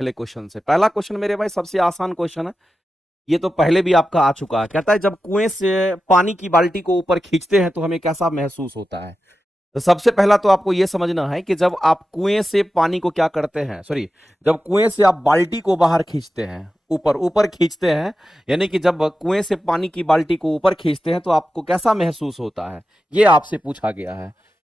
पहले क्वेश्चन से। पहला क्वेश्चन मेरे भाई सबसे आसान क्वेश्चन है, ये तो पहले भी आपका आ चुका है। कहता है जब कुएं से पानी की बाल्टी को ऊपर खींचते हैं तो हमें कैसा महसूस होता है। तो सबसे पहला तो आपको यह समझना है कि जब आप कुएं से पानी को क्या करते हैं, सॉरी, जब कुएं से आप बाल्टी को बाहर खींचते हैं, ऊपर ऊपर खींचते हैं, यानी कि जब कुएं से पानी की बाल्टी को ऊपर खींचते हैं तो आपको कैसा महसूस होता है, ये आपसे पूछा गया है।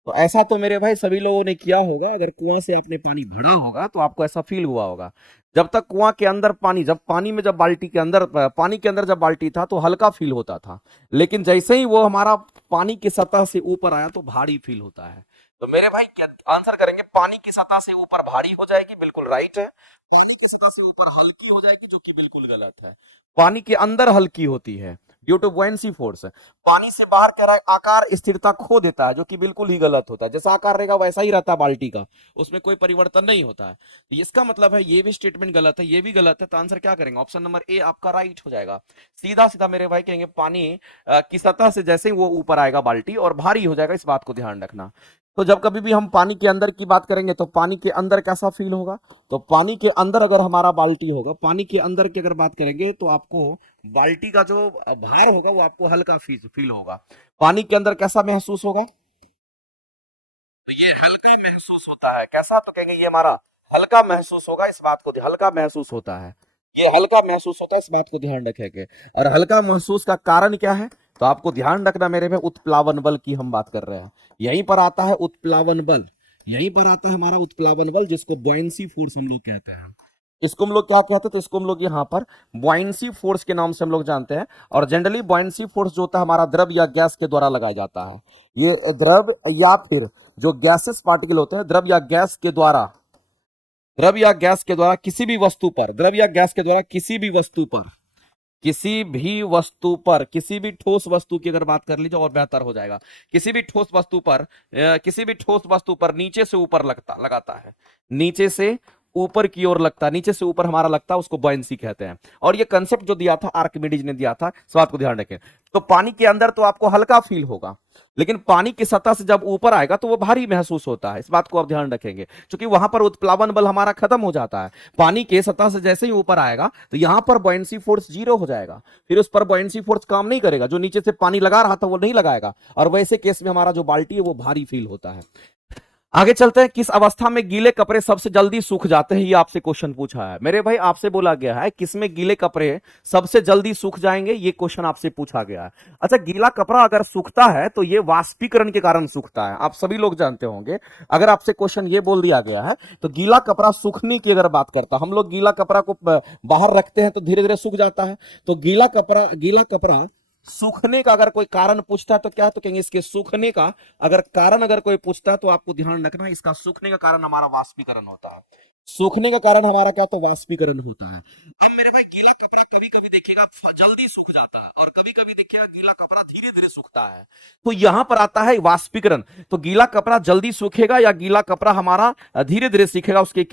तो ऐसा तो मेरे भाई सभी लोगों ने किया होगा, अगर कुआं से आपने पानी भरा होगा तो आपको ऐसा फील हुआ होगा। जब तक कुआं के अंदर पानी, जब पानी में जब बाल्टी के अंदर, पानी के अंदर जब बाल्टी था तो हल्का फील होता था, लेकिन जैसे ही वो हमारा पानी की सतह से ऊपर आया तो भारी फील होता है। तो मेरे भाई क्या आंसर करेंगे, पानी की सतह से ऊपर भारी हो जाएगी, बिल्कुल राइट है। पानी की सतह से ऊपर हल्की हो जाएगी, जो कि बिल्कुल गलत है। पानी के अंदर हल्की होती है ड्यू टू बुओयेंसी फोर्स। पानी से बाहर कह रहा है आकार स्थिरता खो देता है, जो कि बिल्कुल ही गलत होता है। जैसा आकार रहेगा वैसा ही रहता है बाल्टी का, उसमें कोई परिवर्तन नहीं होता है। तो इसका मतलब है ये भी स्टेटमेंट गलत है, ये भी गलत है। तो आंसर क्या करेंगे, ऑप्शन नंबर ए आपका राइट हो जाएगा। सीधा सीधा मेरे भाई कहेंगे पानी की सतह से जैसे ही वो ऊपर आएगा बाल्टी और भारी हो जाएगा, इस बात को ध्यान रखना। तो जब कभी भी हम पानी के अंदर की बात करेंगे तो पानी के अंदर कैसा फील होगा, तो पानी के अंदर अगर हमारा बाल्टी होगा, पानी के अंदर की अगर बात करेंगे तो आपको बाल्टी का जो भार होगा वो आपको हल्का फील होगा। पानी के अंदर कैसा महसूस होगा, तो ये हल्का ही महसूस होता है। कैसा, तो कहेंगे ये हमारा हल्का महसूस होगा, इस बात को, हल्का महसूस होता है, ये हल्का महसूस होता है, इस बात को ध्यान रखेंगे। और हल्का महसूस का कारण क्या है, तो आपको ध्यान रखना मेरे में, उत्प्लावन बल की हम बात कर रहे हैं। यहीं पर आता है उत्प्लावन बल, यहीं पर आता है हमारा उत्प्लावन बल, जिसको बुओयेंसी फोर्स हम लोग कहते हैं। इसको हम लोग क्या कहते हैं, तो इसको हम लोग यहाँ पर बुओयेंसी फोर्स के नाम से हम लोग जानते हैं। और जनरली बुओयेंसी फोर्स जो होता है हमारा द्रव या गैस के द्वारा लगाया जाता है। ये द्रव या फिर जो गैसेस पार्टिकल होते हैं, द्रव या गैस के द्वारा, द्रव या गैस के द्वारा किसी भी वस्तु पर, द्रव या गैस के द्वारा किसी भी वस्तु पर, किसी भी वस्तु पर, किसी भी ठोस वस्तु की अगर बात कर लीजिए और बेहतर हो जाएगा, किसी भी ठोस वस्तु पर, किसी भी ठोस वस्तु पर नीचे से ऊपर लगाता है, नीचे से ऊपर की ओर लगता है, नीचे से ऊपर हमारा लगता है, उसको बुओयेंसी कहते हैं। और ये कंसेप्ट जो दिया था आर्किमिडीज ने दिया था, इस बात को ध्यान रखें। तो पानी के अंदर तो आपको हल्का फील होगा, लेकिन पानी की सतह से जब ऊपर आएगा तो वो भारी महसूस होता है, इस बात को आप ध्यान रखेंगे, क्योंकि वहां पर उत्प्लावन बल हमारा खत्म हो जाता है। पानी के सतह से जैसे ही ऊपर आएगा तो यहां पर बुओयेंसी फोर्स जीरो हो जाएगा, फिर उस पर बुओयेंसी फोर्स काम नहीं करेगा, जो नीचे से पानी लगा रहा था वो नहीं लगाएगा, और वैसे केस में हमारा जो बाल्टी है वो भारी फील होता है। आगे चलते हैं, किस अवस्था में गीले कपड़े सबसे जल्दी सूख जाते हैं, ये आपसे क्वेश्चन पूछा है मेरे भाई, आपसे बोला गया है किसमें गीले कपड़े सबसे जल्दी सूख जाएंगे, ये क्वेश्चन आपसे पूछा गया है। अच्छा, गीला कपड़ा अगर सूखता है तो ये वाष्पीकरण के कारण सूखता है, आप सभी लोग जानते होंगे। अगर आपसे क्वेश्चन ये बोल दिया गया है तो गीला कपड़ा सूखने की अगर बात करता, हम लोग गीला कपड़ा को बाहर रखते हैं तो धीरे धीरे सूख जाता है। तो गीला कपड़ा सूखने का अगर कोई कारण पूछता है तो क्या, तो कहेंगे इसके सूखने का अगर कारण अगर कोई पूछता है तो आपको ध्यान रखना, इसका सूखने का कारण हमारा वाष्पीकरण होता है। सूखने का कारण हमारा क्या, तो वाष्पीकरण होता है। अब मेरे भाई गीला कपड़ा कभी कभी देखिएगा जल्दी सूख जाता है, और कभी कभी देखिएगा गीला कपड़ा धीरे धीरे सूखता है। तो यहां पर आता है वाष्पीकरण। तो गीला कपड़ा जल्दी सूखेगा या गीला कपड़ा हमारा धीरे धीरे सूखेगा, उसके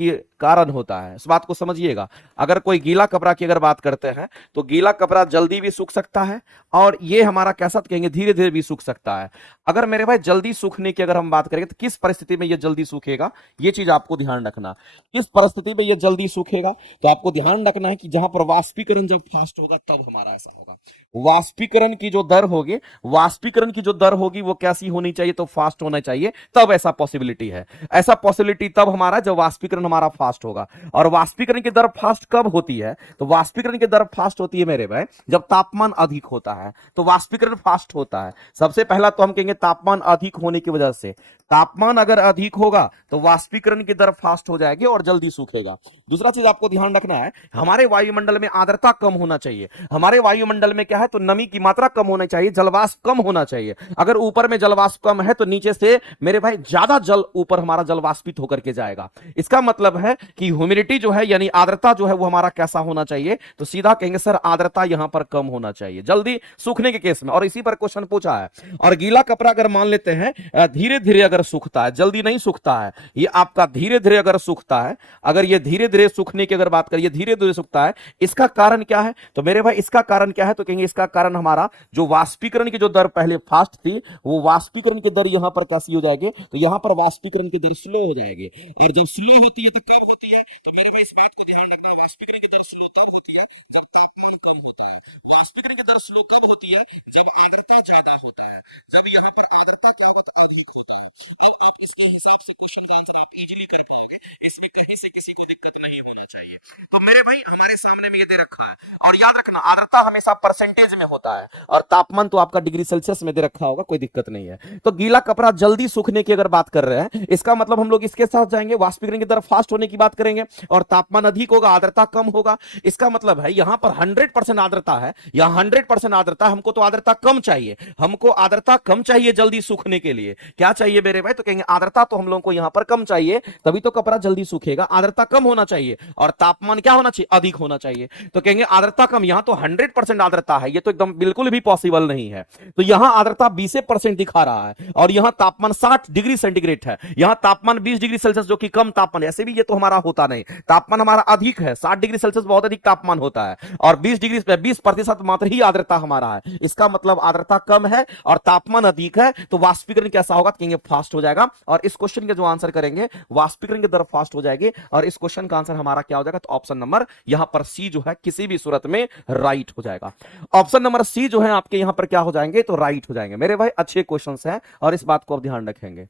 कारण होता है, इस बात को समझिएगा। अगर कोई गीला कपड़ा की अगर बात करते हैं तो गीला कपड़ा जल्दी भी सूख सकता है, और ये हमारा कैसा कहेंगे धीरे धीरे भी सूख सकता है। अगर मेरे भाई जल्दी सूखने की अगर हम बात करेंगे तो किस परिस्थिति में ये जल्दी सूखेगा, ये चीज आपको ध्यान रखना। किस परिस्थिति में ये जल्दी सूखेगा, तो आपको ध्यान रखना है कि जहां पर वाष्पीकरण जब फास्ट होगा तब हमारा ऐसा होगा। वाष्पीकरण की जो दर होगी, वाष्पीकरण की जो दर होगी वो कैसी होनी चाहिए, तो फास्ट होना चाहिए, तब ऐसा पॉसिबिलिटी है। ऐसा पॉसिबिलिटी तब हमारा जब वाष्पीकरण हमारा फास्ट होगा। और वाष्पीकरण की दर फास्ट कब होती है, तो वाष्पीकरण की दर फास्ट होती है मेरे भाई जब तापमान अधिक होता है, तो वाष्पीकरण फास्ट होता है। सबसे पहला तो हम कहेंगे तापमान अधिक होने की वजह से, तापमान अगर अधिक होगा तो वाष्पीकरण की दर फास्ट हो जाएगी और जल्दी सूखेगा। दूसरा चीज आपको ध्यान रखना है, हमारे वायुमंडल में आर्द्रता कम होना चाहिए। हमारे वायुमंडल में क्या है, तो नमी की मात्रा कम होनी चाहिए, जलवाष्प कम होना चाहिए। अगर ऊपर में जलवाष्प कम है तो नीचे से मेरे भाई ज्यादा जल ऊपर हमारा जलवाष्पित होकर के जाएगा। इसका मतलब है कि ह्यूमिडिटी जो है यानी आर्द्रता जो है वो हमारा कैसा होना चाहिए, तो सीधा कहेंगे सर आर्द्रता यहां पर कम होना चाहिए जल्दी सूखने के केस में। और इसी पर क्वेश्चन पूछा है। और गीला कपड़ा अगर मान लेते हैं धीरे धीरे अगर अगर सूखता है, जल्दी नहीं सूखता है, ये आपका धीरे धीरे अगर सूखता है, अगर ये धीरे धीरे सूखने की अगर बात करें, ये धीरे धीरे सूखता है, इसका कारण क्या है? तो मेरे भाई इसका कारण क्या है? तो कहेंगे इसका कारण हमारा जो वाष्पीकरण की जो दर पहले फास्ट थी, वो वाष्पीकरण की दर यहां पर कैसी हो जाएगी? तो यहां पर वाष्पीकरण की दर स्लो हो जाएगी। और जब स्लो होती है तो कब होती है? तो मेरे भाई इस बात को ध्यान रखना, वाष्पीकरण की दर स्लो तब होती है जब तापमान कम होता है। वाष्पीकरण की दर स्लो कब होती है? जब आर्द्रता ज्यादा होता है, जब यहाँ पर आर्द्रता क्या होता है? अधिक होता है। अब आप इसके हिसाब से क्वेश्चन का आंसर आप इजीली कर पाओगे, इसमें कहीं से किसी को दिक्कत नहीं होना चाहिए। तो मेरे भाई हमारे सामने में ये दे रखा है, और याद रखना आर्द्रता हमेशा परसेंटेज में होता है, और तापमान तो आपका डिग्री सेल्सियस में दे रखा होगा, कोई दिक्कत नहीं है। तो गीला कपड़ा जल्दी सूखने की अगर बात कर रहे हैं, इसका मतलब हम लोग इसके साथ जाएंगे, वाष्पीकरण की दर फास्ट होने की बात करेंगे, और तापमान अधिक होगा, आर्द्रता कम होगा। इसका मतलब है यहां पर 100% आर्द्रता है, यहां 100% आर्द्रता, हमको तो आर्द्रता कम चाहिए, हमको आर्द्रता कम चाहिए जल्दी सूखने के लिए। क्या चाहिए मेरे भाई? तो कहेंगे आर्द्रता तो हम लोगों को यहां पर कम चाहिए, तभी तो कपड़ा जल्दी सूखेगा। आर्द्रता कम होना चाहिए और तापमान क्या होना चाहिए? अधिक होना चाहिए। तो कहेंगे आर्द्रता कम, यहां तो 100% आर्द्रता है, ये तो एकदम बिल्कुल भी पॉसिबल नहीं है। तो यहां आर्द्रता 20% दिखा रहा है, और यहां तापमान 60 डिग्री सेंटीग्रेड है, यहां तापमान 20 डिग्री सेल्सियस, जो कि कम तापमान, ऐसे भी ये तो हमारा होता नहीं, तापमान हमारा अधिक है, 60 डिग्री सेल्सियस बहुत अधिक तापमान होता है, और 20% मात्र ही आर्द्रता हमारा है। इसका मतलब आर्द्रता कम है और तापमान अधिक है, तो वाष्पीकरण कैसा होगा? कहेंगे फास्ट हो जाएगा। और इस क्वेश्चन के जो आंसर करेंगे, वाष्पीकरण की दर फास्ट हो जाएगी, और इस क्वेश्चन का आंसर हमारा क्या हो जाएगा? तो ऑप्शन नंबर यहां पर सी जो है किसी भी सूरत में राइट हो जाएगा। ऑप्शन नंबर सी जो है आपके यहां पर क्या हो जाएंगे? तो राइट हो जाएंगे। मेरे भाई अच्छे क्वेश्चंस हैं, और इस बात को आप ध्यान रखेंगे।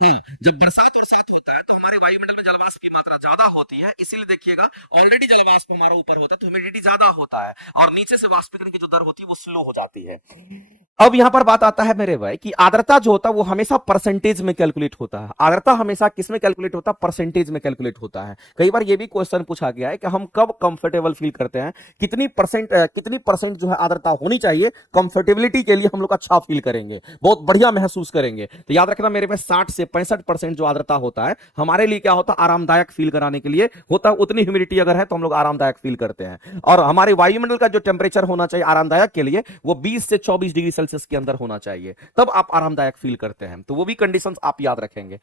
जब बरसात बरसात होता है तो हमारे वायुमंडल में जलवाष्प की मात्रा ज्यादा होती है, इसीलिए देखिएगा ऑलरेडी जलवाष्प हमारा ऊपर होता है तो ह्यूमिडिटी ज्यादा होता है, और नीचे से वाष्पीकरण की जो दर होती है वो स्लो हो जाती है। अब यहां पर बात आता है मेरे भाई कि आर्द्रता जो होता है वो हमेशा परसेंटेज में कैलकुलेट होता है। आर्द्रता हमेशा किस में कैलकुलेट होता है? परसेंटेज में कैलकुलेट होता है। कई बार ये भी क्वेश्चन पूछा गया है कि हम कब कंफर्टेबल फील करते हैं, कितनी परसेंट जो है आर्द्रता होनी चाहिए कंफर्टेबिलिटी के लिए, हम लोग अच्छा फील करेंगे, बहुत बढ़िया महसूस करेंगे। तो याद रखना मेरे पास 60 से 65% जो आर्द्रता होता है हमारे लिए क्या होता है? आरामदायक फील कराने के लिए होता है। उतनी ह्यूमिडिटी अगर है तो हम लोग आरामदायक फील करते हैं, और हमारे वायुमंडल का जो टेम्परेचर होना चाहिए आरामदायक के लिए वो 20 से 24 डिग्री सेल्सियस के अंदर होना चाहिए, तब आप आरामदायक फील करते हैं। तो वो भी कंडीशंस आप याद रखेंगे।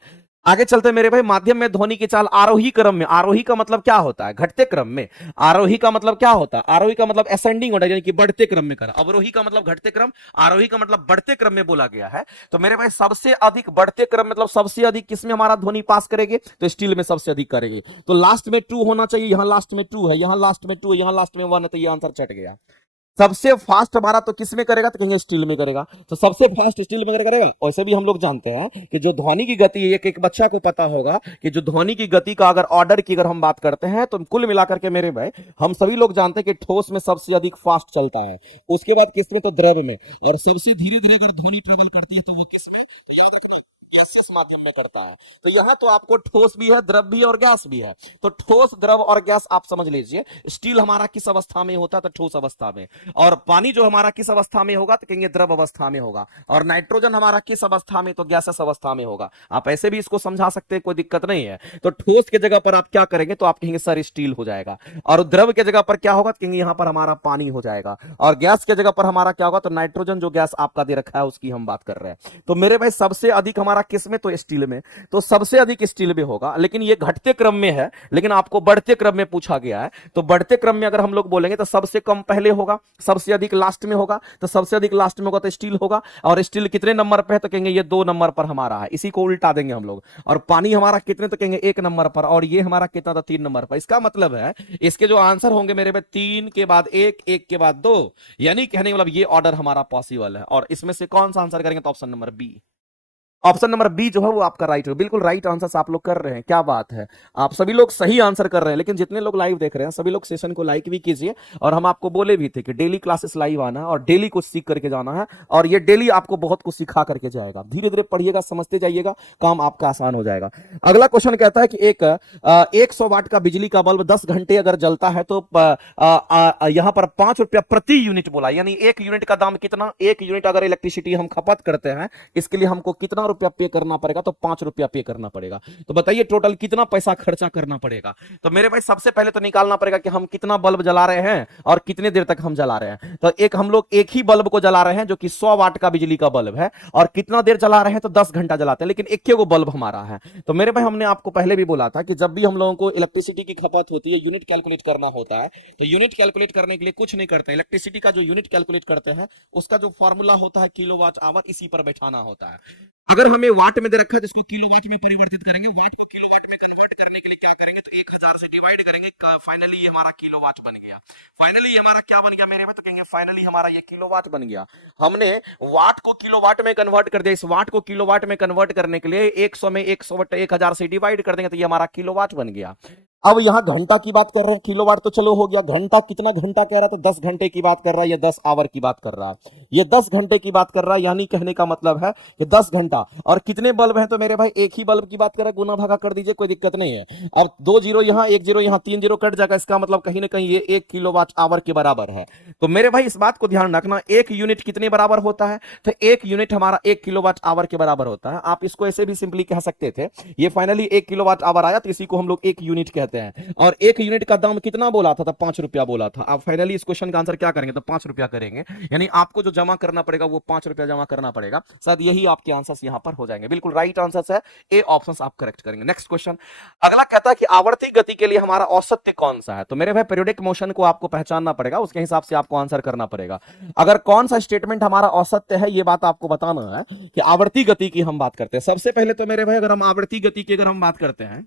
आगे चलते हैं मेरे भाई, माध्यम में ध्वनि की चाल आरोही क्रम में। आरोही का मतलब क्या होता है? घटते क्रम में। आरोही का मतलब क्या होता है? आरोही का मतलब असेंडिंग ऑर्डर, यानी कि बढ़ते क्रम में कर। अवरोही का मतलब घटते क्रम, आरोही का मतलब बढ़ते क्रम में बोला गया है। तो मेरे भाई सबसे अधिक बढ़ते क्रम मतलब सबसे अधिक किसमें हमारा ध्वनि पास करेगी? तो स्टील में सबसे अधिक करेगी। तो लास्ट में 2 होना चाहिए, यहां लास्ट में 2 है, यहां लास्ट में 2 है, यहां लास्ट में 1 है, तो ये आंसर चट गया। सबसे फास्ट हमारा तो किस में करेगा? तो कहेंगे स्टील में करेगा। तो सबसे फास्ट स्टील में करेगा। वैसे भी हम लोग जानते हैं कि जो ध्वनि की गति, एक बच्चा को पता होगा कि जो ध्वनि की गति का अगर ऑर्डर की अगर हम बात करते हैं तो कुल मिलाकर के मेरे भाई हम सभी लोग जानते हैं कि ठोस में सबसे अधिक फास्ट चलता है, उसके बाद किस में? तो द्रव में, और सबसे धीरे धीरे अगर ध्वनि ट्रेवल करती है तो वो किस में? तो याद रखना गैसियस माध्यम में करता है। तो यहां तो आपको ठोस भी है, द्रव भी है, और गैस भी है। तो ठोस, द्रव और गैस आप समझ लीजिए। स्टील हमारा किस अवस्था में होता है? तो ठोस अवस्था में। और पानी जो हमारा किस अवस्था में होगा? तो कहेंगे द्रव अवस्था में होगा। और नाइट्रोजन हमारा किस अवस्था में? तो गैसेस अवस्था में होगा। आप ऐसे भी इसको समझा सकते हैं, कोई दिक्कत नहीं है। तो ठोस के जगह पर आप क्या करेंगे? तो आप कहेंगे सर स्टील हो जाएगा। और द्रव के जगह पर क्या होगा? तो कहेंगे यहां पर हमारा पानी हो जाएगा। और गैस के जगह पर हमारा क्या होगा? तो नाइट्रोजन जो गैस आपका दे रखा है उसकी हम बात कर रहे हैं। तो मेरे भाई सबसे अधिक हमारा किस में? तो स्टील में। तो सबसे अधिक स्टील में होगा, लेकिन ये घटते क्रम में है, लेकिन आपको बढ़ते क्रम में पूछा गया है। तो बढ़ते क्रम में अगर हम लोग बोलेंगे तो सबसे कम पहले होगा, सबसे अधिक लास्ट में होगा। तो सबसे अधिक लास्ट में होगा तो स्टील होगा। और स्टील कितने नंबर पे है? तो कहेंगे ये 2 नंबर पर हमारा है, इसी को उल्टा देंगे हम लोग। और पानी हमारा कितने? तो कहेंगे 1 नंबर पर। और ये हमारा कितना था? 3 नंबर पर। इसका मतलब है इसके जो आंसर होंगे मेरे पे 3 के बाद 1, 1 के बाद 2, यानी कहने का मतलब ये ऑर्डर हमारा पॉसिबल है। और इसमें से कौन सा आंसर करेंगे? तो option number B. Option number B जो है वो आपका राइट है। बिल्कुल राइट आंसर आप लोग कर रहे हैं, क्या बात है, आप सभी लोग सही आंसर कर रहे हैं। लेकिन जितने लोग लाइव देख रहे हैं सभी लोग सेशन को लाइक भी कीजिए। और हम आपको बोले भी थे कि डेली क्लासेस लाइव आना है और डेली कुछ सीख करके जाना है, और ये डेली आपको बहुत कुछ सिखा करके जाएगा। धीरे धीरे पढ़िएगा, समझते जाइएगा, काम आपका आसान हो जाएगा। अगला क्वेश्चन कहता है कि एक 100 वाट का बिजली का बल्ब 10 घंटे अगर जलता है तो यहां पर 5 रुपया प्रति यूनिट बोला, यानी 1 यूनिट का दाम कितना? 1 यूनिट अगर इलेक्ट्रिसिटी हम खपत करते हैं इसके लिए हमको कितना रुपया पे करना पड़ेगा तो 5 रुपया पे करना पड़ेगा। तो बताइए टोटल कितना पैसा खर्चा करना पड़ेगा। तो मेरे भाई सबसे पहले तो निकालना पड़ेगा कि हम कितना बल्ब जला रहे हैं और कितने देर तक हम जला रहे हैं। तो एक हम लोग एक ही बल्ब को जला रहे हैं जो कि 100 वाट का बिजली का बल्ब है, और कितना देर जला रहे हैं तो 10 घंटा जलाते हैं, लेकिन एक ही बल्ब हमारा है। तो मेरे भाई हमने आपको पहले भी बोला था कि जब भी हम लोगों को इलेक्ट्रिसिटी की खपत होती है, यूनिट कैलकुलेट करना होता है, तो यूनिट कैलकुलेट करने के लिए कुछ नहीं करते, इलेक्ट्रिसिटी का जो यूनिट कैलकुलेट करते हैं उसका जो फॉर्मूला होता है किलोवाट आवर, इसी पर बैठाना होता है। अगर हमें वाट में दे रखा है तो इसको किलोवाट में परिवर्तित करेंगे, वाट को किलोवाट में कन्वर्ट करने के लिए क्या करेंगे तो 1000 से डिवाइड करेंगे, फाइनली ये हमारा किलोवाट बन गया। फाइनली हमारा क्या बन गया मेरे में, तो कहेंगे फाइनली हमारा ये किलोवाट बन गया। हमने वाट को किलोवाट में कन्वर्ट कर दिया, इस वाट को किलोवाट में कन्वर्ट करने के लिए 100 में 1000 से डिवाइड कर देंगे तो ये हमारा किलोवाट बन गया। अब यहां घंटा की बात कर रहे हैं, किलोवाट तो चलो हो गया, घंटा कितना घंटा कह रहा था, 10 घंटे की बात कर रहा है, ये 10 आवर की बात कर रहा है, ये 10 घंटे की बात कर रहा है, यानी कहने का मतलब है कि 10 घंटा। और कितने बल्ब हैं तो मेरे भाई एक ही बल्ब की बात कर रहा है, गुना भागा कर दीजिए, कोई दिक्कत नहीं है। अब 2 जीरो यहां, 1 जीरो यहां, 3 जीरो कट जाएगा, इसका मतलब कहीं ना कहीं ये 1 किलोवाट आवर के बराबर है। तो मेरे भाई इस बात को ध्यान रखना, एक यूनिट कितने बराबर होता है, तो एक यूनिट हमारा 1 किलोवाट आवर के बराबर होता है। आप इसको ऐसे भी सिंपली कह सकते थे, ये फाइनली 1 किलोवाट आवर आया तो इसी को हम लोग 1 यूनिट कहते हैं। और 1 यूनिट का दाम कितना बोला था, 5 रुपया बोला था। आप फाइनली इस क्वेश्चन का आंसर क्या करेंगे तो 5 रुपया करेंगे, यानी आपको जो जमा करना पड़ेगा वो 5 रुपया जमा करना पड़ेगा। शायद यही आपके आंसर्स यहां पर हो जाएंगे, बिल्कुल राइट आंसर है ए ऑप्शन आप करेक्ट करेंगे। नेक्स्ट क्वेश्चन अगला कहता है कि आवर्ती गति के लिए हमारा औसत्य कौन सा है। तो मेरे भाई पीरियोडिक मोशन को आपको पहचानना पड़ेगा, उसके हिसाब से आपको आंसर करना पड़ेगा। अगर कौन सा स्टेटमेंट हमारा औसत्य है ये बात आपको बताना है कि आवर्ती गति की हम बात करते हैं। सबसे पहले तो मेरे भाई अगर हम आवर्ती गति की अगर हम बात करते हैं,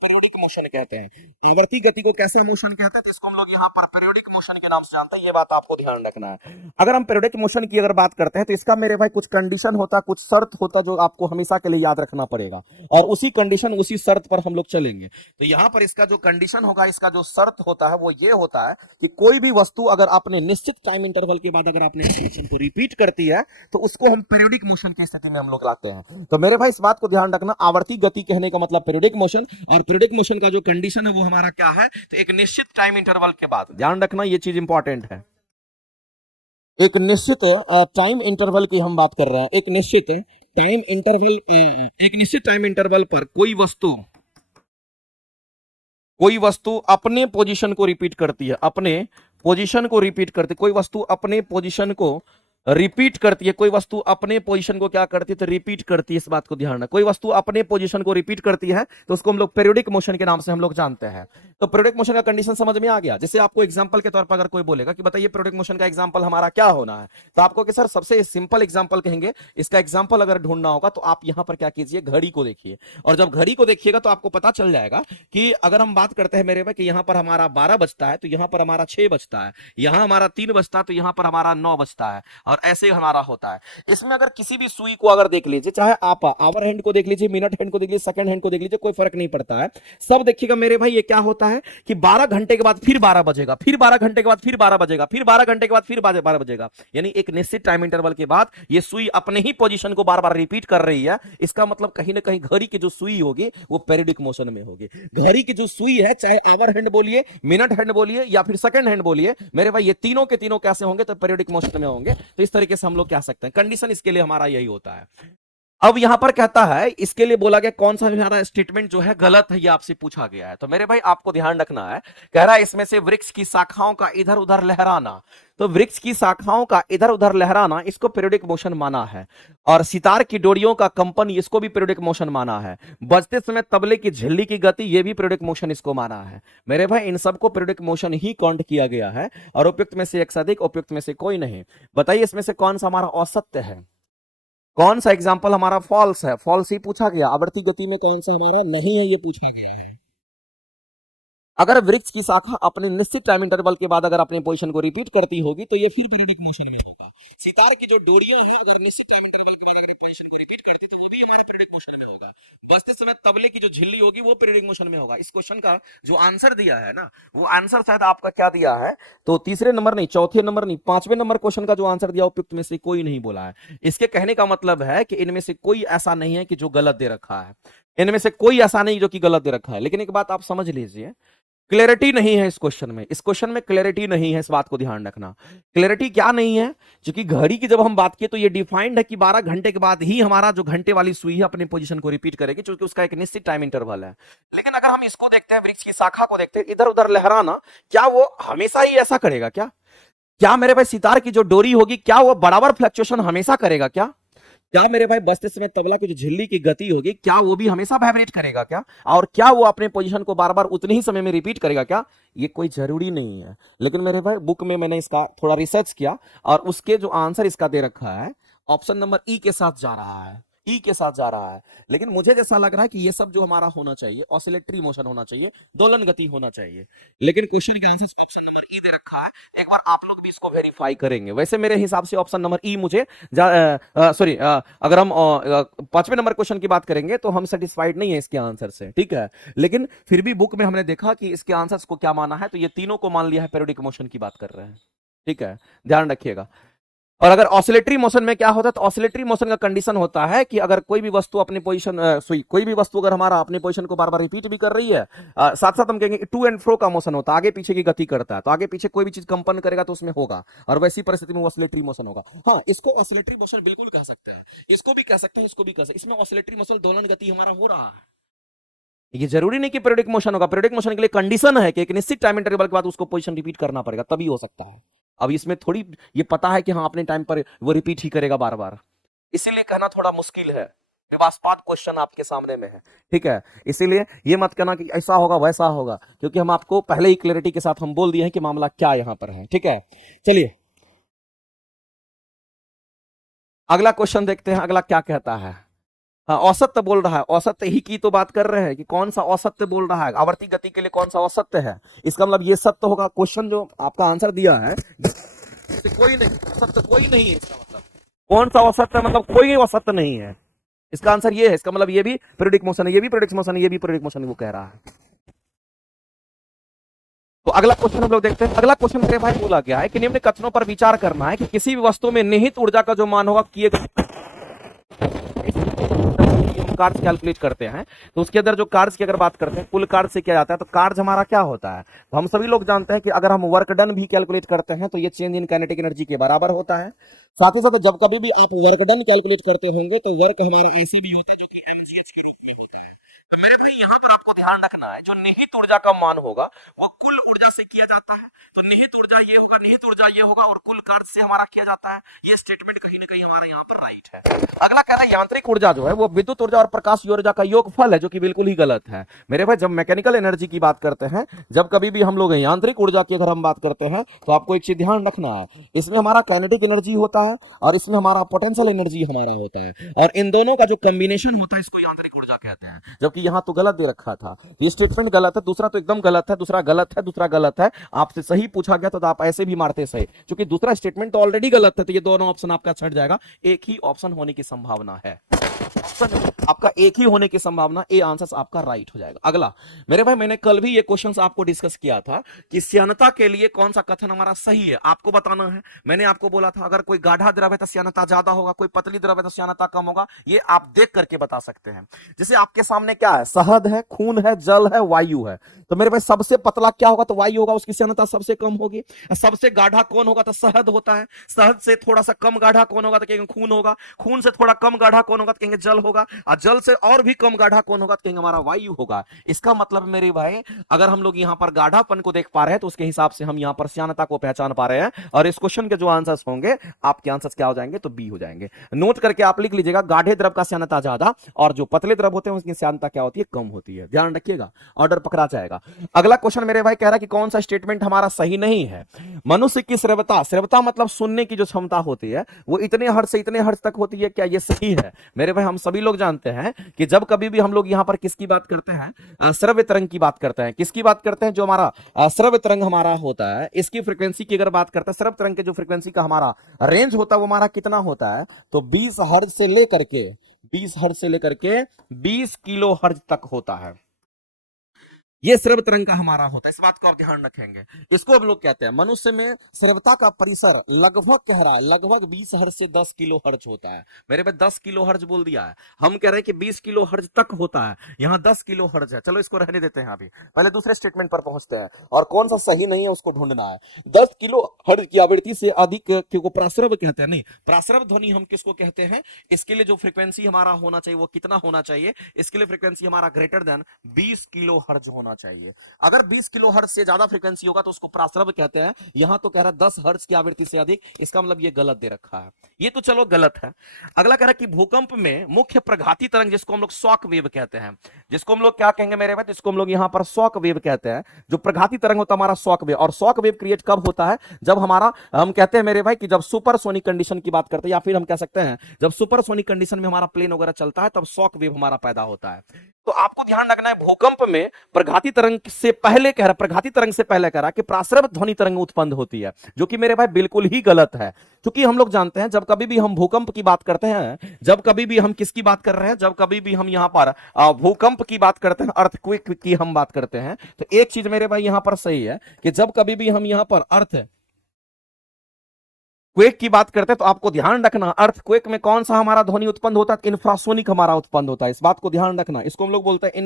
पीरियोडिक मोशन कहते हैं। आवर्ती गति को कैसे मोशन कहते हैं तो इसको हम लोग यहाँ पर पीरियोडिक मोशन के नाम से जानते हैं, ये बात आपको ध्यान रखना है। अगर हम पीरियोडिक मोशन की अगर बात करते हैं तो इसका मेरे भाई कुछ कंडीशन होता, कुछ शर्त होता जो आपको हमेशा के लिए याद रखना पड़ेगा, और उसी कंडीशन उसी शर्त पर हम लोग चलेंगे। तो यहाँ पर इसका जो कंडीशन होगा, इसका जो शर्त होता है वो ये होता है कि कोई भी वस्तु अगर आपने निश्चित टाइम इंटरवल के बाद अगर आपने मोशन को रिपीट करती है तो उसको हम पीरियोडिक मोशन की स्थिति में हम लोग लाते हैं। तो मेरे भाई इस बात को ध्यान रखना, आवर्ती गति कहने का मतलब पीरियोडिक मोशन, और पीरियोडिक मोशन का जो कंडीशन है वो हमारा क्या है तो एक निश्चित टाइम इंटरवल के बाद, ध्यान रखना ये चीज इंपॉर्टेंट है। एक निश्चित टाइम इंटरवल की हम बात कर रहे हैं, एक निश्चित टाइम इंटरवल, एक निश्चित टाइम इंटरवल पर कोई वस्तु अपने पोजीशन को रिपीट करती है, अपने पोजीशन को रिपीट करती है, कोई वस्तु अपने पोजीशन को रिपीट करती है, कोई वस्तु अपने पोजीशन को क्या करती है तो रिपीट करती है। इस बात को ध्यान रखना, कोई वस्तु अपने पोजीशन को रिपीट करती है तो उसको हम लोग पीरियोडिक मोशन के नाम से हम लोग जानते हैं। तो पीरियोडिक मोशन का कंडीशन समझ में आ गया। जैसे आपको एग्जांपल के तौर पर अगर कोई बोलेगा कि बताइए पीरियोडिक मोशन का एग्जांपल हमारा क्या होना है, तो आपको कि सर सबसे सिंपल एग्जांपल कहेंगे, इसका एग्जांपल अगर ढूंढना होगा तो आप यहां पर क्या कीजिए, घड़ी को देखिए, और जब घड़ी को देखिएगा तो आपको पता चल जाएगा कि अगर हम बात करते हैं मेरे भाई कि यहां पर हमारा 12 बजता है तो यहां पर हमारा 6 बजता है, यहां हमारा 3 बजता है तो यहां पर हमारा 9 बजता है, और ऐसे हमारा होता है। इसमें अगर किसी भी सुई को अगर देख लीजिए, चाहे आप आवर हैंड को देख लीजिए, मिनट हैंड को देख लीजिए, सेकंड हैंड को देख लीजिए, कोई फर्क नहीं पड़ता है। सब देखिएगा मेरे भाई ये क्या होता है कि 12 घंटे के बाद फिर 12 बजेगा, फिर 12 घंटे के बाद फिर 12 बजेगा, फिर 12 घंटे के बाद फिर 12 बजेगा, यानी एक निश्चित टाइम इंटरवल के बाद ये सुई अपने ही पोजीशन को बार बार रिपीट कर रही है। इसका मतलब कहीं ना कहीं घड़ी की जो सुई होगी वो पीरियोडिक मोशन में होगी। घड़ी की जो सुई है, चाहे आवर हैंड बोलिए, मिनट हैंड बोलिए या फिर सेकंड हैंड बोलिए, मेरे भाई ये तीनों के तीनों कैसे होंगे तो पीरियोडिक मोशन में होंगे। तो इस तरीके से हम लोग कह सकते हैं, कंडीशन इसके लिए हमारा यही होता है। अब यहां पर कहता है, इसके लिए बोला गया कौन सा हमारा स्टेटमेंट जो है गलत है, ये आपसे पूछा गया है। तो मेरे भाई आपको ध्यान रखना है, कह रहा है इसमें से वृक्ष की शाखाओं का इधर उधर लहराना, तो वृक्ष की शाखाओं का इधर उधर लहराना इसको पीरियोडिक मोशन माना है, और सितार की डोरियों का कंपन इसको भी पीरियोडिक मोशन माना है, बजते समय तबले की झिल्ली की गति ये भी पीरियोडिक मोशन इसको माना है। मेरे भाई इन सबको पीरियोडिक मोशन ही काउंट किया गया है, और उपयुक्त में से एक से अधिक, उपयुक्त में से कोई नहीं। बताइए इसमें से कौन सा हमारा औसत्य है, कौन सा एग्जाम्पल हमारा फॉल्स है, फॉल्स ही पूछा गया। आवर्ती गति में कौन सा हमारा नहीं है ये पूछा गया है। अगर वृक्ष की शाखा अपने निश्चित टाइम इंटरवल के बाद अगर अपने पोजीशन को रिपीट करती होगी तो ये फिर पीरियोडिक मोशन में होगा। सितार की जो डोरियां हैं अगर निश्चित टाइम इंटरवल के बाद अगर पोजीशन को रिपीट करती तो वो भी हमारा पीरियोडिक मोशन में होगा। बजते समय तबले की जो झिल्ली होगी वो पीरियोडिक मोशन में होगा। इस क्वेश्चन का जो आंसर दिया है ना, वो आंसर शायद आपका क्या दिया है तो तीसरे नंबर नहीं, चौथे नंबर नहीं, 5वें नंबर क्वेश्चन का जो आंसर दिया उपयुक्त में से कोई नहीं बोला है। इसके कहने का मतलब है कि इनमें से कोई ऐसा नहीं है कि जो गलत दे रखा है, इनमें से कोई ऐसा नहीं जो कि गलत दे रखा है। लेकिन एक बात आप समझ लीजिए, क्लैरिटी नहीं है इस क्वेश्चन में क्लैरिटी नहीं है, इस बात को ध्यान रखना। क्लैरिटी क्या नहीं है? क्योंकि घड़ी की जब हम बात किए तो ये डिफाइंड है कि 12 घंटे के बाद ही हमारा जो घंटे वाली सुई है अपनी पोजीशन को रिपीट करेगी, क्योंकि उसका एक निश्चित टाइम इंटरवल है। लेकिन अगर हम इसको देखते हैं, वृक्ष की शाखा को देखते हैं, इधर उधर लहराना, क्या वो हमेशा ही ऐसा करेगा? क्या मेरे भाई सितार की जो डोरी होगी, क्या वो बराबर फ्लक्चुएशन हमेशा करेगा? क्या मेरे भाई बजते समय तबला की जो झिल्ली की गति होगी, क्या वो भी हमेशा वाइब्रेट करेगा? और क्या वो अपने पोजीशन को बार बार उतने ही समय में रिपीट करेगा? ये कोई जरूरी नहीं है। लेकिन मेरे भाई बुक में मैंने इसका थोड़ा रिसर्च किया और उसके जो आंसर इसका दे रखा है, ऑप्शन नंबर ई के साथ जा रहा है, ई के साथ जा रहा है। लेकिन मुझे जैसा लग रहा है कि ये सब जो हमारा होना चाहिए, ऑसिलेटरी मोशन होना चाहिए, दोलन गति होना चाहिए। लेकिन क्वेश्चन के आंसर ऑप्शन नंबर ई दे रखा है। एक बार आप लोग भी इसको वेरीफाई करेंगे। वैसे मेरे हिसाब से ऑप्शन नंबर ई मुझे सॉरी, अगर हम 5वें नंबर क्वेश्चन की बात करेंगे तो हम सेटिस्फाइड नहीं है इसके आंसर से, ठीक है। लेकिन फिर भी बुक में हमने देखा कि इसके आंसर्स को क्या माना है, तो ये तीनों को मान लिया है पीरियोडिक मोशन की बात कर रहे हैं, ठीक है, ध्यान रखिएगा। और अगर ऑसिलेटरी मोशन में क्या होता है, तो ऑसिलेटरी मोशन का कंडीशन होता है कि अगर कोई भी वस्तु अपनी पोजीशन कोई भी वस्तु अगर हमारा अपनी पोजीशन को बार बार रिपीट भी कर रही है, साथ साथ हम कहेंगे टू एंड फ्रो का मोशन होता है, आगे पीछे की गति करता है, तो आगे पीछे कोई भी चीज कंपन करेगा तो उसमें होगा, और वैसी परिस्थिति में ऑसिलेटरी मोशन होगा। हाँ, इसको ऑसिलेटरी मोशन बिल्कुल कह सकते हैं, इसको भी कह सकते हैं, इसको भी कह सकते हैं। इसमें ऑसिलेटरी मोशन दोलन गति हमारा हो रहा है। ये जरूरी नहीं कि पीरियोडिक मोशन होगा। पीरियोडिक मोशन के लिए कंडीशन है कि एक निश्चित टाइम इंटरवल के बाद उसको पोजीशन रिपीट करना पड़ेगा, तभी हो सकता है। अब इसमें थोड़ी ये पता है कि हाँ अपने टाइम पर वो रिपीट ही करेगा बार बार, इसीलिए कहना थोड़ा मुश्किल है। विवादास्पद क्वेश्चन आपके सामने में है, ठीक है। इसीलिए ये मत कहना कि ऐसा होगा वैसा होगा, क्योंकि हम आपको पहले ही क्लैरिटी के साथ हम बोल दिए हैं कि मामला क्या यहां पर है, ठीक है। चलिए अगला क्वेश्चन देखते हैं, अगला क्या कहता है। हाँ, औसत्य बोल रहा है, औसत्य ही की तो बात कर रहे हैं कि कौन सा औसत्य बोल रहा है, आवर्ती गति के लिए कौन सा औसत्य है। इसका मतलब ये सत्य होगा। क्वेश्चन जो आपका आंसर दिया है कोई नहीं, औसत्य कोई नहीं है, इसका मतलब कौन सा औसत्य, मतलब कोई औसत्य नहीं है। इसका आंसर ये है, इसका मतलब ये भी पीरियोडिक मोशन है, ये भी पीरियोडिक मोशन है, ये भी पीरियोडिक मोशन है, वो कह रहा है। तो अगला क्वेश्चन हम लोग देखते हैं। अगला क्वेश्चन मेरे भाई बोला गया है कि निम्न कथनों पर विचार करना है कि किसी भी वस्तु में निहित ऊर्जा का जो मान होगा किए कार्य कैलकुलेट करते हैं, तो उसके अंदर जो कार्य की अगर बात करते हैं, कुल कार्य से क्या जाता है, तो कार्य हमारा क्या होता है, तो हम सभी लोग जानते हैं कि अगर हम वर्क डन भी कैलकुलेट करते हैं तो ये चेंज इन काइनेटिक एनर्जी के बराबर होता है। साथ ही साथ जब कभी भी आप वर्क डन कैलकुलेट करते होंगे तो वर्क हमारा ऐसे भी होता है जो कि mch के रूप में होता है। तो मेरे भाई यहाँ पर आपको ध्यान रखना है, जो निहित ऊर्जा का मान होगा वो कुल ऊर्जा से किया जाता है। तो निहित ऊर्जा ये होगा, निहित ऊर्जा ये होगा, और कुल कार्य से हमारा किया जाता है। ये स्टेटमेंट कहीं ना कहीं हमारे यहाँ पर राइट है। अगला कह रहा है यांत्रिक ऊर्जा जो है वो विद्युत ऊर्जा और प्रकाश ऊर्जा का योगफल है, जो कि बिल्कुल ही गलत है मेरे भाई। जब मैकेनिकल एनर्जी की बात करते हैं, जब कभी भी हम लोग यांत्रिक ऊर्जा की अगर हम बात करते हैं, तो आपको एक चीज ध्यान रखना है, इसमें हमारा काइनेटिक एनर्जी होता है और इसमें हमारा पोटेंशियल एनर्जी हमारा होता है, और इन दोनों का जो कॉम्बिनेशन होता है इसको यांत्रिक ऊर्जा कहते हैं। जबकि यहाँ तो गलत दे रखा था, ये स्टेटमेंट गलत है, दूसरा तो एकदम गलत है, दूसरा गलत है, दूसरा गलत है। आपसे सही पूछा गया तो आप ऐसे भी मारते सही, क्योंकि दूसरा स्टेटमेंट तो ऑलरेडी गलत है, तो ये दोनों ऑप्शन आपका छट जाएगा। एक ही ऑप्शन होने की संभावना है, आपका एक ही होने की संभावना, ए आंसर आपका राइट हो जाएगा। अगला मेरे भाई, मैंने कल भी ये क्वेश्चंस आपको डिस्कस किया था कि श्यानता के लिए कौन सा कथन हमारा सही है, आपको बताना है। मैंने आपको बोला था अगर कोई गाढ़ा द्रव है तो श्यानता ज्यादा होगा, कोई पतली द्रव है तो श्यानता कम होगा। ये आप देख करके बता सकते हैं। जैसे आपके सामने क्या है, शहद है, खून है, जल है, वायु है। तो मेरे भाई सबसे पतला क्या होगा, तो वायु होगा, उसकी श्यानता सबसे कम होगी। सबसे गाढ़ा कौन होगा, तो शहद होता है। शहद से थोड़ा सा कम गाढ़ा कौन होगा, तो कहेंगे खून होगा। खून से थोड़ा कम गाढ़ा कौन होगा, तो कहेंगे जल होगा। और जल से और भी कम गाढ़ा कौन होगा, तो कहेंगे हमारा वायु होगा। इसका मतलब मेरे भाई, अगर हम लोग यहाँ पर गाढ़ापन को देख पा रहे हैं तो उसके हिसाब से हम यहाँ पर श्यानता को पहचान पा रहे हैं। और इस क्वेश्चन के जो आंसर्स होंगे, आपके आंसर्स क्या हो जाएंगे, तो बी हो जाएंगे। नोट करके आप लिख लीजिएगा, गाढ़े द्रव का श्यानता ज्यादा और जो पतले द्रव होते हैं उसकी श्यानता क्या होती है, कम होती है। ध्यान रखिएगा, ऑर्डर पकड़ा जाएगा। अगला क्वेश्चन मेरे भाई कह रहा है कि कौन सा स्टेटमेंट हमारा सही नहीं है। मनुष्य की श्रवता, श्रवता मतलब सुनने की जो क्षमता होती है वो इतने हर्ट्ज से इतने हर्ट्ज तक होती है, क्या ये सही है? मेरे भाई हम सभी लोग जानते हैं कि जब कभी भी हम लोग यहां पर किसकी बात करते हैं, श्रव्य तरंग की बात करते हैं। किसकी बात करते हैं, जो हमारा श्रव्य तरंग हमारा होता है, इसकी फ्रीक्वेंसी की अगर बात करते हैं, श्रव्य तरंग के जो फ्रीक्वेंसी का हमारा रेंज होता है वो हमारा कितना होता है, तो 20 हर्ट्ज से लेकर के 20 हर्ट्ज से लेकर के 20 किलो हर्ट्ज तक होता है। ये श्रव्य तरंग का हमारा होता है, इस बात को आप ध्यान रखेंगे। इसको हम लोग कहते हैं मनुष्य में श्रव्यता का परिसर लगभग कह रहा है लगभग 20 हर्ट्ज से 10 किलो हर्ट्ज होता है। मेरे पे 10 किलो हर्ट्ज बोल दिया है, हम कह रहे हैं कि 20 किलो हर्ट्ज तक होता है, यहाँ 10 किलो हर्ट्ज है। चलो इसको रहने देते हैं, अभी पहले दूसरे स्टेटमेंट पर पहुंचते हैं और कौन सा सही नहीं है उसको ढूंढना है। 10 किलो हर्ट्ज की आवृत्ति से अधिक को प्राश्रव्य कहते हैं। नहीं, प्राश्रव्य ध्वनि हम किसको कहते हैं? इसके लिए जो फ्रीक्वेंसी हमारा होना चाहिए वो कितना होना चाहिए? इसके लिए फ्रीक्वेंसी हमारा ग्रेटर देन 20 किलो हर्ट्ज होना चाहिए। अगर 20 किलो हर्ट्ज से ज्यादा फ्रीक्वेंसी होगा तो उसको प्राश्रव्य कहते हैं। यहां तो कह रहा है 10 हर्ट्ज की आवृत्ति से अधिक, इसका मतलब ये गलत दे रखा है, ये तो चलो गलत है। अगला कह रहा है कि भूकंप में मुख्य प्रघाती तरंग जिसको हम लोग शॉक वेव कहते हैं, जिसको हम लोग क्या कहेंगे मेरे भाई? जिसको हम लोग यहां पर शॉक वेव कहते हैं। जो प्रघाती तरंग होता है हमारा शॉक वेव, और शॉक वेव क्रिएट कब होता है? जब हमारा, हम कहते हैं मेरे भाई कि जब सुपरसोनिक कंडीशन की बात करते हैं, या फिर हम कह सकते हैं जब सुपरसोनिक कंडीशन में हमारा प्लेन वगैरह चलता है तब शॉक वेव हमारा पैदा होता है। तो आपको ध्यान रखना है भूकंप में प्रघाती तरंग से पहले कह रहा, प्रघाती तरंग से पहले कह रहा कि प्राश्रव्य ध्वनि तरंग उत्पन्न होती है, जो कि मेरे भाई बिल्कुल ही गलत है। क्योंकि हम लोग जानते हैं जब कभी भी हम भूकंप की बात करते हैं, जब कभी भी हम किसकी बात कर रहे हैं, जब कभी भी हम यहां पर भूकंप की बात करते हैं, अर्थक्वेक की हम बात करते हैं, तो एक चीज मेरे भाई यहां पर सही है कि जब कभी भी हम यहां पर क्वेक की बात करते हैं तो आपको ध्यान रखना अर्थक्वेक में कौन सा हमारा ध्वनि उत्पन्न होता है? इंफ्रासोनिक हमारा उत्पन्न होता है, इस बात को ध्यान रखना। इसको हम लोग बोलते हैं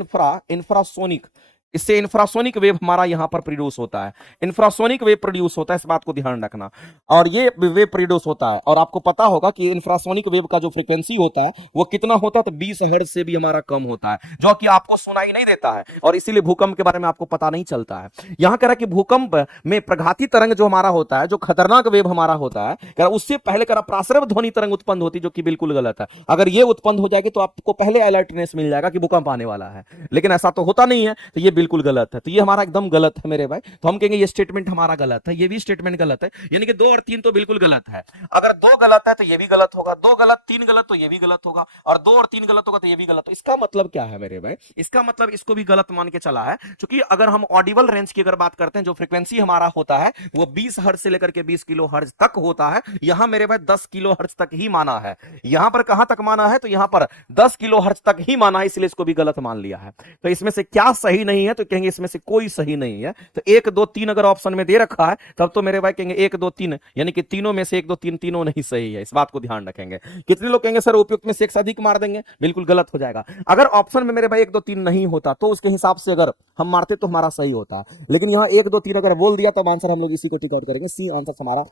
इंफ्रासोनिक। इससे इंफ्रासोनिक वेव हमारा यहां पर प्रोड्यूस होता है, इंफ्रासोनिक वेव प्रोड्यूस होता है, इस बात को ध्यान रखना। और ये वेव प्रोड्यूस होता है, और आपको पता होगा कि इंफ्रासोनिक वेव का जो फ्रीक्वेंसी होता है वो कितना होता है? तो 20 हर्ट्ज से भी हमारा कम होता है, जो कि आपको सुनाई नहीं देता है, और इसीलिए भूकंप के बारे में आपको पता नहीं चलता है। यहां कह रहा है कि भूकंप में प्रघाती तरंग जो हमारा होता है, जो खतरनाक वेव हमारा होता है, कह रहा उससे पहले कह रहा प्राश्रव्य ध्वनि तरंग उत्पन्न होती है, जो कि बिल्कुल गलत है। अगर ये उत्पन्न हो जाएगी तो आपको पहले अलर्टनेस मिल जाएगा कि भूकंप आने वाला है, लेकिन ऐसा तो होता नहीं है, तो ये बिल्कुल गलत है। तो ये हमारा एकदम गलत है मेरे भाई। तो हम कहेंगे ये स्टेटमेंट हमारा गलत है, ये भी स्टेटमेंट गलत है, यानी कि 2 और 3 तो बिल्कुल गलत है। अगर 2 गलत है तो ये भी गलत होगा, 2 गलत 3 गलत तो ये भी गलत होगा, और 2 और 3 गलत होगा तो ये भी गलत। तो इसका मतलब क्या है मेरे भाई? इसका मतलब इसको भी गलत मान के चला है, क्योंकि अगर हम ऑडिबल रेंज की अगर बात करते हैं, जो फ्रीक्वेंसी हमारा होता है वो 20 हर्ट्ज से लेकर के 20 किलो हर्ट्ज तक होता है। यहां मेरे भाई 10 किलो हर्ट्ज तक ही माना है। यहां पर कहां तक माना है? तो यहां पर 10 किलो हर्ट्ज तक ही माना है, इसलिए इसको भी गलत मान लिया है। तो इसमें से क्या सही नहीं है? तो कहेंगे इसमें से कोई सही नहीं है। तो 1 2 3 अगर ऑप्शन में दे रखा है तब तो मेरे भाई कहेंगे 1 2 3, यानी कि तीनों में से 1 2 3 तीनों नहीं सही है, इस बात को ध्यान रखेंगे। कितने लोग कहेंगे सर उपयुक्त में से 1 से अधिक मार देंगे? बिल्कुल गलत हो जाएगा। अगर ऑप्शन में मेरे भाई 1 2 3 नहीं होता तो उसके हिसाब से अगर हम मारते तो हमारा सही होता, लेकिन यहां 1 2 3 अगर बोल दिया तब आंसर हम लोग इसी को टिक आउट करेंगे, सी आंसर हमारा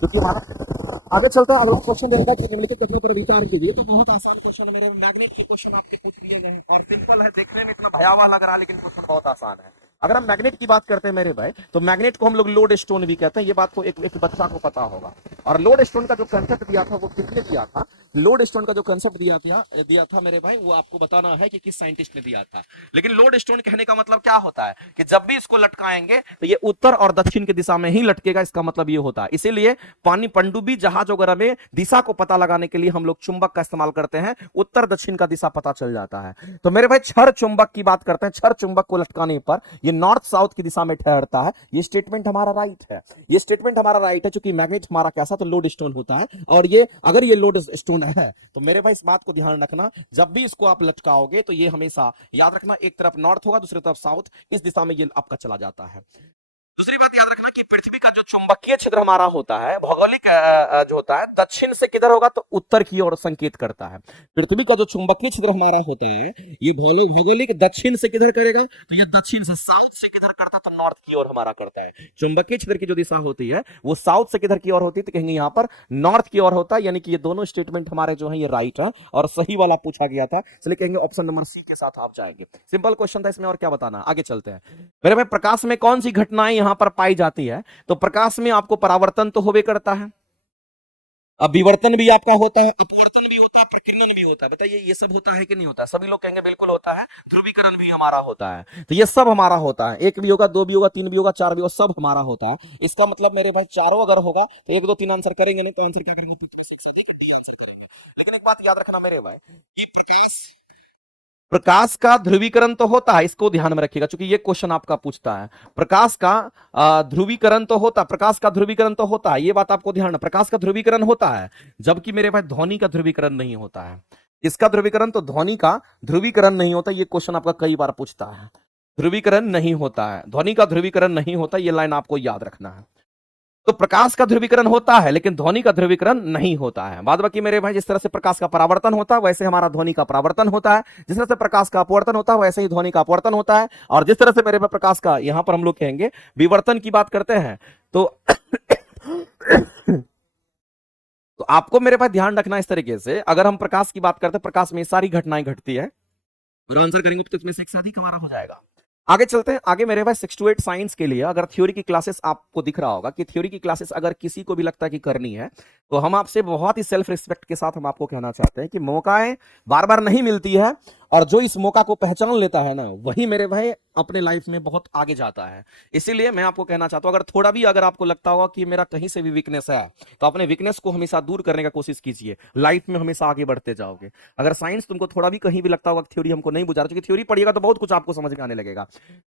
क्योंकि हमारा आगे चलता है। अगला क्वेश्चन रहता है कि निम्नलिखित कथनों पर विचार कीजिए। तो बहुत आसान क्वेश्चन है मेरे, मैग्नेट के क्वेश्चन आपके पूछ लिए गए हैं और सिंपल है, देखने में इतना भयावह लग रहा है लेकिन क्वेश्चन बहुत आसान है। अगर हम मैग्नेट की बात करते हैं मेरे भाई, तो मैग्नेट को हम लोग लोड स्टोन भी कहते हैं, ये बात को एक बच्चा को पता होगा। और लोड स्टोन का जो कंसेप्ट दिया था वो किसने दिया था? लोड स्टोन का जो कंसेप्ट दिया था मेरे भाई, वो आपको बताना है कि किस साइंटिस्ट ने दिया था। लेकिन लोड स्टोन कहने का मतलब क्या होता है कि जब भी इसको लटकाएंगे तो ये उत्तर और दक्षिण की दिशा में ही लटकेगा, इसका मतलब ये होता है। इसीलिए पानी पनडुब्बी जहाज वगैरह में दिशा को पता लगाने के लिए हम लोग चुंबक का इस्तेमाल करते हैं, उत्तर दक्षिण का दिशा पता चल जाता है। तो मेरे भाई क्षर चुंबक की बात करते हैं, क्षर चुंबक को लटकाने पर ये नॉर्थ साउथ की दिशा में ठहरता है। ये स्टेटमेंट हमारा राइट है, ये स्टेटमेंट हमारा राइट है, क्योंकि मैग्नेट हमारा कैसा? तो लोड स्टोन होता है। और ये अगर ये लोड स्टोन है तो मेरे भाई इस बात को ध्यान रखना, जब भी इसको आप लटकाओगे तो ये हमेशा याद रखना एक तरफ नॉर्थ होगा, दूसरी तरफ साउथ, इस दिशा में ये आपका चला जाता है। दूसरी बात याद रखना कि पृथ्वी का जो चुंबकीय क्षेत्र हमारा होता है, भौगोलिक जो होता है, दक्षिण से किधर होगा? तो उत्तर की ओर संकेत करता है। पृथ्वी का जो चुंबकीय क्षेत्र हमारा होता है ये भौगोलिक दक्षिण से किधर करेगा? तो ये दक्षिण से, साउथ से किधर करता है? तो नॉर्थ की ओर हमारा करता है। चुंबकीय क्षेत्र की जो दिशा होती है वो साउथ से किधर की ओर होती है? तो कहेंगे यहां पर नॉर्थ की ओर होता है। यानी कि ये दोनों स्टेटमेंट हमारे जो है ये राइट है और सही वाला पूछा गया था, इसलिए कहेंगे ऑप्शन नंबर सी के साथ आप जाएंगे। सिंपल क्वेश्चन था इसमें, और क्या बताना। आगे चलते हैं मेरे भाई, प्रकाश में कौन सी घटनाएं यहां पर पाई जाती है? तो प्रकाश में आपको परावर्तन तो होबे करता है, अब विवर्तन भी आपका होता है, अपवर्तन भी होता है, प्रकीर्णन भी होता है। बताइए ये सब होता है कि नहीं होता? सभी लोग कहेंगे बिल्कुल होता है। ध्रुवीकरण भी हमारा होता है। तो ये सब हमारा होता है, 1 भी होगा, 2 भी होगा, 3 भी होगा, 4 भी होगा, सब हमारा होता है। इसका मतलब मेरे भाई चारों अगर होगा तो 1 2 3 आंसर करेंगे, नहीं तो आंसर क्या करेंगे? डी आंसर करेंगे। लेकिन एक बात याद रखना मेरे भाई, प्रकाश का ध्रुवीकरण तो होता है, इसको ध्यान में रखिएगा क्योंकि ये क्वेश्चन आपका पूछता है। प्रकाश का ध्रुवीकरण तो होता, प्रकाश का ध्रुवीकरण तो होता है, ये बात आपको ध्यान, प्रकाश का ध्रुवीकरण होता है, जबकि मेरे भाई ध्वनि का ध्रुवीकरण नहीं होता है। इसका ध्रुवीकरण, तो ध्वनि का ध्रुवीकरण नहीं होता। ये क्वेश्चन आपका कई बार पूछता है, ध्रुवीकरण नहीं होता है, ध्वनि का ध्रुवीकरण नहीं होता, ये लाइन आपको याद रखना है। तो प्रकाश का ध्रुवीकरण होता है लेकिन ध्वनि का ध्रुवीकरण नहीं होता है। बाद बाकी मेरे भाई, जिस तरह से प्रकाश का परावर्तन होता है वैसे हमारा ध्वनि का परावर्तन होता है, जिस तरह से प्रकाश का अपवर्तन होता है वैसे ही ध्वनि का अपवर्तन होता है, और जिस तरह से मेरे भाई प्रकाश का यहां पर हम लोग कहेंगे विवर्तन की बात करते हैं, तो तो आपको मेरे पास ध्यान रखना इस तरीके से, अगर हम प्रकाश की बात करते हैं, प्रकाश में सारी घटनाएं घटती है, और आंसर करेंगे तो इसमें से एक साथ हमारा हो जाएगा। आगे चलते हैं। आगे मेरे पास 6 to 8 साइंस के लिए अगर थ्योरी की क्लासेस आपको दिख रहा होगा कि थ्योरी की क्लासेस अगर किसी को भी लगता है कि करनी है, तो हम आपसे बहुत ही सेल्फ रिस्पेक्ट के साथ हम आपको कहना चाहते हैं कि मौकाएं बार बार नहीं मिलती है, और जो इस मौका को पहचान लेता है ना, वही मेरे भाई अपने लाइफ में बहुत आगे जाता है। इसीलिए मैं आपको कहना चाहता हूं, अगर थोड़ा भी अगर आपको लगता होगा कि मेरा कहीं से भी वीकनेस है, तो अपने वीकनेस को हमेशा दूर करने का कोशिश कीजिए, लाइफ में हमेशा आगे बढ़ते जाओगे। अगर साइंस तुमको थोड़ा भी कहीं भी लगता होगा थ्योरी हमको नहीं बुझा रहा, क्योंकि थ्योरी पढ़िएगा तो बहुत कुछ आपको समझ में आने लगेगा,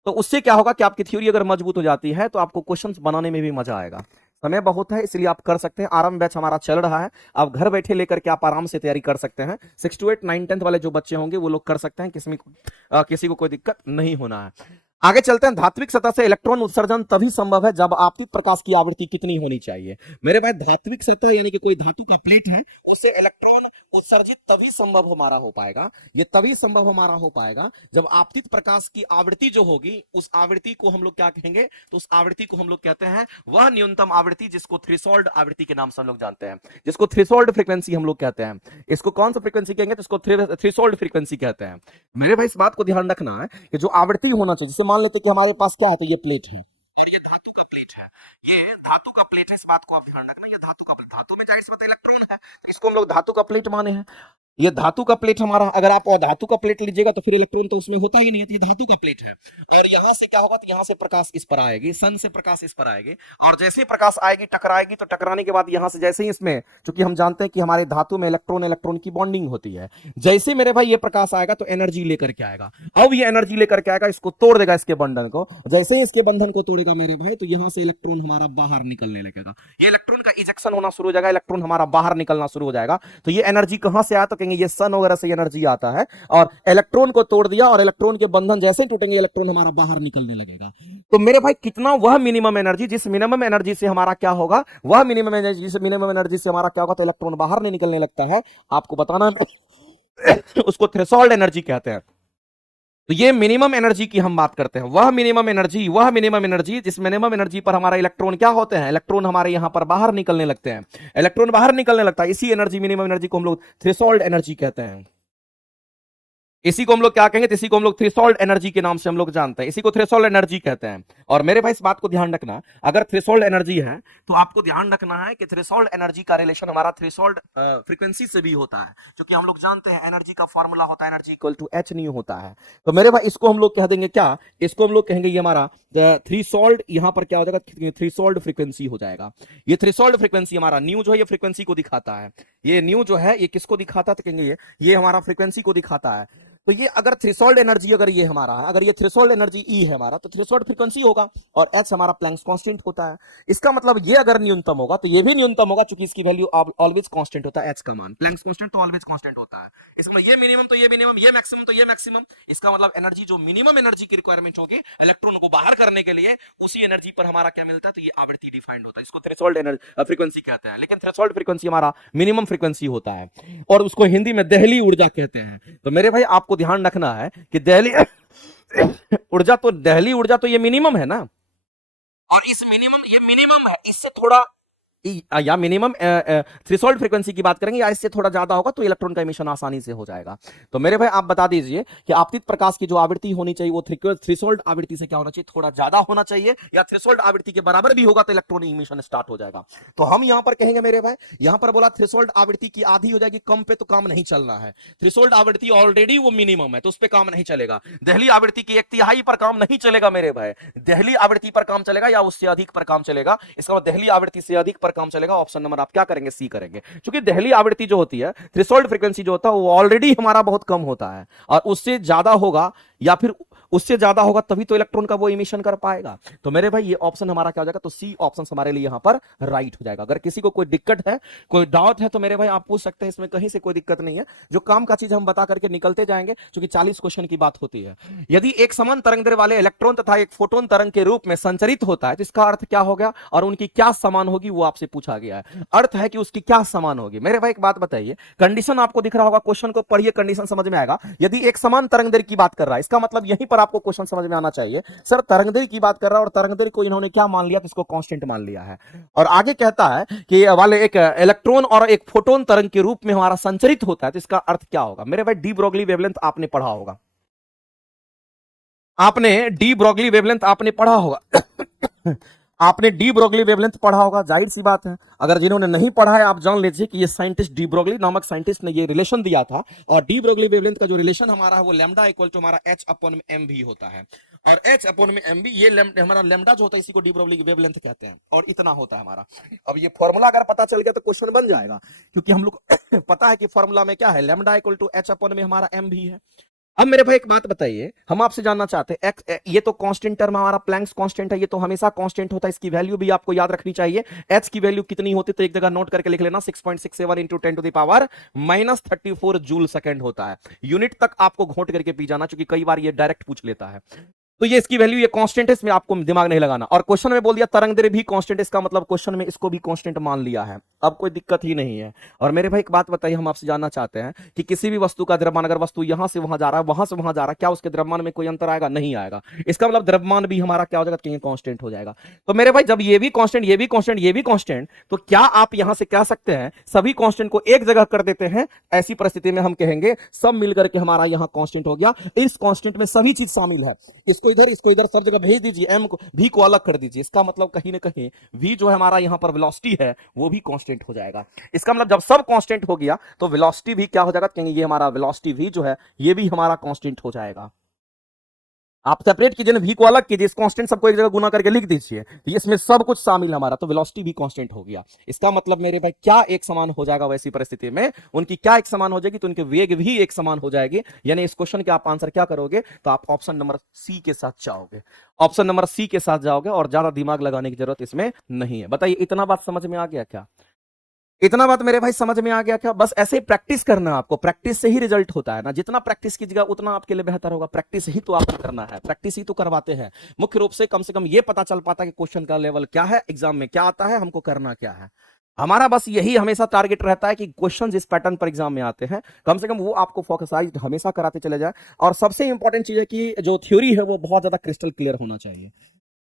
तो उससे क्या होगा कि आपकी थ्योरी अगर मजबूत हो जाती है तो आपको क्वेश्चंस बनाने में भी मजा आएगा। समय बहुत है इसलिए आप कर सकते हैं। आरंभ बैच हमारा चल रहा है, आप घर बैठे लेकर के आप आराम से तैयारी कर सकते हैं। 6 to 8 9 10th वाले जो बच्चे होंगे वो लोग कर सकते हैं, किसी को कोई दिक्कत नहीं होना है। आगे चलते हैं। धात्विक सतह से इलेक्ट्रॉन उत्सर्जन तभी संभव है जब आपतित प्रकाश की आवृत्ति कितनी होनी चाहिए। मेरे भाई धात्विक सतह यानी कि कोई धातु का प्लेट है, उससे इलेक्ट्रॉन उत्सर्जित तभी संभव हमारा हो पाएगा, ये तभी संभव हमारा हो पाएगा जब आपतित प्रकाश की आवृत्ति जो होगी, उस आवृत्ति को हम लोग क्या कहेंगे, तो उस आवृत्ति को हम लोग कहते हैं वह न्यूनतम आवृत्ति जिसको थ्रेशोल्ड आवृत्ति के नाम से हम लोग जानते हैं, जिसको थ्रेशोल्ड फ्रीक्वेंसी हम लोग कहते हैं। इसको कौन सा फ्रीक्वेंसी कहेंगे, तो इसको थ्रेशोल्ड फ्रीक्वेंसी कहते हैं। मेरे भाई इस बात को ध्यान रखना है कि जो आवृत्ति होना चाहिए, जैसे मान लेते कि हमारे पास क्या है, तो ये प्लेट है और ये धातु का प्लेट है, ये धातु का प्लेट है, इस बात को आप ध्यान रखना। ये धातु का प्लेट, धातु में जाहिर सी बात है इलेक्ट्रॉन है, तो इसको हम लोग धातु का प्लेट माने हैं। ये धातु का प्लेट हमारा, अगर आप धातु का प्लेट लीजिएगा तो फिर इलेक्ट्रॉन तो उसमें होता ही नहीं है, तो ये धातु का प्लेट है। और यहां से क्या होगा, तो यहां से प्रकाश इस पर आएगी, सन से प्रकाश इस पर आएगी, और जैसे ही प्रकाश आएगी टकराएगी, तो टकराने के बाद यहां से जैसे ही इसमें, क्योंकि हम जानते हैं कि हमारे धातु में इलेक्ट्रॉन इलेक्ट्रॉन की बॉन्डिंग होती है, जैसे मेरे भाई ये प्रकाश आएगा तो एनर्जी लेकर के आएगा। अब ये एनर्जी लेकर के आएगा, इसको तोड़ देगा, इसके बंधन को। जैसे ही इसके बंधन को तोड़ेगा मेरे भाई, तो यहां से इलेक्ट्रॉन हमारा बाहर निकलने लगेगा, ये इलेक्ट्रॉन का इजेक्शन होना शुरू हो जाएगा, इलेक्ट्रॉन हमारा बाहर निकलना शुरू हो जाएगा। तो ये एनर्जी कहां से आया, तो कहेंगे ये सन वगैरह से एनर्जी आता है, और इलेक्ट्रॉन को तोड़ दिया, और इलेक्ट्रॉन के बंधन जैसे ही टूटेंगे इलेक्ट्रॉन हमारा बाहर निकलने लगेगा। तो मेरे भाई कितना, वह मिनिमम एनर्जी, जिस मिनिमम एनर्जी से हमारा क्या होगा, वह मिनिमम एनर्जी से, मिनिमम एनर्जी से हमारा क्या होगा, तो इलेक्ट्रॉन बाहर नहीं निकलने लगता है, आपको बताना उसको थ्रेशोल्ड एनर्जी कहते हैं। तो ये मिनिमम एनर्जी की हम बात करते हैं, वह मिनिमम एनर्जी जिस मिनिमम एनर्जी पर हमारा इलेक्ट्रॉन क्या होते हैं, इलेक्ट्रॉन हमारे यहां पर बाहर निकलने लगते हैं, इलेक्ट्रॉन बाहर निकलने लगता है, इसी एनर्जी, मिनिमम एनर्जी को हम लोग थ्रेशोल्ड एनर्जी कहते हैं। इसी को हम लोग क्या कहेंगे, तो इसी को हम लोग थ्रेशोल्ड एनर्जी के नाम से हम लोग जानते हैं, इसी को थ्रेशोल्ड एनर्जी कहते हैं। और मेरे भाई इस बात को ध्यान रखना, अगर थ्रेशोल्ड एनर्जी है तो आपको ध्यान रखना है कि थ्रेशोल्ड एनर्जी का रिलेशन हमारा थ्रेशोल्ड फ्रीक्वेंसी से भी होता है, क्योंकि हम लोग जानते हैं एनर्जी का फॉर्मूला होता है energy equal to H nu होता है। तो मेरे भाई इसको हम लोग कह देंगे क्या, इसको हम लोग कहेंगे ये हमारा थ्रेशोल्ड, यहां पर क्या हो जाएगा, थ्रेशोल्ड फ्रीक्वेंसी हो जाएगा। ये थ्रेशोल्ड फ्रीक्वेंसी हमारा न्यू जो है, ये फ्रीक्वेंसी को दिखाता है, ये न्यू जो है ये किसको दिखाता है, तो कहेंगे ये हमारा फ्रीक्वेंसी को दिखाता है। तो ये अगर थ्रेशोल्ड एनर्जी अगर ये हमारा है, अगर ये थ्रेशोल्ड एनर्जी ई है हमारा, तो थ्रेशोल्ड फ्रीक्वेंसी होगा, और एच हमारा प्लैंक्स कांस्टेंट होता है। इसका मतलब ये अगर न्यूनतम होगा तो ये भी न्यूनतम होगा, क्योंकि इसकी वैल्यू ऑलवेज कांस्टेंट होता है, एच का मान, प्लैंक्स कांस्टेंट तो ऑलवेज कांस्टेंट होता है। इसका मतलब ये मिनिमम तो ये मिनिमम, ये मैक्सिमम तो ये मैक्सिमम। इसका मतलब एनर्जी जो मिनिमम एनर्जी की रिक्वायरमेंट होगी इलेक्ट्रॉन को बाहर करने के लिए, उसी एनर्जी पर हमारा क्या मिलता है, तो ये आवृत्ति डिफाइंड होता है, इसको थ्रेशोल्ड एनर्जी फ्रीक्वेंसी कहते हैं। लेकिन थ्रेशोल्ड फ्रीक्वेंसी हमारा मिनिमम फ्रीक्वेंसी होता है, और उसको हिंदी में दहली ऊर्जा कहते हैं। तो मेरे भाई आपको ध्यान रखना है कि दहली ऊर्जा, तो दहली ऊर्जा तो ये मिनिमम है ना, और इस मिनिमम, ये मिनिमम है, इससे थोड़ा या मिनिमम थ्रेशोल्ड फ्रीक्वेंसी की बात करेंगे, या इससे थोड़ा ज्यादा होगा तो इलेक्ट्रॉन का एमिशन आसानी से हो जाएगा। तो मेरे भाई आप बता दीजिए कि आपतित प्रकाश की जो आवृत्ति होनी चाहिए वो थ्रेशोल्ड आवृत्ति से क्या होना चाहिए, थोड़ा ज्यादा होना चाहिए, या थ्रेशोल्ड आवृत्ति के बराबर भी होगा तो इलेक्ट्रॉन एमिशन स्टार्ट हो जाएगा। तो हम यहां पर कहेंगे मेरे भाई, यहां पर बोला थ्रेशोल्ड आवृत्ति की आधी हो जाएगी, कम पे तो काम नहीं चलना है, थ्रेशोल्ड आवृत्ति ऑलरेडी वो मिनिमम है तो उस पर काम नहीं चलेगा। दहली आवृत्ति की 1/3 पर काम नहीं चलेगा मेरे भाई, दहली आवृत्ति पर काम चलेगा या उससे अधिक पर काम चलेगा। इसका मतलब दहली आवृत्ति से अधिक पर काम चलेगा, ऑप्शन नंबर आप क्या करेंगे, सी करेंगे, क्योंकि दहली आवृत्ति जो होती है, थ्रेशोल्ड फ्रीक्वेंसी जो होता है वो ऑलरेडी हमारा बहुत कम होता है, और उससे ज्यादा होगा या फिर उससे ज्यादा होगा तभी तो इलेक्ट्रॉन का वो इमिशन कर पाएगा। तो मेरे भाई ये ऑप्शन हमारा क्या हो जाएगा, तो सी ऑप्शन हमारे लिए यहां पर राइट हो जाएगा। अगर किसी को कोई दिक्कत है, कोई डाउट है, तो मेरे भाई आप पूछ सकते हैं, इसमें कहीं से कोई दिक्कत नहीं है। जो काम का चीज हम बता करके निकलते जाएंगे, क्योंकि 40 क्वेश्चन की बात होती है। यदि एक समान तरंग दैर्ध्य वाले इलेक्ट्रॉन तथा एक फोटोन तरंग के रूप में संचरित होता है, तो इसका अर्थ क्या हो गया, और उनकी क्या समान होगी वो आपसे पूछा गया है। अर्थ है कि उसकी क्या समान होगी। मेरे भाई एक बात बताइए, कंडीशन आपको दिख रहा होगा, क्वेश्चन को पढ़िए, कंडीशन समझ में आएगा। यदि एक समान तरंग दैर्ध्य की बात कर रहा है, इसका मतलब यहीं पर आपको क्वेश्चन समझ में आना चाहिए, सर तरंग दैर्ध्य की बात कर रहा है और तरंग दैर्ध्य को इन्होंने क्या मान लिया, तो इसको कांस्टेंट मान लिया है। और आगे कहता है कि वाले एक इलेक्ट्रॉन और एक फोटोन तरंग के रूप में हमारा संचरित होता है, तो इसका अर्थ क्या होगा। मेरे भाई डी ब्रोगली वेवलेंथ आपने पढ़ा होगा, आपने डी ब्रोगली वेवलेंथ आपने पढ़ा होगा आपने डी ब्रोगली वेवलेंथ पढ़ा होगा, जाहिर सी बात है। अगर जिन्होंने नहीं पढ़ा है, आप जान लीजिए कि ये साइंटिस्ट डी ब्रोगली नामक साइंटिस्ट ने ये रिलेशन दिया था। और डी ब्रोगली वेवलेंथ का जो रिलेशन हमारा है वो लैम्डा इक्वल टू हमारा एच अपॉन एम भी होता है। और एच अपॉन में एम भी, ये हमारा लैम्डा जो होता है इसी को डी ब्रोगली वेवलेंथ कहते हैं, और इतना होता है हमारा। अब ये फॉर्मूला अगर पता चल गया तो क्वेश्चन बन जाएगा, क्योंकि हम लोग पता है कि फॉर्मूला में क्या है, lambda equal to H upon में हमारा एम भी है। अब मेरे भाई एक बात बताइए, हम आपसे जानना चाहते हैं, एक्स ये तो कांस्टेंट टर्म हमारा प्लैंक्स कांस्टेंट है, ये तो हमेशा कांस्टेंट होता है, इसकी वैल्यू भी आपको याद रखनी चाहिए। एच की वैल्यू कितनी होती है, तो एक जगह नोट करके लिख लेना, 6.67 into 10 to the power -34 joule second होता है। यूनिट तक आपको घोट करके पी जाना, क्योंकि कई बार ये डायरेक्ट पूछ लेता है। तो ये इसकी वैल्यू, ये कांस्टेंट है, इसमें आपको दिमाग नहीं लगाना। और क्वेश्चन में बोल दिया तरंग दैर्ध्य भी कांस्टेंट, इसका मतलब क्वेश्चन में इसको भी कांस्टेंट मान लिया है, अब कोई दिक्कत ही नहीं है। और मेरे भाई एक बात बताइए, हम आपसे जानना चाहते हैं कि किसी भी वस्तु का द्रव्यमान, अगर वस्तु यहां से वहां जा रहा है, वहां से वहां जा रहा है, क्या उसके द्रव्यमान में कोई अंतर आएगा, नहीं आएगा। इसका मतलब द्रव्यमान भी हमारा क्या हो जाएगा, कहीं कांस्टेंट हो जाएगा। तो मेरे भाई जब ये भी कांस्टेंट, ये भी कांस्टेंट, ये भी कांस्टेंट, तो क्या आप यहां से कह सकते हैं सभी कांस्टेंट को एक जगह कर देते हैं, ऐसी परिस्थिति में हम कहेंगे सब मिलकर के हमारा यहां कांस्टेंट हो गया। इस कांस्टेंट में सभी चीज शामिल है, इसको इधर इसको इधर सब जगह भेज दीजिए, एम को भी को अलग कर दीजिए। इसका मतलब कहीं ना कहीं v जो है हमारा यहां पर वेलोसिटी है वो भी कांस्टेंट हो जाएगा। इसका मतलब जब सब कांस्टेंट हो गया तो वेलोसिटी भी क्या हो जाएगा, कहेंगे ये हमारा वेलोसिटी v जो है ये भी हमारा कांस्टेंट हो जाएगा। आप सेपरेट कीजिए ना, v को अलग कीजिए, इस कांस्टेंट सबको एक जगह गुना करके लिख दीजिए, तो इसमें सब कुछ शामिल हमारा, तो वेलोसिटी भी कांस्टेंट हो गया। इसका मतलब मेरे भाई क्या एक समान हो जाएगा, वैसी परिस्थिति में उनकी क्या एक समान हो जाएगी, तो उनके वेग भी एक समान हो जाएगी। यानी इस क्वेश्चन के आप आंसर क्या करोगे, तो आप ऑप्शन नंबर सी के साथ जाओगे, ऑप्शन नंबर सी के साथ जाओगे, और ज्यादा दिमाग लगाने की जरूरत इसमें नहीं है। बताइए इतना बात समझ में आ गया क्या, इतना बात मेरे भाई समझ में आ गया क्या। बस ऐसे ही प्रैक्टिस करना है आपको, प्रैक्टिस से ही रिजल्ट होता है ना, जितना प्रैक्टिस कीजिएगा उतना आपके लिए बेहतर होगा। प्रैक्टिस ही तो आपको करना है, प्रैक्टिस ही तो करवाते हैं। मुख्य रूप से कम ये पता चल पाता है कि क्वेश्चन का लेवल क्या है, एग्जाम में क्या आता है, हमको करना क्या है। हमारा बस यही हमेशा टारगेट रहता है कि क्वेश्चन जिस पैटर्न पर एग्जाम में आते हैं, कम से कम वो आपको फोकसाइज हमेशा कराते चले जाए। और सबसे इंपॉर्टेंट चीज है कि जो थ्योरी है वो बहुत ज्यादा क्रिस्टल क्लियर होना चाहिए।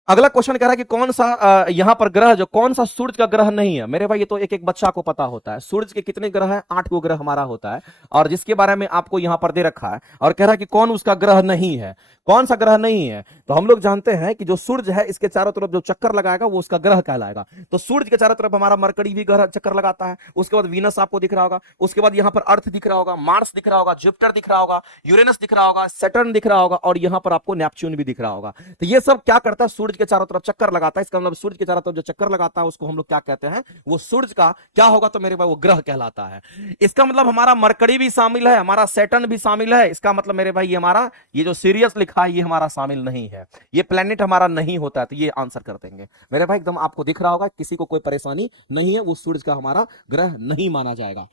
अगला क्वेश्चन कह रहा है कि कौन सा यहां पर ग्रह, जो कौन सा सूरज का ग्रह नहीं है। मेरे भाई ये तो एक एक बच्चा को पता होता है, सूरज के कितने ग्रह हैं, 8 गो ग्रह हमारा होता है, और जिसके बारे में आपको यहां पर दे रखा है, और कह रहा है कि कौन उसका ग्रह नहीं है, कौन सा ग्रह नहीं है। तो हम लोग जानते हैं कि जो सूरज है इसके चारों तरफ जो चक्कर लगाएगा वो उसका ग्रह कहलाएगा। तो सूरज के चारों तरफ हमारा मरकरी भी ग्रह चक्कर लगाता है, उसके बाद वीनस आपको दिख रहा होगा, उसके बाद यहां पर अर्थ दिख रहा होगा, मार्स दिख रहा होगा, जुपिटर दिख रहा होगा, यूरेनस दिख रहा होगा, सैटर्न दिख रहा होगा, और यहां पर आपको नेपच्यून भी दिख रहा होगा। तो ये सब क्या करता है, सूरज के चारों तरफ चक्कर लगाता है। इसका मतलब सूरज के चारों तरफ जो चक्कर लगाता है उसको हम लोग क्या कहते हैं, वो सूरज का क्या होगा, तो मेरे भाई वो ग्रह कहलाता है। इसका मतलब हमारा मरकरी भी शामिल है, हमारा सैटर्न भी शामिल है। इसका मतलब मेरे भाई ये हमारा ये जो सीरियस लिखा है ये हमारा शामिल नहीं है, ये प्लेनेट हमारा नहीं होता है। तो ये आंसर कर देंगे मेरे भाई, एकदम आपको दिख रहा होगा, किसी को कोई परेशानी नहीं है, वो सूरज का हमारा ग्रह नहीं माना जाएगा।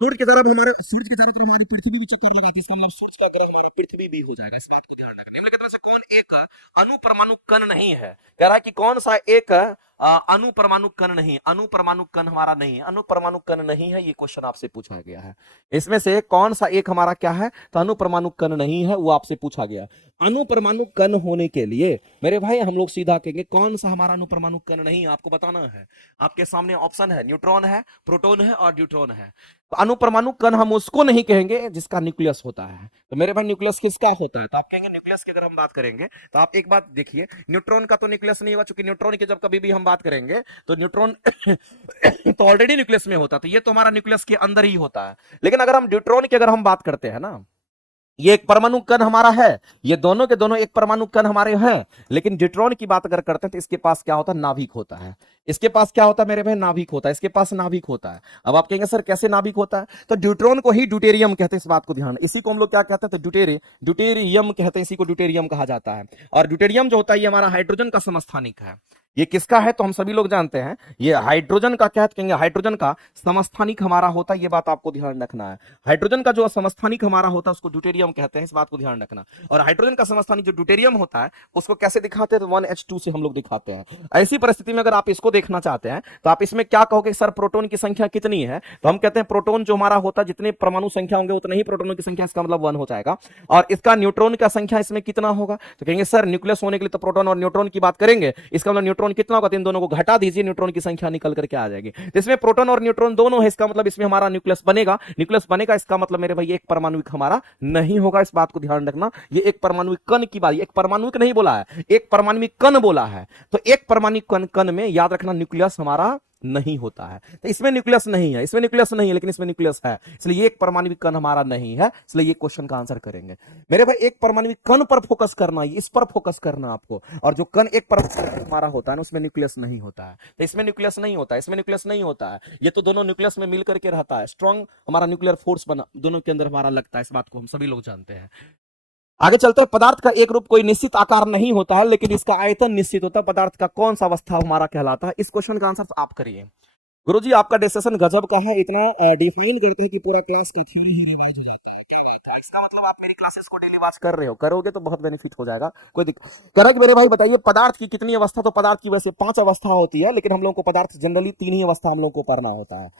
सूर्य की तरफ हमारे, सूरज की तरफ हमारी पृथ्वी भी चक्कर लगाती है, इसका मतलब सूरज का ग्रह हमारा पृथ्वी भी हो जाएगा। इस बात को ध्यान रखना। निम्नलिखित में से कौन एक अणुपरमाणु कण नहीं है, कह रहा है कि कौन सा एक अणुपरमाणु कण नहीं, अणुपरमाणु कण हमारा नहीं है, अणुपरमाणु कण नहीं है, ये क्वेश्चन आपसे पूछा गया है। इसमें से कौन सा एक हमारा क्या है, तो अणुपरमाणु कण नहीं है, वो आपसे पूछा गया। अणुपरमाणु कण होने के लिए मेरे भाई हम लोग सीधा कहेंगे कौन सा हमारा अणुपरमाणु कण नहीं है, आपको बताना है। आपके सामने ऑप्शन है, न्यूट्रॉन है, प्रोटॉन है और ड्यूट्रॉन है। तो अणुपरमाणु कण हम उसको नहीं कहेंगे जिसका न्यूक्लियस होता है। तो मेरे भाई न्यूक्लियस किसका होता है, तो आप कहेंगे न्यूक्लियस की अगर हम बात करेंगे तो आप एक बात देखिए, न्यूट्रॉन का तो न्यूक्लियस नहीं होगा, क्योंकि न्यूट्रॉन की जब कभी भी हम बात करेंगे तो न्यूट्रॉन तो ऑलरेडी न्यूक्लियस में होता है, तो ये तो हमारा न्यूक्लियस के अंदर ही होता है। लेकिन अगर हम ड्यूट्रॉन की अगर हम बात करते हैं ना, ये एक परमाणु कण हमारा है, ये दोनों के दोनों एक परमाणु कण हमारे हैं। लेकिन ड्यूट्रॉन की बात अगर करते हैं तो इसके पास क्या होता है, नाभिक होता है। इसके पास क्या होता है मेरे भाई, नाभिक होता है। इसके पास नाभिक होता है। अब आप कहेंगे सर कैसे नाभिक होता है, तो ड्यूट्रॉन को ही ड्यूटेरियम कहते हैं, इस बात को ध्यान, इसी को हम लोग क्या कहते हैं, तो ड्यूटेरियम कहते हैं, इसी को ड्यूटेरियम कहा जाता है। और ड्यूटेरियम जो होता है ये हमारा हाइड्रोजन का समस्थानिक है। ये किसका है तो हम सभी लोग जानते हैं, ये हाइड्रोजन का, क्या कहेंगे, हाइड्रोजन का समस्थानिक हमारा होता है। ये बात आपको ध्यान रखना है। हाइड्रोजन का जो समस्थानिक हमारा होता है उसको ड्यूटेरियम कहते हैं, इस बात को ध्यान रखना। और हाइड्रोजन का समस्थानिक जो ड्यूटेरियम होता है उसको कैसे दिखाते हैं, तो 1H2 से हम लोग दिखाते हैं। ऐसी परिस्थिति में अगर आप इसको देखना चाहते हैं तो आप इसमें क्या कहोगे, सर प्रोटॉन की संख्या कितनी है, तो हम कहते हैं प्रोटॉन जो हमारा होता है जितने परमाणु संख्या होंगे उतने ही प्रोटॉनों की संख्या, इसका मतलब 1 हो जाएगा। और इसका न्यूट्रॉन का संख्या इसमें कितना होगा, तो कहेंगे सर न्यूक्लियस होने के लिए तो प्रोटॉन और न्यूट्रॉन की बात करेंगे, इसका मतलब न्यूट्रॉन कितना होगा, तो इन दोनों को घटा दीजिए, न्यूट्रॉन की संख्या निकल करके आ जाएगी। तो इसमें प्रोटॉन और न्यूट्रॉन दोनों है, इसका मतलब इसमें हमारा न्यूक्लियस बनेगा। न्यूक्लियस बनेगा इसका मतलब मेरे भाई एक परमाणुक हमारा नहीं होगा, इस बात को ध्यान रखना। ये एक परमाणुक कण की बात, एक परमाणुक नहीं बोला है, एक परमाणुक कण बोला है। तो एक परमाणुक कण में याद रखना न्यूक्लियस हमारा नहीं होता है। तो इसमें न्यूक्लियस नहीं है, इसमें न्यूक्लियस नहीं है, लेकिन इसमें न्यूक्लियस है, इसलिए ये एक परमाणु कण हमारा नहीं है, इसलिए ये क्वेश्चन का आंसर करेंगे। मेरे भाई एक परमाणु कण पर फोकस करना है, इस पर फोकस करना आपको। और जो कण एक परमाणु हमारा होता है ना उसमें न्यूक्लियस नहीं होता है, तो इसमें न्यूक्लियस नहीं होता है, इसमें न्यूक्लियस नहीं होता है। ये तो दोनों न्यूक्लियस में मिलकर के रहता है, स्ट्रॉन्ग हमारा न्यूक्लियर फोर्स बना दोनों के अंदर हमारा लगता है, इस बात को हम सभी लोग जानते हैं। आगे चलते हैं। पदार्थ का एक रूप कोई निश्चित आकार नहीं होता है, लेकिन इसका आयतन निश्चित होता है। पदार्थ का कौन सा अवस्था हमारा कहलाता है, इस क्वेश्चन का आंसर आप करिए। गुरुजी आपका डिस्कशन गजब का है, इतना डिफाइन करते हैं कि पूरा क्लास का थोड़ा ही रिवाइज हो जाता है। इसका मतलब आप मेरी क्लासेस को डेली वॉच कर रहे हो, करोगे तो बहुत बेनिफिट हो जाएगा। कोई दिक्कत कह रहा है कि मेरे भाई बताइए पदार्थ की कितनी अवस्था, तो पदार्थ की वैसे 5 अवस्था होती है, लेकिन हम लोग को पदार्थ जनरली 3 ही अवस्था हम लोग को पढ़ना होता है।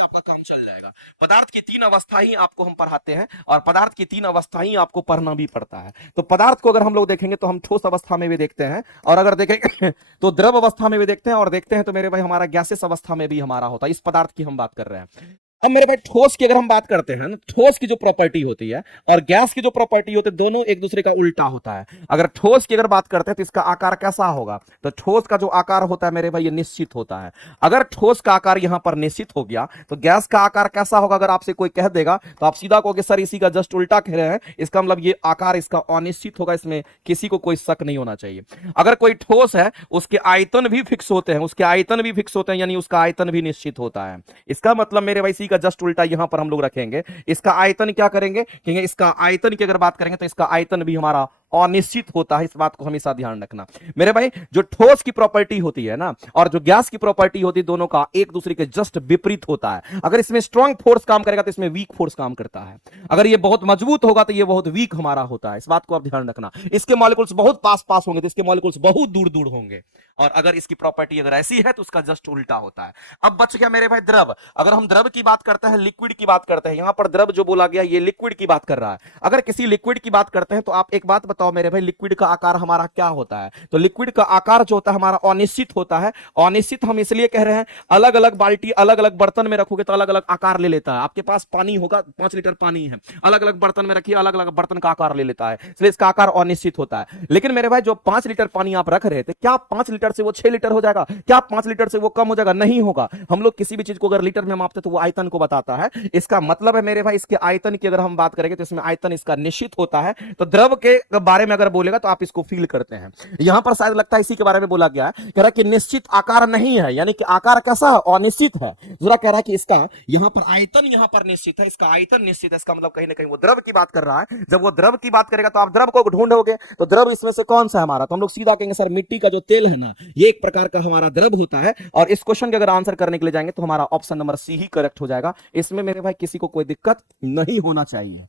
आपका काम चल जाएगा। पदार्थ की 3 अवस्था ही आपको हम पढ़ाते हैं, और पदार्थ की 3 अवस्था ही आपको पढ़ना भी पड़ता है। तो पदार्थ को अगर हम लोग देखेंगे तो हम ठोस अवस्था में भी देखते हैं, और अगर देखेंगे तो द्रव अवस्था में भी देखते हैं, और देखते हैं तो मेरे भाई हमारा गैसेस अवस्था में भी हमारा होता है। इस पदार्थ की हम बात कर रहे हैं। अब मेरे भाई ठोस की अगर हम बात करते हैं, ठोस की जो प्रॉपर्टी होती है और गैस की जो प्रॉपर्टी होती है दोनों एक दूसरे का उल्टा होता है। अगर ठोस की अगर बात करते हैं तो इसका आकार कैसा होगा, तो ठोस का जो आकार होता है मेरे भाई ये निश्चित होता है। अगर ठोस का आकार यहां पर निश्चित हो गया तो गैस का आकार कैसा होगा, अगर आपसे कोई कह देगा तो आप सीधा कहोगे सर इसी का जस्ट उल्टा कह रहे हैं, इसका मतलब ये आकार इसका अनिश्चित होगा, इसमें किसी को कोई शक नहीं होना चाहिए। अगर कोई ठोस है उसके आयतन भी फिक्स होते हैं, उसके आयतन भी फिक्स होते हैं, यानी उसका आयतन भी निश्चित होता है। इसका मतलब मेरे भाई का जस्ट उल्टा यहां पर हम लोग रखेंगे, इसका आयतन क्या करेंगे, कहेंगे इसका आयतन की अगर बात करेंगे तो इसका आयतन भी हमारा अनिश्चित होता है। इस बात को हमेशा ध्यान रखना मेरे भाई। जो ठोस की प्रॉपर्टी होती है ना और जो गैस की प्रॉपर्टी होती है दोनों का एक दूसरे के जस्ट विपरीत होता है। अगर इसमें स्ट्रांग फोर्स काम करेगा तो इसमें वीक फोर्स काम करता है, अगर ये बहुत मजबूत होगा तो ये बहुत वीक हमारा होता है। इस बात को आप ध्यान रखना। इसके मॉलिक्यूल्स बहुत पास पास होंगे तो इसके मॉलिक्यूल्स बहुत दूर दूर होंगे, और अगर इसकी प्रॉपर्टी अगर ऐसी है तो उसका जस्ट उल्टा होता है। अब बच गया मेरे भाई द्रव। अगर हम द्रव की बात करते हैं, लिक्विड की बात करते हैं, यहां पर द्रव जो बोला गया ये लिक्विड की बात कर रहा है। अगर किसी लिक्विड की बात करते हैं तो आप एक बात बताओ मेरे भाई, लिक्विड का आकार हमारा क्या होता है, तो लिक्विड का आकार जो होता है हमारा अनिश्चित होता है। अनिश्चित हम इसलिए कह रहे हैं, अलग अलग बाल्टी अलग अलग बर्तन में रखोगे तो अलग अलग आकार ले लेता है। आपके पास पानी होगा, 5 लीटर पानी है, अलग अलग बर्तन में रखिए, अलग अलग बर्तन का आकार ले लेता है, इसलिए इसका आकार अनिश्चित होता है। लेकिन मेरे भाई जो 5 लीटर पानी आप रख रहे थे, क्या 5 लीटर से वो 6 लीटर हो जाएगा, क्या 5 लीटर से वो कम हो जाएगा, नहीं होगा। हम लोग किसी भी चीज को अगर लीटर में मापते तो वो आयतन को बताता है। इसका मतलब है मेरे भाई इसके आयतन की अगर हम बात करेंगे तो इसमें आयतन इसका निश्चित होता है। तो द्रव के बारे में अगर बोलेगा तो आप इसको फील करते हैं। यहां पर शायद लगता है इसी के बारे में बोला गया है, कह रहा है कि निश्चित आकार नहीं है, यानी कि आकार कैसा है, अनिश्चित है। दूसरा कह रहा है कि इसका यहां पर आयतन यहां पर निश्चित है, इसका आयतन निश्चित है। इसका मतलब कहीं ना कहीं वो द्रव की बात कर रहा है। जब वो द्रव की बात करेगा तो आप द्रव को ढूंढोगे, तो द्रव इसमें से कौन सा है हमारा, तो हम लोग सीधा कहेंगे सर मिट्टी का जो तेल है ना ये एक प्रकार का हमारा द्रव होता है। और इस क्वेश्चन के अगर आंसर करने के लिए जाएंगे तो हमारा ऑप्शन नंबर सी ही करेक्ट हो जाएगा। इसमें मेरे भाई किसी को कोई दिक्कत नहीं होना चाहिए।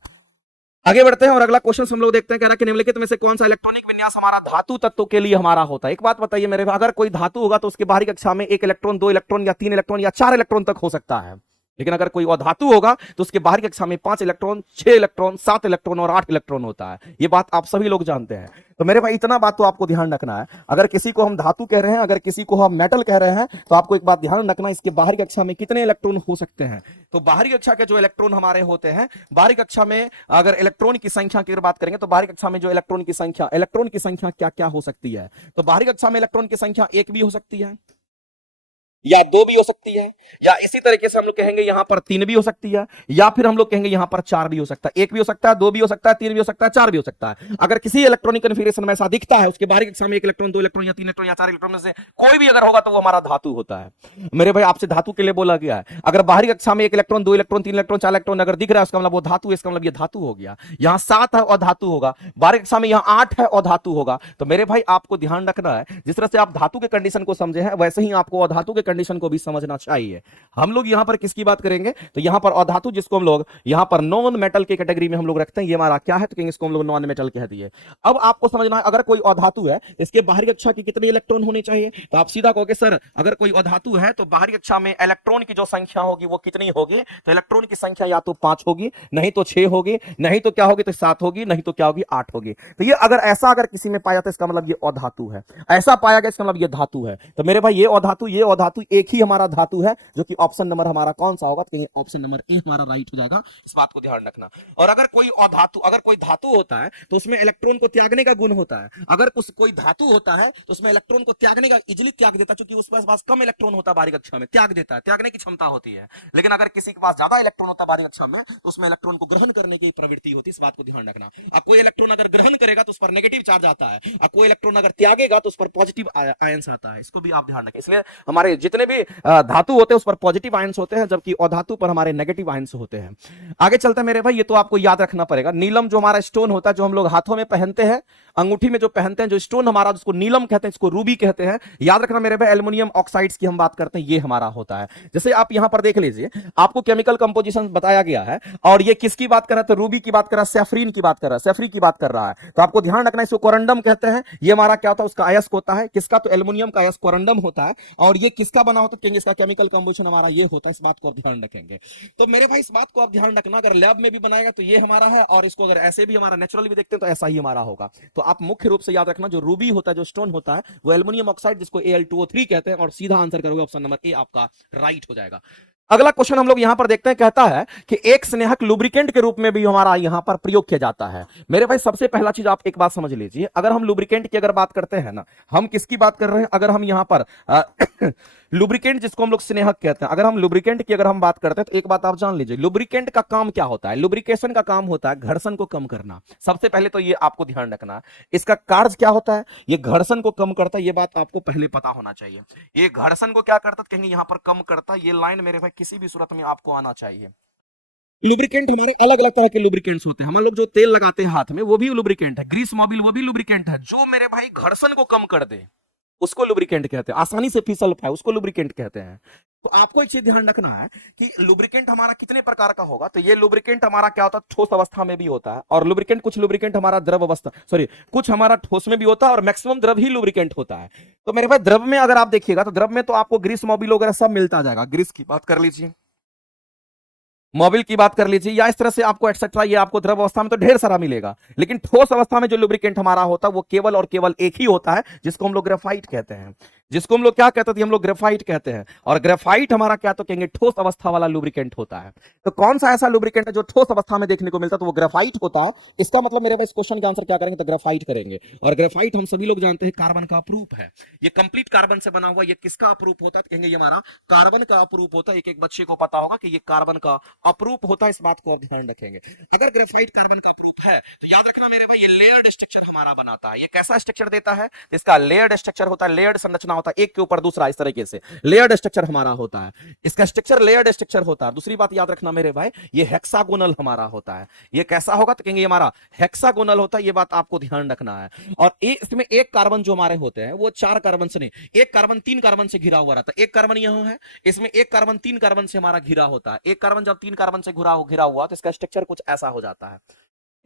आगे बढ़ते हैं और अगला क्वेश्चन हम लोग देखते हैं। कह रहा है कि निम्नलिखित में से कौन सा इलेक्ट्रॉनिक विन्यास हमारा धातु तत्व के लिए हमारा होता है। एक बात बताइए मेरे भाई, अगर कोई धातु होगा तो उसके बाहरी कक्षा में 1 इलेक्ट्रॉन, 2 इलेक्ट्रॉन या 3 इलेक्ट्रॉन या 4 इलेक्ट्रॉन तक हो सकता है। लेकिन अगर कोई अधातु होगा तो उसके बाहरी कक्षा में 5 इलेक्ट्रॉन, 6 इलेक्ट्रॉन, 7 इलेक्ट्रॉन और 8 इलेक्ट्रॉन होता है। ये बात आप सभी लोग जानते हैं। तो मेरे भाई इतना बात तो आपको ध्यान रखना है। अगर किसी को हम धातु कह रहे हैं, अगर किसी को हम मेटल कह रहे हैं, तो आपको एक बात ध्यान रखना, इसके बाहरी कक्षा में कितने इलेक्ट्रॉन हो सकते हैं। तो बाहरी कक्षा के जो इलेक्ट्रॉन हमारे होते हैं, बाहरी कक्षा में अगर इलेक्ट्रॉन की संख्या की बात करेंगे तो बाहरी कक्षा में जो इलेक्ट्रॉन की संख्या क्या क्या हो सकती है। तो बाहरी कक्षा में इलेक्ट्रॉन की संख्या 1 भी हो सकती है, या 2 भी हो सकती है, या इसी तरीके से हम लोग कहेंगे यहां पर 3 भी हो सकती है, या फिर हम लोग कहेंगे यहां पर 4 भी हो सकता है। 1 भी हो सकता है, 2 भी हो सकता है, 3 भी हो सकता है, 4 भी हो सकता है। अगर किसी इलेक्ट्रॉनिक कन्फिगरेशन में ऐसा दिखता है, उसके बाहरी कक्षा में 1 इलेक्ट्रॉन, 2 इलेक्ट्रॉन या 3 इलेक्ट्रॉन या 4 इलेक्ट्रॉन में से कोई भी अगर होगा तो वो हमारा धातु होता है। मेरे भाई आपसे धातु के लिए बोला गया है, अगर बाहरी कक्षा में 1 इलेक्ट्रॉन, 2 इलेक्ट्रॉन, 3 इलेक्ट्रॉन, 4 इलेक्ट्रॉन अगर दिख रहा है, उसका मतलब वो धातु है, इसका मतलब ये धातु हो गया। यहां 7 है और धातु होगा, बाहरी कक्षा में यहां 8 है और धातु होगा। तो मेरे भाई आपको ध्यान रखना है, जिस तरह से आप धातु के कंडीशन को समझे हैं, वैसे ही आपको अधातु के कंडीशन को भी समझना चाहिए। हम लोग यहां पर किसकी बात करेंगे, तो यहां पर अधातु, जिसको हम लोग यहां पर नॉन मेटल के कैटेगरी में हम लोग रखते हैं, ये हमारा क्या है, तो कहेंगे इसको हम लोग नॉन मेटल कह दिए। अब आपको समझना है, अगर कोई अधातु है, इसके बाहरी कक्षा की कितने इलेक्ट्रॉन होने चाहिए, तो आप सीधा कहोगे सर अगर कोई अधातु है तो बाहरी कक्षा में इलेक्ट्रॉन की जो संख्या होगी वो कितनी होगी, तो इलेक्ट्रॉन की संख्या या तो 5 होगी, नहीं तो 6 होगी, नहीं तो क्या होगी, तो 7 होगी, नहीं तो क्या होगी, 8 होगी। तो ये अगर किसी में पाया तो इसका मतलब ये अधातु है, ऐसा पाया गया इसका मतलब ये धातु है। तो मेरे भाई ये अधातु एक ही हमारा धातु है, जो कि ऑप्शन नंबर हमारा कौन सा होगा, तो ऑप्शन नंबर ए हमारा राइट हो जाएगा। इस बात को ध्यान रखना। और अगर कोई धातु होता है तो उसमें इलेक्ट्रॉन को त्यागने का गुण होता है। अगर कोई धातु होता है तो उसमें इलेक्ट्रॉन को त्यागने का इजिली त्याग देता है, क्योंकि उसके पास कम इलेक्ट्रॉन होता है बाहरी कक्षा में, त्याग देता है, त्यागने की क्षमता होती है। लेकिन अगर किसी के पास ज्यादा इलेक्ट्रॉन होता है बाहरी कक्षा में, तो उसमें इलेक्ट्रॉन को ग्रहण करने की प्रवृत्ति होती है। इस बात को ध्यान रखना। अब कोई इलेक्ट्रॉन अगर ग्रहण करेगा तो उस पर नेगेटिव चार्ज आता है, और कोई इलेक्ट्रॉन अगर त्यागेगा तो उस पर पॉजिटिव आयंस आता है। इसको भी आप ध्यान रखें। इसलिए हमारे जितने भी धातु होते हैं उस पर पॉजिटिव आयंस होते हैं, जबकि अधातु पर हमारे नेगेटिव आयंस होते हैं। आगे चलते हैं मेरे भाई, ये तो आपको याद रखना पड़ेगा। नीलम जो हमारा स्टोन होता है, जो हम लोग हाथों में पहनते हैं, अंगूठी में जो पहनते हैं, जो स्टोन हमारा, जिसको नीलम कहते हैं, इसको रूबी कहते हैं। याद रखना मेरे भाई, एल्युमिनियम ऑक्साइड्स की हम बात करते हैं, ये हमारा होता है। जैसे आप यहां पर देख लीजिए, आपको केमिकल कंपोजिशन बताया गया है, और ये किसकी बात कर रहा है, तो रूबी की बात कर रहा है, सैफरीन की बात कर रहा है, सैफरी की बात कर रहा है। तो आपको ध्यान रखना, इसको कोरंडम कहते हैं। ये हमारा क्या होता है, उसका अयस्क होता है। किसका, तो एल्युमिनियम का अयस्क कोरंडम होता है। और ये किसका बना होता है, इसका केमिकल कंपोजिशन हमारा ये होता है। इस बात को आप ध्यान रखेंगे। तो मेरे भाई इस बात को आप ध्यान रखना, अगर लैब में भी बनाएगा तो ये हमारा है, और इसको अगर ऐसे भी हमारा नेचुरल भी देखते हैं तो ऐसा ही हमारा होगा। तो आप मुख्य रूप से याद रखना, जो रूबी होता है, जो स्टोन होता है, वो एल्युमिनियम ऑक्साइड, जिसको Al2O3 कहते हैं। और सीधा आंसर करोगे ऑप्शन नंबर ए आपका राइट हो जाएगा। अगला क्वेश्चन हम लोग यहां पर देखते हैं, कहता है कि एक स्नेहक लुब्रिकेंट के रूप में भी हमारा यहां पर प्रयोग किया जाता है। मेरे भाई सबसे पहला चीज आप एक बात समझ लीजिए, अगर हम लुब्रिकेंट की अगर बात करते हैं ना, हम किसकी बात कर रहे हैं, अगर हम यहां पर लुब्रिकेंट, जिसको हम लोग स्नेहक कहते हैं, अगर हम लुब्रिकेंट की अगर हम बात करते हैं, तो एक बात आप जान लीजिए, लुब्रिकेंट का काम क्या होता है। लुब्रिकेशन का काम होता है घर्षण को कम करना। सबसे पहले तो ये आपको ध्यान रखना, इसका कार्य क्या होता है, ये घर्षण को कम करता है। ये बात आपको पहले पता होना चाहिए। ये घर्षण को क्या करता है, कहेंगे यहां पर कम करता है। ये लाइन मेरे भाई किसी भी सूरत में आपको आना चाहिए। लुब्रिकेंट हमारे अलग अलग तरह के लुब्रिकेंट्स होते हैं। हम लोग जो तेल लगाते हैं हाथ में, वो भी लुब्रिकेंट है। ग्रीस मोबिल, वो भी लुब्रिकेंट है। जो मेरे भाई घर्षण को कम कर दे उसको लुब्रिकेंट कहते हैं। आसानी से फिसल पाए उसको लुब्रिकेंट कहते हैं। तो आपको एक चीज ध्यान रखना है कि लुब्रिकेंट हमारा कितने प्रकार का होगा। तो ये लुब्रिकेंट हमारा क्या होता है, ठोस अवस्था में भी होता है। और लुब्रिकेंट, कुछ लुब्रिकेंट हमारा द्रव अवस्था, सॉरी, कुछ हमारा ठोस में भी होता है, और मैक्सिमम द्रव ही लुब्रिकेंट होता है। तो मेरे भाई द्रव में अगर आप देखिएगा, तो द्रव में तो आपको ग्रीस मोबिल वगैरह सब मिलता जाएगा। ग्रीस की बात कर लीजिए, मोबिल की बात कर लीजिए, या इस तरह से आपको एक्सेट्रा, ये आपको द्रव अवस्था में तो ढेर सारा मिलेगा। लेकिन ठोस अवस्था में जो लुब्रिकेंट हमारा होता है वो केवल और केवल एक ही होता है, जिसको हम लोग ग्रेफाइट कहते हैं। जिसको हम लोग क्या कहते थे, हम लोग ग्रेफाइट कहते हैं। और ग्रेफाइट हमारा क्या, तो कहेंगे ठोस अवस्था वाला लुब्रिकेंट होता है। तो कौन सा ऐसा लुब्रिकेंट है जो ठोस अवस्था में देखने को मिलता है, तो वो ग्रेफाइट होता है। इसका मतलब मेरे भाई इस क्वेश्चन का आंसर क्या करेंगे, तो ग्रेफाइट करेंगे। और ग्रेफाइट हम सभी लोग जानते हैं कार्बन का अपरूप है। ये कंप्लीट कार्बन से बना हुआ, ये किसका अपरूप होता है, कहेंगे ये हमारा कार्बन का अपरूप होता है। एक एक बच्चे को पता होगा कि ये कार्बन का अपरूप होता है। इस बात को आप ध्यान रखेंगे। अगर ग्रेफाइट कार्बन का अपरूप है तो याद रखना मेरे भाई, ये लेयर्ड स्ट्रक्चर हमारा बनाता है। ये कैसा स्ट्रक्चर देता है, इसका लेयर्ड स्ट्रक्चर होता है, लेयर्ड संरचना होता है, एक के ऊपर दूसरा, इस तरीके से लेयर्ड स्ट्रक्चर हमारा होता है। इसका स्ट्रक्चर लेयर्ड स्ट्रक्चर होता है। दूसरी बात याद रखना मेरे भाई, ये हेक्सागोनल हमारा होता है। ये कैसा होगा, तो कहेंगे ये हमारा हेक्सागोनल होता है। ये बात आपको ध्यान रखना है। और इसमें एक कार्बन जो हमारे होते हैं वो 4 कार्बन से नहीं, एक कार्बन 3 कार्बन से घिरा हुआ रहता है। एक कार्बन यहां है, इसमें एक कार्बन 3 कार्बन से हमारा घिरा होता है। एक कार्बन जब 3 कार्बन से घिरा हुआ तो इसका स्ट्रक्चर कुछ ऐसा हो जाता है।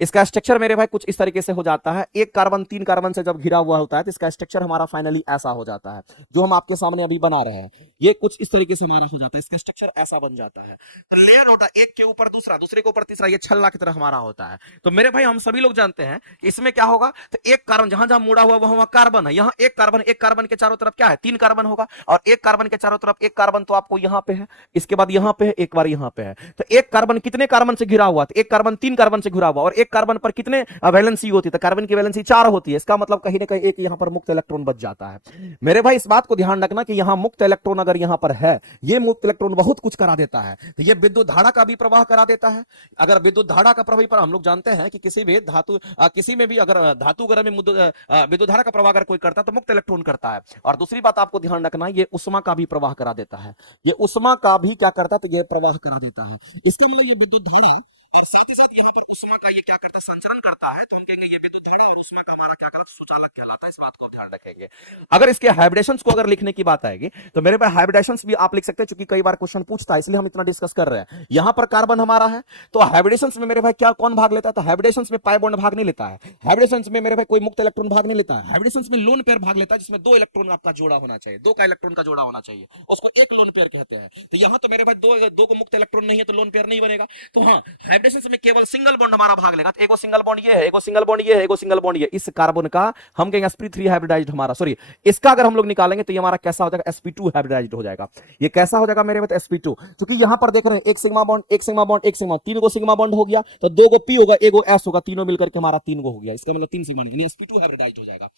इसका स्ट्रक्चर मेरे भाई कुछ इस तरीके से हो जाता है। एक कार्बन 3 कार्बन से जब घिरा हुआ होता है तो इसका स्ट्रक्चर हमारा फाइनली ऐसा हो जाता है, जो हम आपके सामने अभी बना रहे हैं। ये कुछ इस तरीके से हमारा हो जाता है, इसका स्ट्रक्चर ऐसा बन जाता है। तो लेयर होता है, एक के ऊपर दूसरा, दूसरे के ऊपर तीसरा, ये छल्ला की तरह हमारा होता है। तो मेरे भाई हम सभी लोग जानते हैं कि इसमें क्या होगा, तो एक कार्बन जहां जहां मुड़ा हुआ वहां कार्बन है। यहाँ एक कार्बन के चारों तरफ क्या है, 3 कार्बन होगा। और एक कार्बन के चारों तरफ एक कार्बन तो आपको यहाँ पे है, इसके बाद यहाँ पे है, एक बार यहाँ पे है। तो एक कार्बन कितने कार्बन से घिरा हुआ, एक कार्बन 3 कार्बन से घिरा हुआ, और एक कार्बन पर कितने वैलेंसी होती है, तो कार्बन की वैलेंसी 4 होती है, इसका मतलब कहीं ना कहीं एक यहां पर मुक्त इलेक्ट्रॉन बच जाता है। मेरे भाई इस बात को ध्यान रखना कि यहां मुक्त इलेक्ट्रॉन अगर यहां पर है, ये मुक्त इलेक्ट्रॉन बहुत कुछ करा देता है, तो ये विद्युत धारा का भी प्रवाह करा देता है। अगर विद्युत धारा का प्रवाह पर हम लोग जानते हैं कि किसी भी धातु किसी में भी अगर धातु गर्भ में विद्युत धारा का प्रवाह अगर कोई करता है तो मुक्त इलेक्ट्रॉन करता है। और दूसरी बात आपको ध्यान रखना, ये उष्मा का भी प्रवाह करा देता है, ये उष्मा का भी क्या करता है, तो ये प्रवाह करा देता है। इसका मतलब ये विद्युत धारा और साथ ही साथ यहाँ पर उष्मा का ये क्या करता है, संचरण करता है, तो हम कहेंगे ये विद्युत धारा और उष्मा का हमारा क्या कहलाता है, सुचालक कहलाता है। इस बात को ध्यान रखेंगे। अगर इसके हाइब्रिडेशंस को अगर लिखने की बात आएगी तो मेरे पास हाइब्रिडेशंस भी आप लिख सकते हैं, क्योंकि कई बार क्वेश्चन पूछता है, इसलिए हम इतना डिस्कस कर रहे हैं। यहां पर कार्बन हमारा है, तो हाइब्रिडेशंस में मेरे भाई क्या कौन भाग लेता है, तो हाइब्रिडेशंस में पाई बॉन्ड भाग नहीं लेता है, हाइब्रिडेशंस में मेरे भाई कोई मुक्त इलेक्ट्रॉन भाग नहीं लेता है, हाइब्रिडेशंस में लोन पेयर भाग लेता है, जिसमें 2 इलेक्ट्रॉन आपका जोड़ा होना चाहिए, 2 का इलेक्ट्रॉन का जोड़ा होना चाहिए, उसको एक लोन पेयर कहते हैं। तो यहां तो मेरे भाई दो को मुक्त इलेक्ट्रॉन नहीं है, तो लोन पेयर नहीं बनेगा। तो हाँ, हाइब्रिडेशंस में केवल सिंगल बॉन्ड हमारा भाग लेगा, तो एगो सिंगल बॉन्ड ये है, एगो सिंगल बॉन्ड ये है, एगो सिंगल बॉन्ड ये, इस कार्बन का हम कहेंगे sp3 हाइब्रिडाइज्ड हमारा, सॉरी इसका अगर हम लोग निकालेंगे तो ये हमारा कैसा हो जाएगा, sp2 हाइब्रिडाइज्ड हो जाएगा। ये कैसा हो जाएगा मेरे भाई, sp2, क्योंकि यहां पर देख रहे हैं एक सिग्मा बॉन्ड, एक सिग्मा बॉन्ड, एक सिग्मा, 3 गो सिग्मा बॉन्ड हो गया, तो 2 गो p होगा, 1 गो s होगा, तीनों मिलकर के हमारा 3 गो हो गया, इसका मतलब 3 सिग्मा यानी sp2 हाइब्रिडाइज्ड हो जाएगा।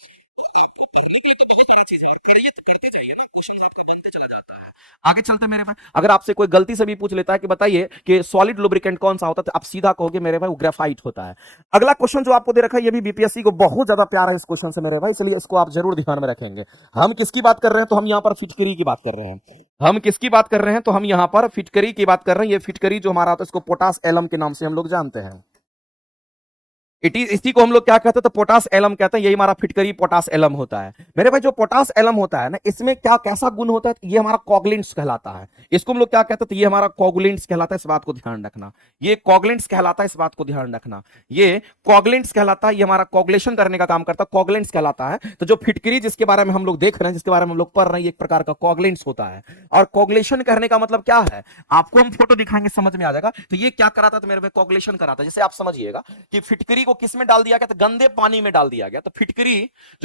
आगे चलते मेरे भाई, अगर आपसे कोई गलती से भी पूछ लेता है कि बताइए कि सॉलिड लुब्रिकेंट कौन सा होता है, तो आप सीधा कहोगे मेरे भाई वो ग्रेफाइट होता है। अगला क्वेश्चन जो आपको दे रखा है, ये भी बीपीएससी को बहुत ज्यादा प्यार है इस क्वेश्चन से मेरे भाई, इसलिए इसको आप जरूर ध्यान में रखेंगे। हम किसकी बात कर रहे हैं, तो हम यहाँ पर फिटकरी की बात कर रहे हैं। हम किसकी बात कर रहे हैं, तो हम यहाँ पर फिटकरी की बात कर रहे हैं। ये फिटकरी जो हमारा होता है, इसको पोटास एलम के नाम से हम लोग जानते हैं। इसी को हम लोग क्या कहते हैं, तो पोटास एलम कहते हैं। यही हमारा फिटकरी पोटास एलम होता है मेरे भाई। जो पोटास एलम होता है ना, इसमें क्या कैसा गुण होता है, ये हमारा कोगुलेंट्स कहलाता है। इसको हम लोग क्या कहते हैं, तो ये हमारा कोगुलेंट्स कहलाता है। इस बात को ध्यान रखना, ये कोगुलेंट्स कहलाता है, इस बात को ध्यान रखना, ये कोगुलेंट्स कहलाता है। ये हमारा कोगुलेशन करने का काम करता है, कोगुलेंट्स कहलाता है। तो जो फिटकरी जिसके बारे में हम लोग देख रहे हैं, जिसके बारे में हम लोग पढ़ रहे हैं, एक प्रकार का कोगुलेंट्स होता है। और कोगुलेशन करने का मतलब क्या है, आपको हम फोटो दिखाएंगे समझ में आ जाएगा। तो ये क्या कराता है, तो मेरे भाई कोगुलेशन कराता है। जैसे आप समझिएगा कि फिटकरी को किस में डाल दिया गया, तो गंदे पानी में डाल दिया गया। तो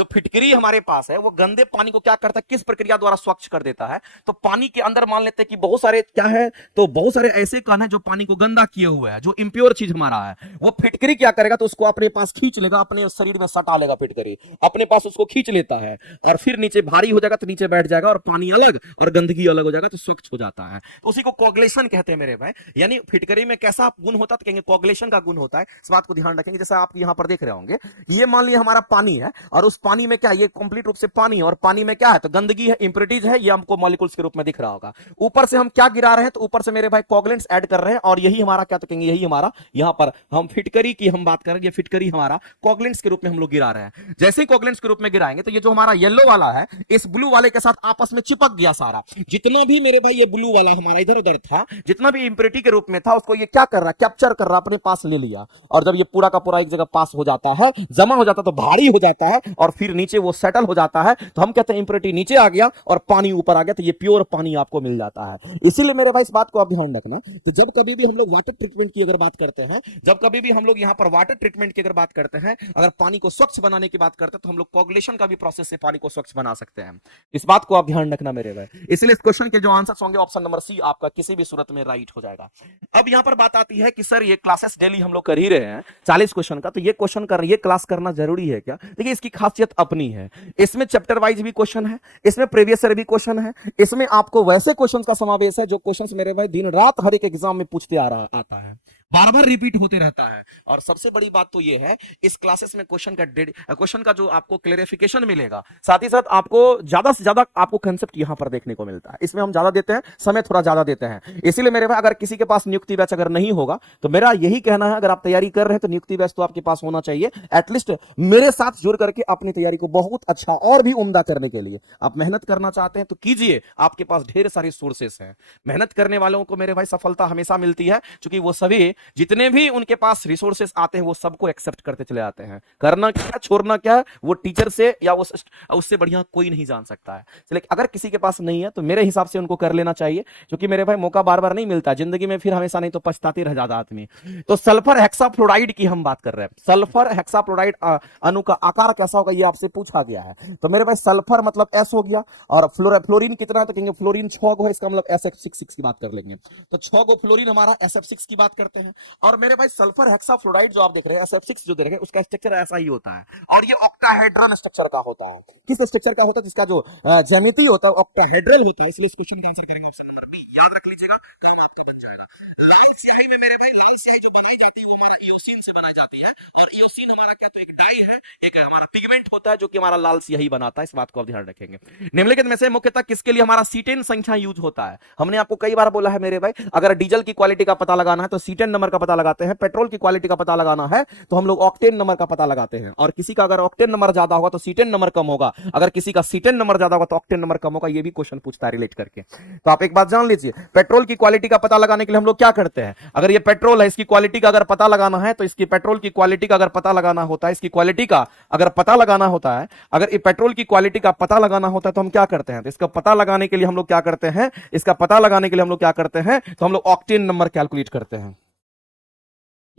फिटकरी हमारे पास है, वो गंदे पानी को क्या करता है, किस प्रक्रिया द्वारा स्वच्छ कर देता है। तो पानी के अंदर मान लेते हैं कि बहुत सारे क्या है, तो बहुत सारे ऐसे कण हैं जो पानी को गंदा किए हुए हैं, जो इंप्योर चीज हमारा है। वो फिटकरी क्या करेगा, तो उसको अपने पास खींच लेगा, अपने शरीर में सटा लेगा। फिटकरी अपने पास उसको खींच लेता है और फिर नीचे भारी हो जाएगा, तो नीचे बैठ जाएगा और पानी अलग और गंदगी अलग हो जाएगा, तो स्वच्छ हो जाता है। तो उसी को कोगुलेशन कहते हैं मेरे भाई। यानी फिटकरी में कैसा गुण होता है, तो कहेंगे कोगुलेशन का गुण होता है। इस बात को ध्यान रखेंगे। जैसा आप यहां पर देख रहे होंगे, ये मान लिया हमारा पानी है, और उस पानी में क्या, ये कंप्लीट रूप से पानी है, और पानी में क्या है, तो गंदगी है, इंप्योरिटीज है। ये हमको मॉलिक्यूल्स के रूप में दिख रहा होगा। ऊपर से हम क्या गिरा रहे हैं, तो ऊपर से मेरे भाई कोगुलेंट्स ऐड कर रहे हैं, और यही हमारा क्या, तो कहेंगे यही हमारा, यहां पर हम फिटकरी की हम बात करेंगे, फिटकरी हमारा कोगुलेंट्स के रूप में हम लोग गिरा रहे हैं। जैसे ही कोगुलेंट्स के रूप में गिराएंगे, तो ये जो हमारा येलो वाला है, इस ब्लू वाले के साथ आपस में चिपक गया सारा। जितना भी मेरे भाई ये ब्लू वाला हमारा इधर उधर था, जितना भी इंप्योरिटी के रूप में था, उसको ये क्या कर रहा है, कैप्चर कर रहा है, अपने पास ले लिया। और जब ये पूरा का पूरा एक जगह पास हो जाता है, जमा हो जाता है, तो भारी हो जाता है, और फिर नीचे वो सेटल हो जाता है। तो हम कहते हैं इंप्योरिटी नीचे आ गया और पानी ऊपर आ गया, तो ये प्योर पानी आपको मिल जाता है। इसीलिए मेरे भाई इस बात को आप ध्यान रखना कि जब कभी भी हम लोग वाटर ट्रीटमेंट की अगर बात करते हैं, जब कभी भी हम लोग यहां पर वाटर ट्रीटमेंट की अगर बात करते हैं, अगर पानी को स्वच्छ बनाने की बात करते हैं, तो हम लोग कोगुलेशन का भी प्रोसेस से पानी को स्वच्छ बना सकते हैं। इस बात को आप ध्यान रखना मेरे भाई। इसलिए इस क्वेश्चन के जो आंसर्स होंगे, ऑप्शन नंबर सी आपका किसी भी सूरत में राइट हो जाएगा। अब यहां पर बात आती है कि सर ये क्लासेस डेली हम लोग कर ही रहे हैं 40 क्वेश्चन का, तो ये क्वेश्चन कर ये क्लास करना जरूरी है क्या? देखिए इसकी खासियत अपनी है। इसमें चैप्टर वाइज भी क्वेश्चन है, इसमें प्रीवियस ईयर भी क्वेश्चन है, इसमें आपको वैसे क्वेश्चंस का समावेश है जो क्वेश्चंस मेरे भाई दिन रात हर एक एग्जाम में पूछते आता है, बार बार रिपीट होते रहता है। और सबसे बड़ी बात तो ये है, इस क्लासेस में क्वेश्चन का जो आपको क्लेरिफिकेशन मिलेगा, साथ ही साथ आपको ज्यादा से ज्यादा आपको कंसेप्ट यहां पर देखने को मिलता है। इसमें हम ज्यादा देते हैं, समय थोड़ा ज्यादा देते हैं। इसीलिए मेरे भाई अगर किसी के पास नियुक्ति बैच अगर नहीं होगा, तो मेरा यही कहना है, अगर आप तैयारी कर रहे हैं तो नियुक्ति बैच तो आपके पास होना चाहिए। एटलीस्ट मेरे साथ जुड़ करके अपनी तैयारी को बहुत अच्छा और भी उम्दा करने के लिए आप मेहनत करना चाहते हैं तो कीजिए। आपके पास ढेर सारी सोर्सेस हैं। मेहनत करने वालों को मेरे भाई सफलता हमेशा मिलती है, क्योंकि वो सभी जितने भी उनके पास रिसोर्सेस आते हैं, वो सबको एक्सेप्ट करते चले आते हैं। करना क्या, छोड़ना क्या, वो टीचर से या वो उससे बढ़िया कोई नहीं जान सकता है। लेकिन अगर किसी के पास नहीं है, तो मेरे हिसाब से उनको कर लेना चाहिए, क्योंकि मेरे भाई मौका बार बार नहीं मिलता जिंदगी में, फिर हमेशा नहीं तो पछताते रह जाता आदमी। तो सल्फर हेक्साफ्लोराइड की हम बात कर रहे हैं। सल्फर हेक्साफ्लोराइड अणु का आकार कैसा होगा, ये आपसे पूछा गया है। तो मेरे भाई सल्फर मतलब S हो गया, और फ्लोरीन कितना, तो कहेंगे फ्लोरीन 6 गो है, इसका मतलब SF66 की बात कर लेंगे। तो 6 गो फ्लोरीन हमारा SF6 की बात करते हैं। हैं। और मेरे भाई सल्फर हेक्साफ्लोराइड जो आप देख रहे हैं SF6 जो देख रहे हैं उसका स्ट्रक्चर ऐसा ही होता है और ये ऑक्टाहेड्रल स्ट्रक्चर का होता है। किस स्ट्रक्चर का होता है? जिसका जो ज्यामिति होता है ऑक्टाहेड्रल होता है, इसलिए इस क्वेश्चन का आंसर करेंगे ऑप्शन नंबर बी। याद रख लीजिएगा, काम आपका बन जाएगा। लाल स्याही में मेरे भाई लाल स्याही जो बनाई जाती है वो हमारा इयोसिन से बनाई जाती है और इयोसिन हमारा क्या तो एक डाई है, एक हमारा पिगमेंट होता है जो कि हमारा लाल स्याही बनाता है। इस बात को आप ध्यान रखेंगे। निम्नलिखित में से मुख्यतः किसके लिए हमारा सीटेन संख्या यूज होता है? हमने आपको कई बार बोला है मेरे भाई, अगर डीजल की क्वालिटी का पता लगाना है तो सीटेन नंबर का पता लगाते हैं, पेट्रोल की क्वालिटी का पता लगाना है तो हम लोग ऑक्टेन नंबर का पता लगाते हैं। और किसी का अगर ऑक्टेन नंबर ज्यादा होगा तो सीटेन नंबर कम होगा, अगर किसी का सीटेन नंबर ज्यादा होगा तो ऑक्टेन नंबर कम होगा। ये भी क्वेश्चन पूछता है रिलेट करके। तो आप एक बात जान लीजिए, पेट्रोल की क्वालिटी का पता लगाने के लिए हम लोग क्या करते हैं? अगर ये पेट्रोल है, इसकी क्वालिटी का अगर पता लगाना है तो इसकी पेट्रोल की क्वालिटी का अगर पता लगाना होता है, इसकी क्वालिटी का अगर पता लगाना होता है, अगर ये पेट्रोल की क्वालिटी का पता लगाना होता है तो हम क्या करते हैं? तो इसका पता लगाने के लिए हम लोग क्या करते हैं? इसका पता लगाने के लिए हम लोग क्या करते हैं? तो हम लोग ऑक्टेन नंबर कैलकुलेट करते हैं।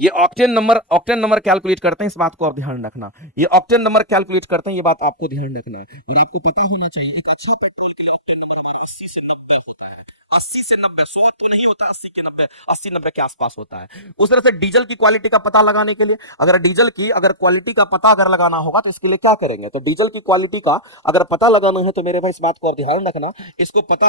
ये ऑक्टेन नंबर कैलकुलेट करते हैं। इस बात को आप ध्यान रखना, ये ऑक्टेन नंबर कैलकुलेट करते हैं, ये बात आपको ध्यान रखना है और आपको पता होना चाहिए एक अच्छा पेट्रोल के लिए ऑक्टेन नंबर हमारा 80 से 90 होता है। 80 से 90, 100 तो नहीं होता, 80 के 90, 80-90 के आसपास होता है। उस तरह से डीजल की क्वालिटी का पता लगाने के लिए अगर डीजल की अगर क्वालिटी का पता अगर लगाना होगा तो इसके लिए क्या करेंगे? तो डीजल की क्वालिटी का अगर पता लगाना है तो मेरे भाई इस बात को आप ध्यान रखना, इसको पता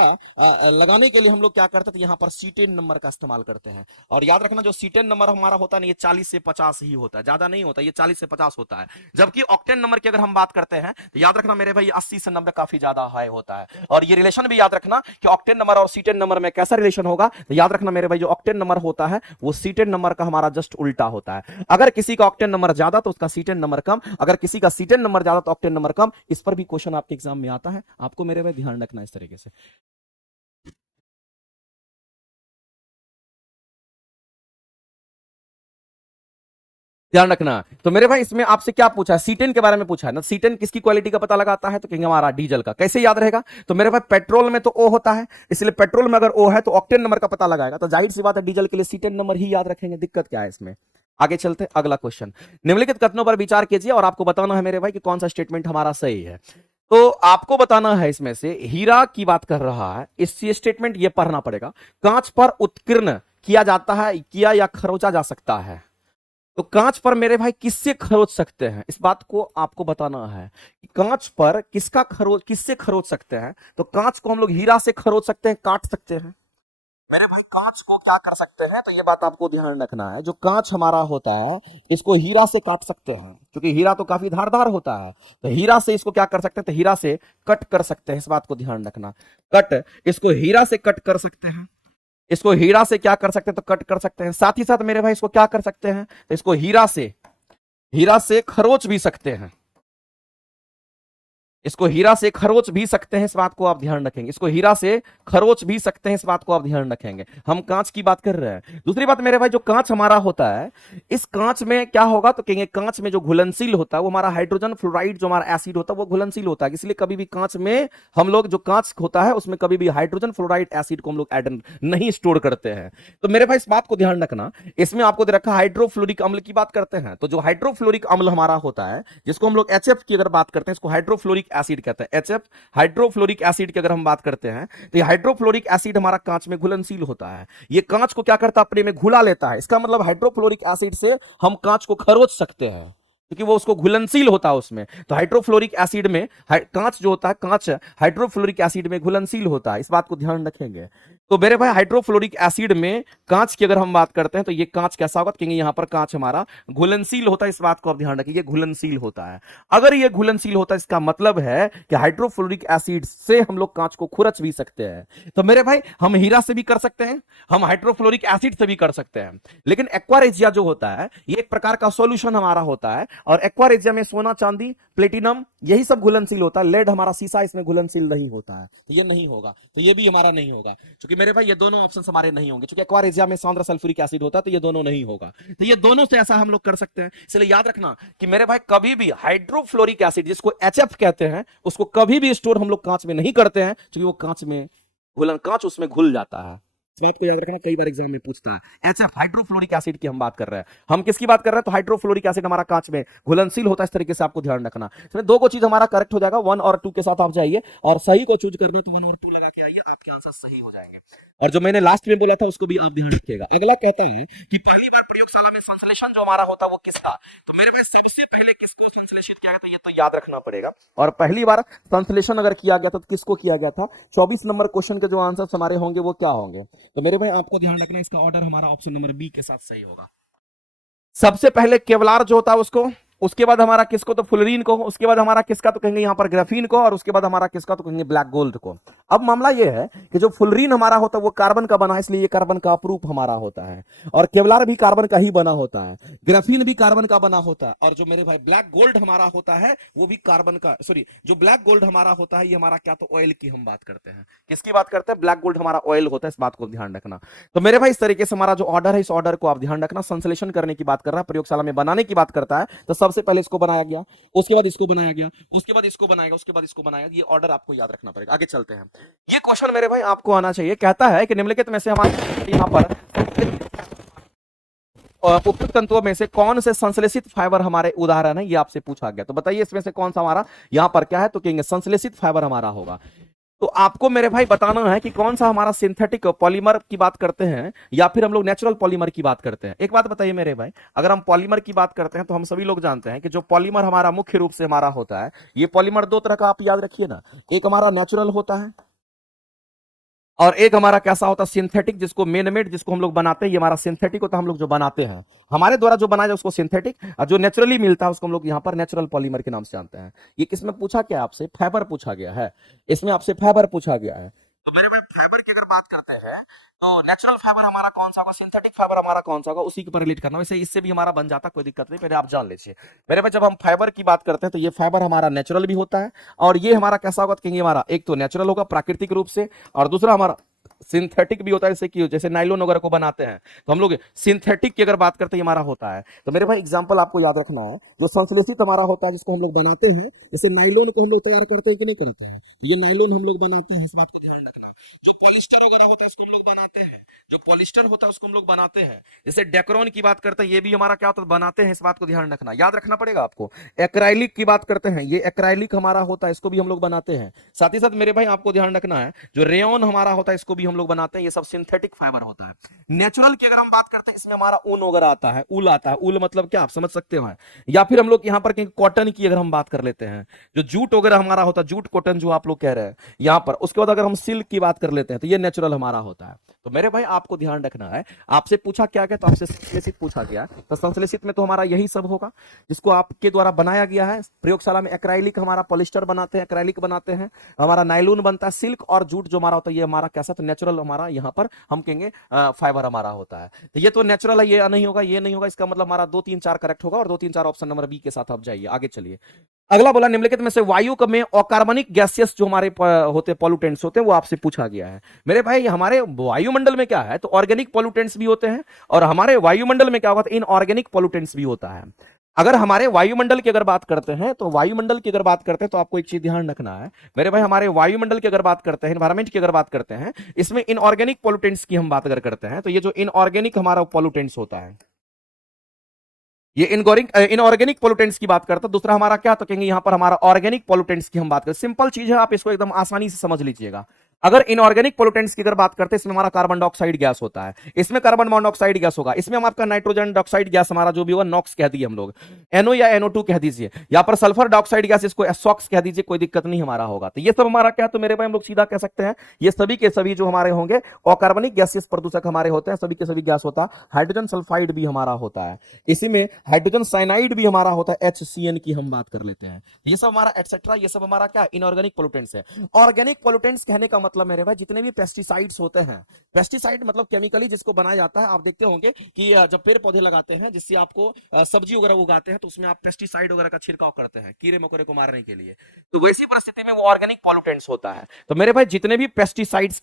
लगाने के लिए हम लोग क्या करते हैं? तो यहाँ पर सीटेन नंबर का इस्तेमाल करते हैं। और याद रखना जो सीटेन नंबर हमारा होता है ये 40 से 50 ही होता है, ज्यादा नहीं होता, ये 40 से 50 होता है। जबकि ऑक्टेन नंबर की अगर हम बात करते हैं तो याद रखना मेरे भाई 80 से 90 काफी ज्यादा हाई होता है। और ये रिलेशन भी याद रखना कि ऑक्टेन नंबर और सीटेन नंबर में कैसा रिलेशन होगा। तो याद रखना मेरे भाई जो ऑक्टेन नंबर होता है वो सीटेन नंबर का हमारा जस्ट उल्टा होता है। अगर किसी का ऑक्टेन नंबर ज्यादा तो उसका सीटेन नंबर कम, अगर किसी का सीटेन नंबर ज्यादा तो ऑक्टेन नंबर कम। इस पर भी क्वेश्चन आपके एग्जाम में आता है, आपको मेरे भाई ध्यान रखना इस तरीके से। ध्यान रखना। तो मेरे भाई इसमें आपसे क्या पूछा है? सीटेन के बारे में पूछा है ना। सीटेन किसकी क्वालिटी का पता लगाता है? तो कहेंगे हमारा डीजल का। कैसे याद रहेगा? तो मेरे भाई पेट्रोल में तो ओ होता है, इसलिए पेट्रोल में अगर ओ है तो ऑक्टेन नंबर का पता लगाएगा, तो जाहिर सी बात है डीजल के लिए सीटेन नंबर ही याद रखेंगे। दिक्कत क्या है इसमें? आगे चलते अगला क्वेश्चन। निम्नलिखित कथनों पर विचार कीजिए और आपको बताना है मेरे भाई कि कौन सा स्टेटमेंट हमारा सही है। तो आपको बताना है इसमें से हीरा की बात कर रहा है, इस स्टेटमेंट ये पढ़ना पड़ेगा। कांच पर उत्कीर्ण किया जाता है, किया या खरोचा जा सकता है। तो कांच पर मेरे भाई किससे खरोच सकते हैं? इस बात को आपको बताना है कि कांच पर किससे खरोच सकते हैं। तो कांच को हम लोग हीरा से खरोच सकते हैं, काट सकते हैं। मेरे भाई कांच को क्या कर सकते हैं? तो ये बात आपको ध्यान रखना है, जो कांच हमारा होता है इसको हीरा से काट सकते हैं, क्योंकि हीरा तो काफी धारदार होता है। तो हीरा से इसको क्या कर सकते हैं? तो हीरा से कट कर सकते हैं। इस बात को ध्यान रखना, कट, इसको हीरा से कट कर सकते हैं। इसको हीरा से क्या कर सकते हैं? तो कट कर सकते हैं। साथ ही साथ मेरे भाई इसको क्या कर सकते हैं? तो इसको हीरा से खरोच भी सकते हैं। इसको हीरा से खरोच भी सकते हैं, इस बात को आप ध्यान रखेंगे। इसको हीरा से खरोच भी सकते हैं, इस बात को आप ध्यान रखेंगे। हम कांच की बात कर रहे हैं। दूसरी बात मेरे भाई जो कांच हमारा होता है, इस कांच में क्या होगा? तो कहेंगे कांच में जो घुलनशील होता है वो हमारा हाइड्रोजन फ्लोराइड जो हमारा एसिड होता है वो घुलनशील होता है। इसलिए कभी भी कांच में हम लोग जो कांच होता है उसमें कभी भी हाइड्रोजन फ्लोराइड एसिड को हम लोग ऐड नहीं स्टोर करते हैं। तो मेरे भाई इस बात को ध्यान रखना, इसमें आपको दे रखा हाइड्रोफ्लोरिक अम्ल की बात करते हैं। तो जो हाइड्रोफ्लोरिक अम्ल हमारा होता है, जिसको हम लोग HF की अगर बात करते हैं, इसको हाइड्रोफ्लोरिक एसिड कहते हैं। HF हाइड्रोफ्लोरिक एसिड की अगर हम बात करते हैं तो ये हाइड्रोफ्लोरिक एसिड हमारा कांच में घुलनशील होता है। ये कांच को क्या करता है? अपने में घुला लेता है। इसका मतलब हाइड्रोफ्लोरिक एसिड से हम कांच को खरोच सकते हैं, क्योंकि वो उसको घुलनशील होता है उसमें। तो हाइड्रोफ्लोरिक एसिड में कांच जो होता है, कांच हाइड्रोफ्लोरिक एसिड में घुलनशील होता है। इस बात को ध्यान रखेंगे। तो मेरे भाई हाइड्रोफ्लोरिक एसिड में कांच की अगर हम बात करते हैं तो ये कांच कैसा होगा? कहेंगे यहां पर कांच हमारा घुलनशील होता है। इस बात को आप ध्यान रखिए, घुलनशील होता है। अगर ये घुलनशील होता है इसका मतलब है कि हाइड्रोफ्लोरिक एसिड से हम लोग कांच को खुरच भी सकते हैं। तो मेरे भाई हम हीरा से भी कर सकते हैं, हम हाइड्रोफ्लोरिक एसिड से भी कर सकते हैं। लेकिन एक्वा रेजिया जो होता है ये एक प्रकार का सॉल्यूशन हमारा होता है, और एक्वा रेजिया में सोना, चांदी, प्लेटिनम यही सब घुलनशील होता है। लेड हमारा शीशा इसमें घुलनशील नहीं होता है, तो ये नहीं होगा। तो ये भी हमारा नहीं होगा, क्योंकि मेरे भाई ये दोनों ऑप्शन हमारे नहीं होंगे। क्योंकि एक्वा रेजिया में सांद्र सल्फ्यूरिक एसिड होता है, तो ये दोनों नहीं होगा। तो ये दोनों से ऐसा हम लोग कर सकते हैं। इसलिए याद रखना कि मेरे भाई कभी भी हाइड्रोफ्लोरिक एसिड जिसको HF कहते हैं उसको कभी भी स्टोर हम लोग कांच में नहीं करते हैं, क्योंकि वो कांच उसमें घुल जाता है। इस बात को याद रखना, कई बार एग्जाम में पूछता है। HF हाइड्रोफ्लोरिक एसिड की हम बात कर रहे हैं। हम किसकी बात कर रहे हैं? तो हाइड्रोफ्लोरिक एसिड हमारा कांच में घुलनशील होता है। इस तरीके से आपको ध्यान रखना। इसमें दो को चीज हमारा करेक्ट हो जाएगा, 1 और 2 के साथ आप जाइए और सही को चूज करना, तो 1 और 2 लगा के आइए, आपके आंसर सही हो जाएंगे। और जो मैंने लास्ट में बोला था उसको भी आप ध्यान रखिएगा। अगला कहता है कि पहली बार प्रयोगशाला में संश्लेषण जो हमारा होता है वो किसका, तो मेरे पास सबसे पहले किसको संश्लेषित किया गया था ये तो याद रखना पड़ेगा। और पहली बार संश्लेषण अगर किया गया था तो किसको किया गया था, 24 नंबर क्वेश्चन के जो आंसर हमारे होंगे वो क्या होंगे, तो मेरे भाई आपको ध्यान रखना इसका ऑर्डर हमारा ऑप्शन नंबर बी के साथ सही होगा। सबसे पहले केवलार जो होता है उसको, उसके बाद हमारा किसको तो फुलरीन को, उसके बाद हमारा किसका तो कहेंगे यहाँ पर ग्राफीन को, और उसके बाद हमारा किसका तो कहेंगे ब्लैक गोल्ड को। अब मामला ये है कि जो फुलरीन हमारा होता है वो कार्बन का बना है, इसलिए ये कार्बन का अपरूप हमारा होता है, और केवलार भी कार्बन का ही बना होता है, ग्राफीन भी कार्बन का बना होता है, और जो मेरे भाई ब्लैक गोल्ड हमारा होता है वो भी कार्बन का, सॉरी जो ब्लैक गोल्ड हमारा होता है ये हमारा क्या तो ऑयल की हम बात करते हैं, किसकी बात करते हैं, ब्लैक गोल्ड हमारा ऑयल होता है, इस बात को ध्यान रखना। तो मेरे भाई इस तरीके से हमारा जो ऑर्डर है इस ऑर्डर को आप ध्यान रखना, संश्लेषण करने की बात कर रहा है, प्रयोगशाला में बनाने की बात करता है, तो सबसे पहले इसको बनाया गया, उसके बाद इसको बनाया गया, उसके बाद इसको बनाया गया, उसके बाद इसको बनाया गया, ये ऑर्डर आपको याद रखना पड़ेगा। आगे चलते हैं, ये क्वेश्चन मेरे भाई आपको आना चाहिए, कहता है कि निम्नलिखित में से हमारे यहाँ पर उपयुक्त तंतुओं में से कौन से संश्लेषित फाइबर हमारे उदाहरण है, ये आपसे पूछा गया, तो बताइए इसमें से कौन सा हमारा यहाँ पर क्या है, तो कहेंगे संश्लेषित फाइबर हमारा होगा। तो आपको मेरे भाई बताना है कि कौन सा हमारा सिंथेटिक पॉलीमर की बात करते हैं या फिर हम लोग नेचुरल पॉलीमर की बात करते हैं। एक बात बताइए मेरे भाई, अगर हम पॉलीमर की बात करते हैं तो हम सभी लोग जानते हैं कि जो पॉलीमर हमारा मुख्य रूप से हमारा होता है, ये पॉलीमर दो तरह का आप याद रखिए ना, एक हमारा नेचुरल होता है और एक हमारा कैसा होता है सिंथेटिक, जिसको मेनमेड जिसको हम लोग बनाते हैं, ये हमारा सिंथेटिक होता है, हम लोग जो बनाते हैं हमारे द्वारा जो बनाया जाए उसको सिंथेटिक, और जो नेचुरली मिलता है उसको हम लोग यहाँ पर नेचुरल पॉलीमर के नाम से जानते हैं। ये किसमें पूछा क्या आपसे, फाइबर पूछा गया है, इसमें आपसे फाइबर पूछा गया है। तो मेरे भाई फाइबर की अगर बात करते हैं तो नेचुरल फाइबर हमारा कौन सा होगा, सिंथेटिक फाइबर हमारा कौन सा होगा, उसी के ऊपर रिलेट करना, वैसे इससे भी हमारा बन जाता, कोई दिक्कत नहीं, पहले आप जान लीजिए मेरे भाई। जब हम फाइबर की बात करते हैं तो ये फाइबर हमारा नेचुरल भी होता है, और ये हमारा कैसा होगा, कहेंगे हमारा एक तो नेचुरल होगा प्राकृतिक रूप से, और दूसरा हमारा सिंथेटिक भी होता है, जैसे कि जैसे नाइलॉन वगैरह को बनाते हैं तो हम लोग सिंथेटिक की अगर बात करते हैं हमारा होता है। तो मेरे भाई एग्जांपल आपको याद रखना है, जो संश्लेषित हमारा होता है जिसको हम लोग बनाते हैं, जैसे नाइलॉन को हम लोग तैयार करते हैं कि नहीं करते हैं, ये नाइलॉन हम लोग बनाते हैं, इस बात को ध्यान रखना। जो पॉलिस्टर वगैरह होता है उसको हम लोग बनाते हैं, जो पॉलिस्टर होता है उसको हम लोग बनाते हैं, जैसे डेक्रोन की बात करते हैं ये भी हमारा क्या होता है बनाते हैं, इस बात को ध्यान रखना, याद रखना पड़ेगा आपको। एक्राइलिक की बात करते हैं, ये एक्राइलिक हमारा होता है, इसको भी हम लोग बनाते हैं। साथ ही साथ मेरे भाई आपको ध्यान रखना है, जो रेयन हमारा होता है इसको भी हम लोग बनाते हैं, ये सब सिंथेटिक फाइबर होता है। नेचुरल की अगर हम बात करते हैं इसमें हमारा ऊन वगैरह आता है, ऊल आता है, ऊल मतलब क्या आप समझ सकते हो, या फिर हम लोग यहाँ पर कॉटन की अगर हम बात कर लेते हैं, जो जूट वगैरह हमारा होता है, जूट कॉटन जो आप लोग कह रहे हैं यहाँ पर, उसके बाद अगर हम सिल्क की बात कर लेते हैं तो ये नेचुरल हमारा होता है। तो मेरे भाई आपको ध्यान रखना है, आपसे पूछा क्या गया, तो आपसे संश्लेषित पूछा गया, तो संश्लेषित में तो हमारा यही सब होगा जिसको आपके द्वारा बनाया गया है प्रयोगशाला में। एक्राइलिक हमारा पॉलिस्टर बनाते हैं, एक्राइलिक बनाते हैं, हमारा नाइलॉन बनता है, सिल्क और जूट जो हमारा होता है ये हमारा कैसा तो नेचुरल हमारा यहाँ पर हम कहेंगे फाइबर हमारा होता है। तो ये तो नेचुरल है, ये नहीं होगा, ये नहीं होगा, इसका मतलब हमारा 2 3 4 करेक्ट होगा, और 2 3 4 ऑप्शन नंबर बी के साथ आप जाइए। आगे चलिए, अगला बोला निम्नलिखित में से वायु में अकार्बनिक गैसियस जो हमारे होते पॉल्यूटेंट्स होते हैं वो आपसे पूछा गया है। मेरे भाई हमारे वायुमंडल में क्या है, तो ऑर्गेनिक पॉल्यूटेंट्स भी होते हैं, और हमारे वायुमंडल में क्या होगा, तो इनऑर्गेनिक पॉल्यूटेंट्स भी होता है। अगर हमारे वायुमंडल की अगर बात करते हैं तो वायुमंडल की अगर बात करते हैं तो आपको एक चीज ध्यान रखना है मेरे भाई, हमारे वायुमंडल की अगर बात करते हैं, एनवायरमेंट की अगर बात करते हैं, इसमें इनऑर्गेनिक पॉल्यूटेंट्स की हम बात अगर करते हैं, तो ये जो इनऑर्गेनिक हमारा पॉल्यूटेंट्स होता है, ये इनऑर्गेनिक पोल्यूटेंट्स की बात करता है। दूसरा हमारा क्या, तो कहेंगे यहां पर हमारा ऑर्गेनिक पोल्यूटेंट्स की हम बात करें। सिंपल चीज है, आप इसको एकदम आसानी से समझ लीजिएगा। अगर इनऑर्गेनिक पोल्यूटेंट्स की अगर बात करते हैं, इसमें हमारा कार्बन डाइऑक्साइड गैस होता है, इसमें कार्बन मोनोऑक्साइड गैस होगा, इसमें हम आपका नाइट्रोजन डाइऑक्साइड गैस हमारा जो भी होगा नॉक्स कह दिए हम लोग, एनओ या NO2 कह दीजिए, यहाँ पर सल्फर डाइऑक्साइड गैस इसको एसॉक्स कह दीजिए, कोई दिक्कत नहीं हमारा होगा। तो ये सब हमारा क्या, तो मेरे भाई हम लोग सीधा कह सकते हैं ये सभी के सभी जो हमारे होंगे अकार्बनिक गैसेस प्रदूषक हमारे होते हैं, सभी के सभी गैस होता है। हाइड्रोजन सल्फाइड भी हमारा होता है, इसी में हाइड्रोजन साइनाइड भी हमारा होता है, HCN की हम बात कर लेते हैं। ये सब हमारा एटसेट्रा, ये सब हमारा क्या इनऑर्गेनिक पोल्यूटेंट्स है। ऑर्गेनिक पोल्यूटेंट्स कहने का मतलब मेरे भाई जितने भी पेस्टिसाइड्स होते हैं, पेस्टिसाइड मतलब केमिकली जिसको बनाया जाता है, आप देखते होंगे कि जब पेड़ पौधे लगाते हैं, जिससे आपको सब्जी वगैरह उगाते हैं, तो उसमें आप पेस्टिसाइड वगैरह का छिड़काव करते हैं कीड़े मकोड़े को मारने के लिए, तो वैसी परिस्थिति में वो ऑर्गेनिक पोल्यूटेंट्स होता है। तो मेरे भाई जितने भी पेस्टिसाइड्स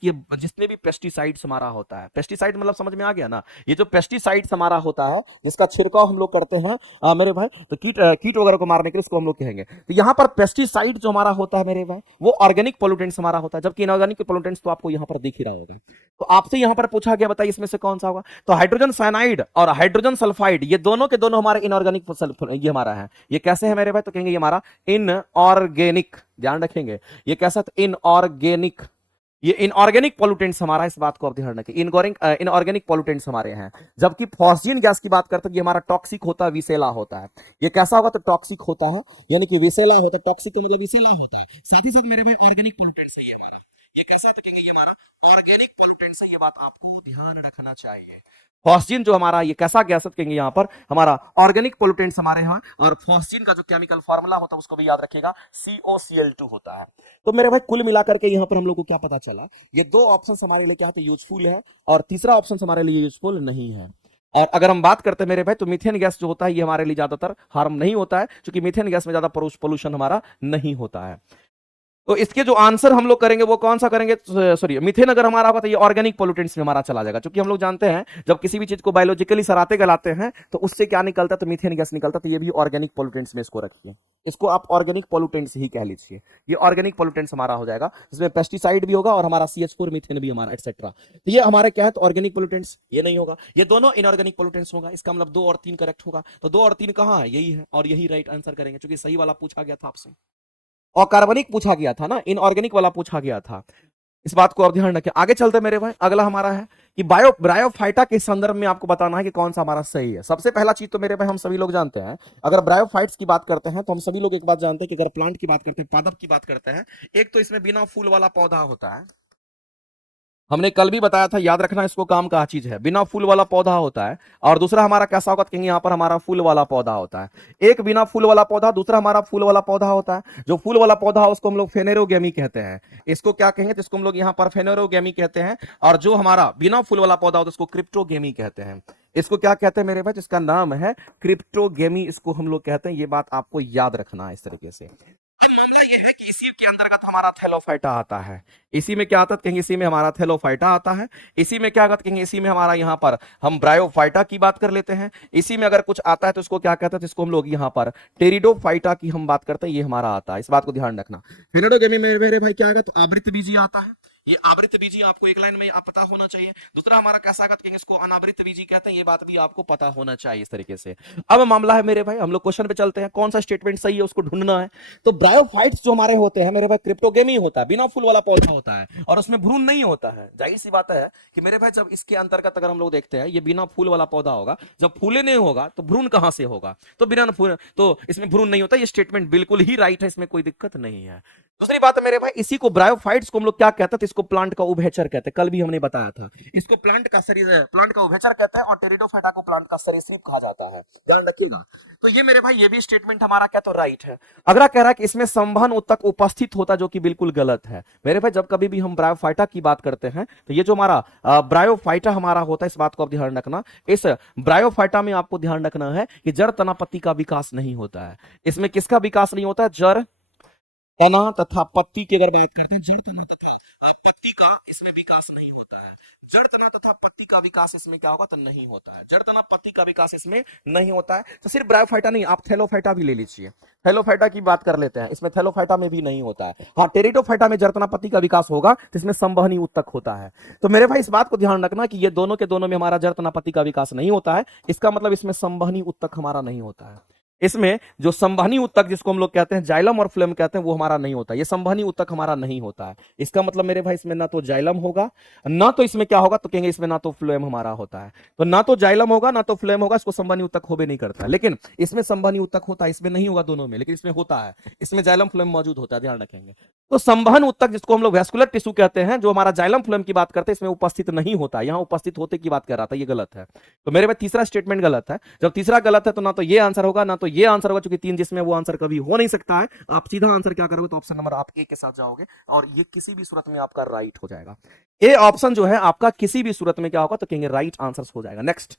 हमारा होता है, पेस्टिसाइड मतलब समझ में आ गया ना, ये जो पेस्टिसाइड्स हमारा होता है जिसका छिड़काव हम लोग करते हैं मेरे भाई, तो कीट वगैरह को मारने के लिए इसको हम लोग कहेंगे। तो यहाँ पर पेस्टिसाइड जो हमारा होता है मेरे भाई वो ऑर्गेनिक पोल्यूटेंट्स हमारा होता है, जबकि इनऑर्गेनिक पोल्यूटेंट्स तो आपको यहाँ पर दिख ही रहा होगा। तो आपसे यहाँ पर पूछा गया बताइए इसमें से कौन सा होगा, तो हाइड्रोजन साइनाइड और हाइड्रोजन सल्फाइड ये दोनों के दोनों हमारे इनऑर्गेनिक ये हमारा है। ये कैसे है मेरे भाई, तो कहेंगे ये हमारा इनऑर्गेनिक, ध्यान रखेंगे ये कैसा, इनऑर्गेनिक ये इनऑर्गेनिक पोल्यूटेंट्स हमारा, इस बात को आप ध्यान रखें, इनऑर्गेनिक पोल्यूटेंट्स हमारे हैं। जबकि फॉस्जीन गैस की बात करते हैं, ये हमारा टॉक्सिक होता है, विषैला होता है। ये कैसा होगा? तो टॉक्सिक होता है, यानी कि विषैला होता है। टॉक्सिक तो मतलब विषैला होता है। साथ ही साथ मेरे भाई ऑर्गेनिक पोल्यूटेंट्स है ये हमारा। ये कैसा देखेंगे? ये हमारा ऑर्गेनिक पोल्यूटेंट्स है, ये बात आपको ध्यान रखना चाहिए। फॉस्जीन जो हमारा, ये कैसा गैस कहेंगे यहाँ पर? हमारा ऑर्गेनिक पोल्यूटेंट्स हमारे यहाँ। और फॉस्जीन का जो केमिकल फॉर्मूला होता है उसको भी याद रखिएगा, COCl2 होता है। तो मेरे भाई कुल मिलाकर के यहाँ पर हम लोग को क्या पता चला? ये दो ऑप्शन हमारे लिए क्या है? यूजफुल है, और तीसरा ऑप्शन हमारे लिए यूजफुल नहीं है। और अगर हम बात करते हैं मेरे भाई, तो मीथेन गैस जो होता है ये हमारे लिए ज्यादातर हार्म नहीं होता है, क्योंकि मीथेन गैस में ज्यादा पोल्यूशन हमारा नहीं होता है। तो इसके जो आंसर हम लोग करेंगे वो कौन सा करेंगे? सॉरी, मीथेन अगर हमारा होगा तो ये ऑर्गेनिक पोल्यूटेंट्स में हमारा चला जाएगा, क्योंकि हम लोग जानते हैं जब किसी भी चीज को बायोलॉजिकली सराते गलाते हैं तो उससे क्या निकलता है? तो मीथेन गैस निकलता है। तो ये भी ऑर्गेनिक पोल्यूटेंट्स में इसको रखिए, इसको आप ऑर्गेनिक पोल्यूटेंट्स ही कह लीजिए। ये ऑर्गेनिक पोल्यूटेंट्स हमारा हो जाएगा, जिसमें पेस्टिसाइड भी होगा और हमारा CH4 मीथेन भी हमारा, एक्सेट्रा। तो ये हमारे क्या है? तो ऑर्गेनिक पोल्यूटेंट्स। ये नहीं होगा, ये दोनों इनऑर्गेनिक पोल्यूटेंट्स होगा। इसका मतलब 2 और 3 करेक्ट होगा। तो 2 और 3 कहां है? यही है, और यही राइट आंसर करेंगे, क्योंकि सही वाला पूछा गया था आपसे, और कार्बनिक पूछा गया था ना, इनऑर्गेनिक वाला पूछा गया था। इस बात को आप ध्यान रखें। आगे चलते मेरे भाई, अगला हमारा है कि ब्रायोफाइटा के संदर्भ में आपको बताना है कि कौन सा हमारा सही है। सबसे पहला चीज तो मेरे भाई हम सभी लोग जानते हैं, अगर ब्रायोफाइट्स की बात करते हैं तो हम सभी लोग एक बात जानते हैं कि अगर प्लांट की बात करते हैं, पादप की बात करते हैं, एक तो इसमें बिना फूल वाला पौधा होता है। हमने कल भी बताया था, याद रखना इसको, काम का चीज है। बिना फूल वाला पौधा होता है, और दूसरा हमारा कैसा होगा? कहेंगे यहाँ पर हमारा फूल वाला पौधा होता है। एक बिना फूल वाला पौधा, दूसरा हमारा फूल वाला पौधा होता है। जो फूल वाला पौधा है उसको हम लोग फेनेरोगेमी कहते हैं। इसको क्या कहेंगे? तो इसको हम लोग यहाँ पर फेनेरोगेमी कहते हैं। और जो हमारा बिना फूल वाला पौधा होता है उसको क्रिप्टोगेमी कहते हैं। इसको क्या कहते हैं मेरे भाई? इसका नाम है क्रिप्टोगेमी, इसको हम लोग कहते हैं। ये बात आपको याद रखना है इस तरीके से। के अंतर्गत हमारा थैलोफाइटा आता है। इसी में क्या आता है? कहेंगे इसी में हमारा थैलोफाइटा आता है। इसी में क्या कहते? कहेंगे इसी में हमारा यहाँ पर हम ब्रायोफाइटा की बात कर लेते हैं। इसी में अगर कुछ आता है तो इसको क्या कहते हैं? तो इसको हम लोग यहाँ पर टेरिडोफाइटा की हम बात करते हैं, ये हमारा आता है। इस बात को ध्यान रखना। फेनेडोगेमी में मेरे भाई क्या आएगा? तो आवृत बीजी आता है। ये आवृत बीजी आपको एक लाइन में आप पता होना चाहिए। दूसरा हमारा कैसा कहते हैं? इसको अनावृत बीजी कहते हैं। ये बात भी आपको पता होना चाहिए इस तरीके से। अब मामला है मेरे भाई, हम लोग क्वेश्चन पे चलते हैं। कौन सा स्टेटमेंट सही है उसको ढूंढना है। तो ब्रायोफाइट्स जो हमारे होते हैं मेरे भाई, क्रिप्टोगेमी होता है, बिना फूल वाला पौधा होता है, और उसमें भ्रूण नहीं होता है। जाहिर सी बात है कि मेरे भाई जब इसके अंतर्गत अगर हम लोग देखते हैं, ये बिना फूल वाला पौधा होगा, जब फूले नहीं होगा तो भ्रूण कहां से होगा? तो बिना फूल, तो इसमें भ्रूण नहीं होता। ये स्टेटमेंट बिल्कुल ही राइट है, इसमें कोई दिक्कत नहीं है। दूसरी बात है मेरे भाई, इसी को ब्रायोफाइट्स को हम लोग क्या कहते हैं? तो इसको प्लांट का उभयचर कहते हैं। कल भी हमने बताया था, इसको प्लांट का शरीर, प्लांट का उभयचर कहते हैं, और टेरिडोफाइटा को प्लांट का सरीसृप कहा जाता है। ध्यान रखिएगा। तो ये मेरे भाई, ये भी स्टेटमेंट हमारा क्या तो राइट है। अगला कह रहा है कि इसमें संवहन ऊतक उपस्थित होता, जो कि बिल्कुल गलत है मेरे भाई। जब कभी भी हम ब्रायोफाइटा की बात करते हैं तो ये जो हमारा ब्रायोफाइटा हमारा होता है, इस बात को आप ध्यान रखना। इस ब्रायोफाइटा में आपको ध्यान रखना है कि जड़ तना पत्ती का विकास नहीं होता है। इसमें किसका विकास नहीं होता है? जड़ तना तथा पत्ती की अगर बात करते हैं, जड़ तना तथा पत्ती का इसमें विकास नहीं होता है। जड़ तना तथा पत्ती का विकास इसमें क्या होगा? तो नहीं होता है। जड़ तना पत्ती का विकास इसमें नहीं होता है। तो सिर्फ ब्रायोफाइटा नहीं, आप थैलोफाइटा भी ले लीजिए। थैलोफाइटा की बात कर लेते हैं, इसमें थैलोफाइटा में भी नहीं होता है। हाँ, टेरिडोफाइटा में जड़ तना पत्ती का विकास होगा, तो इसमें संवहनी ऊतक होता है। तो मेरे भाई इस बात को ध्यान रखना कि ये दोनों के दोनों में हमारा जड़ तना पत्ती का विकास नहीं होता है। इसका मतलब इसमें संवहनी ऊतक हमारा नहीं होता है। इसमें जो संवहनी ऊतक जिसको हम लोग कहते हैं जाइलम और फ्लेम कहते हैं, वो हमारा नहीं होता। ये संवहनी ऊतक हमारा नहीं होता है। इसका मतलब मेरे भाई इसमें ना तो जाइलम होगा, ना तो इसमें क्या होगा? तो कहेंगे इसमें ना तो फ्लेम हमारा होता है। तो ना तो जाइलम होगा ना तो फ्लेम होगा, इसको संवहनी ऊतक हो भी नहीं करता है। लेकिन इसमें संवहनी ऊतक होता है, इसमें नहीं होगा दोनों में, लेकिन इसमें होता है। इसमें जाइलम फ्लेम मौजूद होता है, ध्यान रखेंगे। तो संवहन ऊतक जिसको हम लोग वैस्कुलर टिश्यू कहते हैं, जो हमारा जाइलम फ्लेम की बात करते हैं, इसमें उपस्थित नहीं होता। यहां उपस्थित होते की बात कर रहा था, ये गलत है। तो मेरे भाई तीसरा स्टेटमेंट गलत है। जब तीसरा गलत है तो ना तो ये आंसर होगा ना तो ये आंसर होगा, क्योंकि जिसमें वो आंसर कभी हो नहीं सकता है। आप सीधा आंसर क्या करोगे? तो ऑप्शन नंबर आप ए के साथ जाओगे, और ये किसी भी सूरत में आपका राइट हो जाएगा। ए ऑप्शन जो है आपका किसी भी सूरत में क्या होगा? तो कहेंगे राइट आंसर हो जाएगा। नेक्स्ट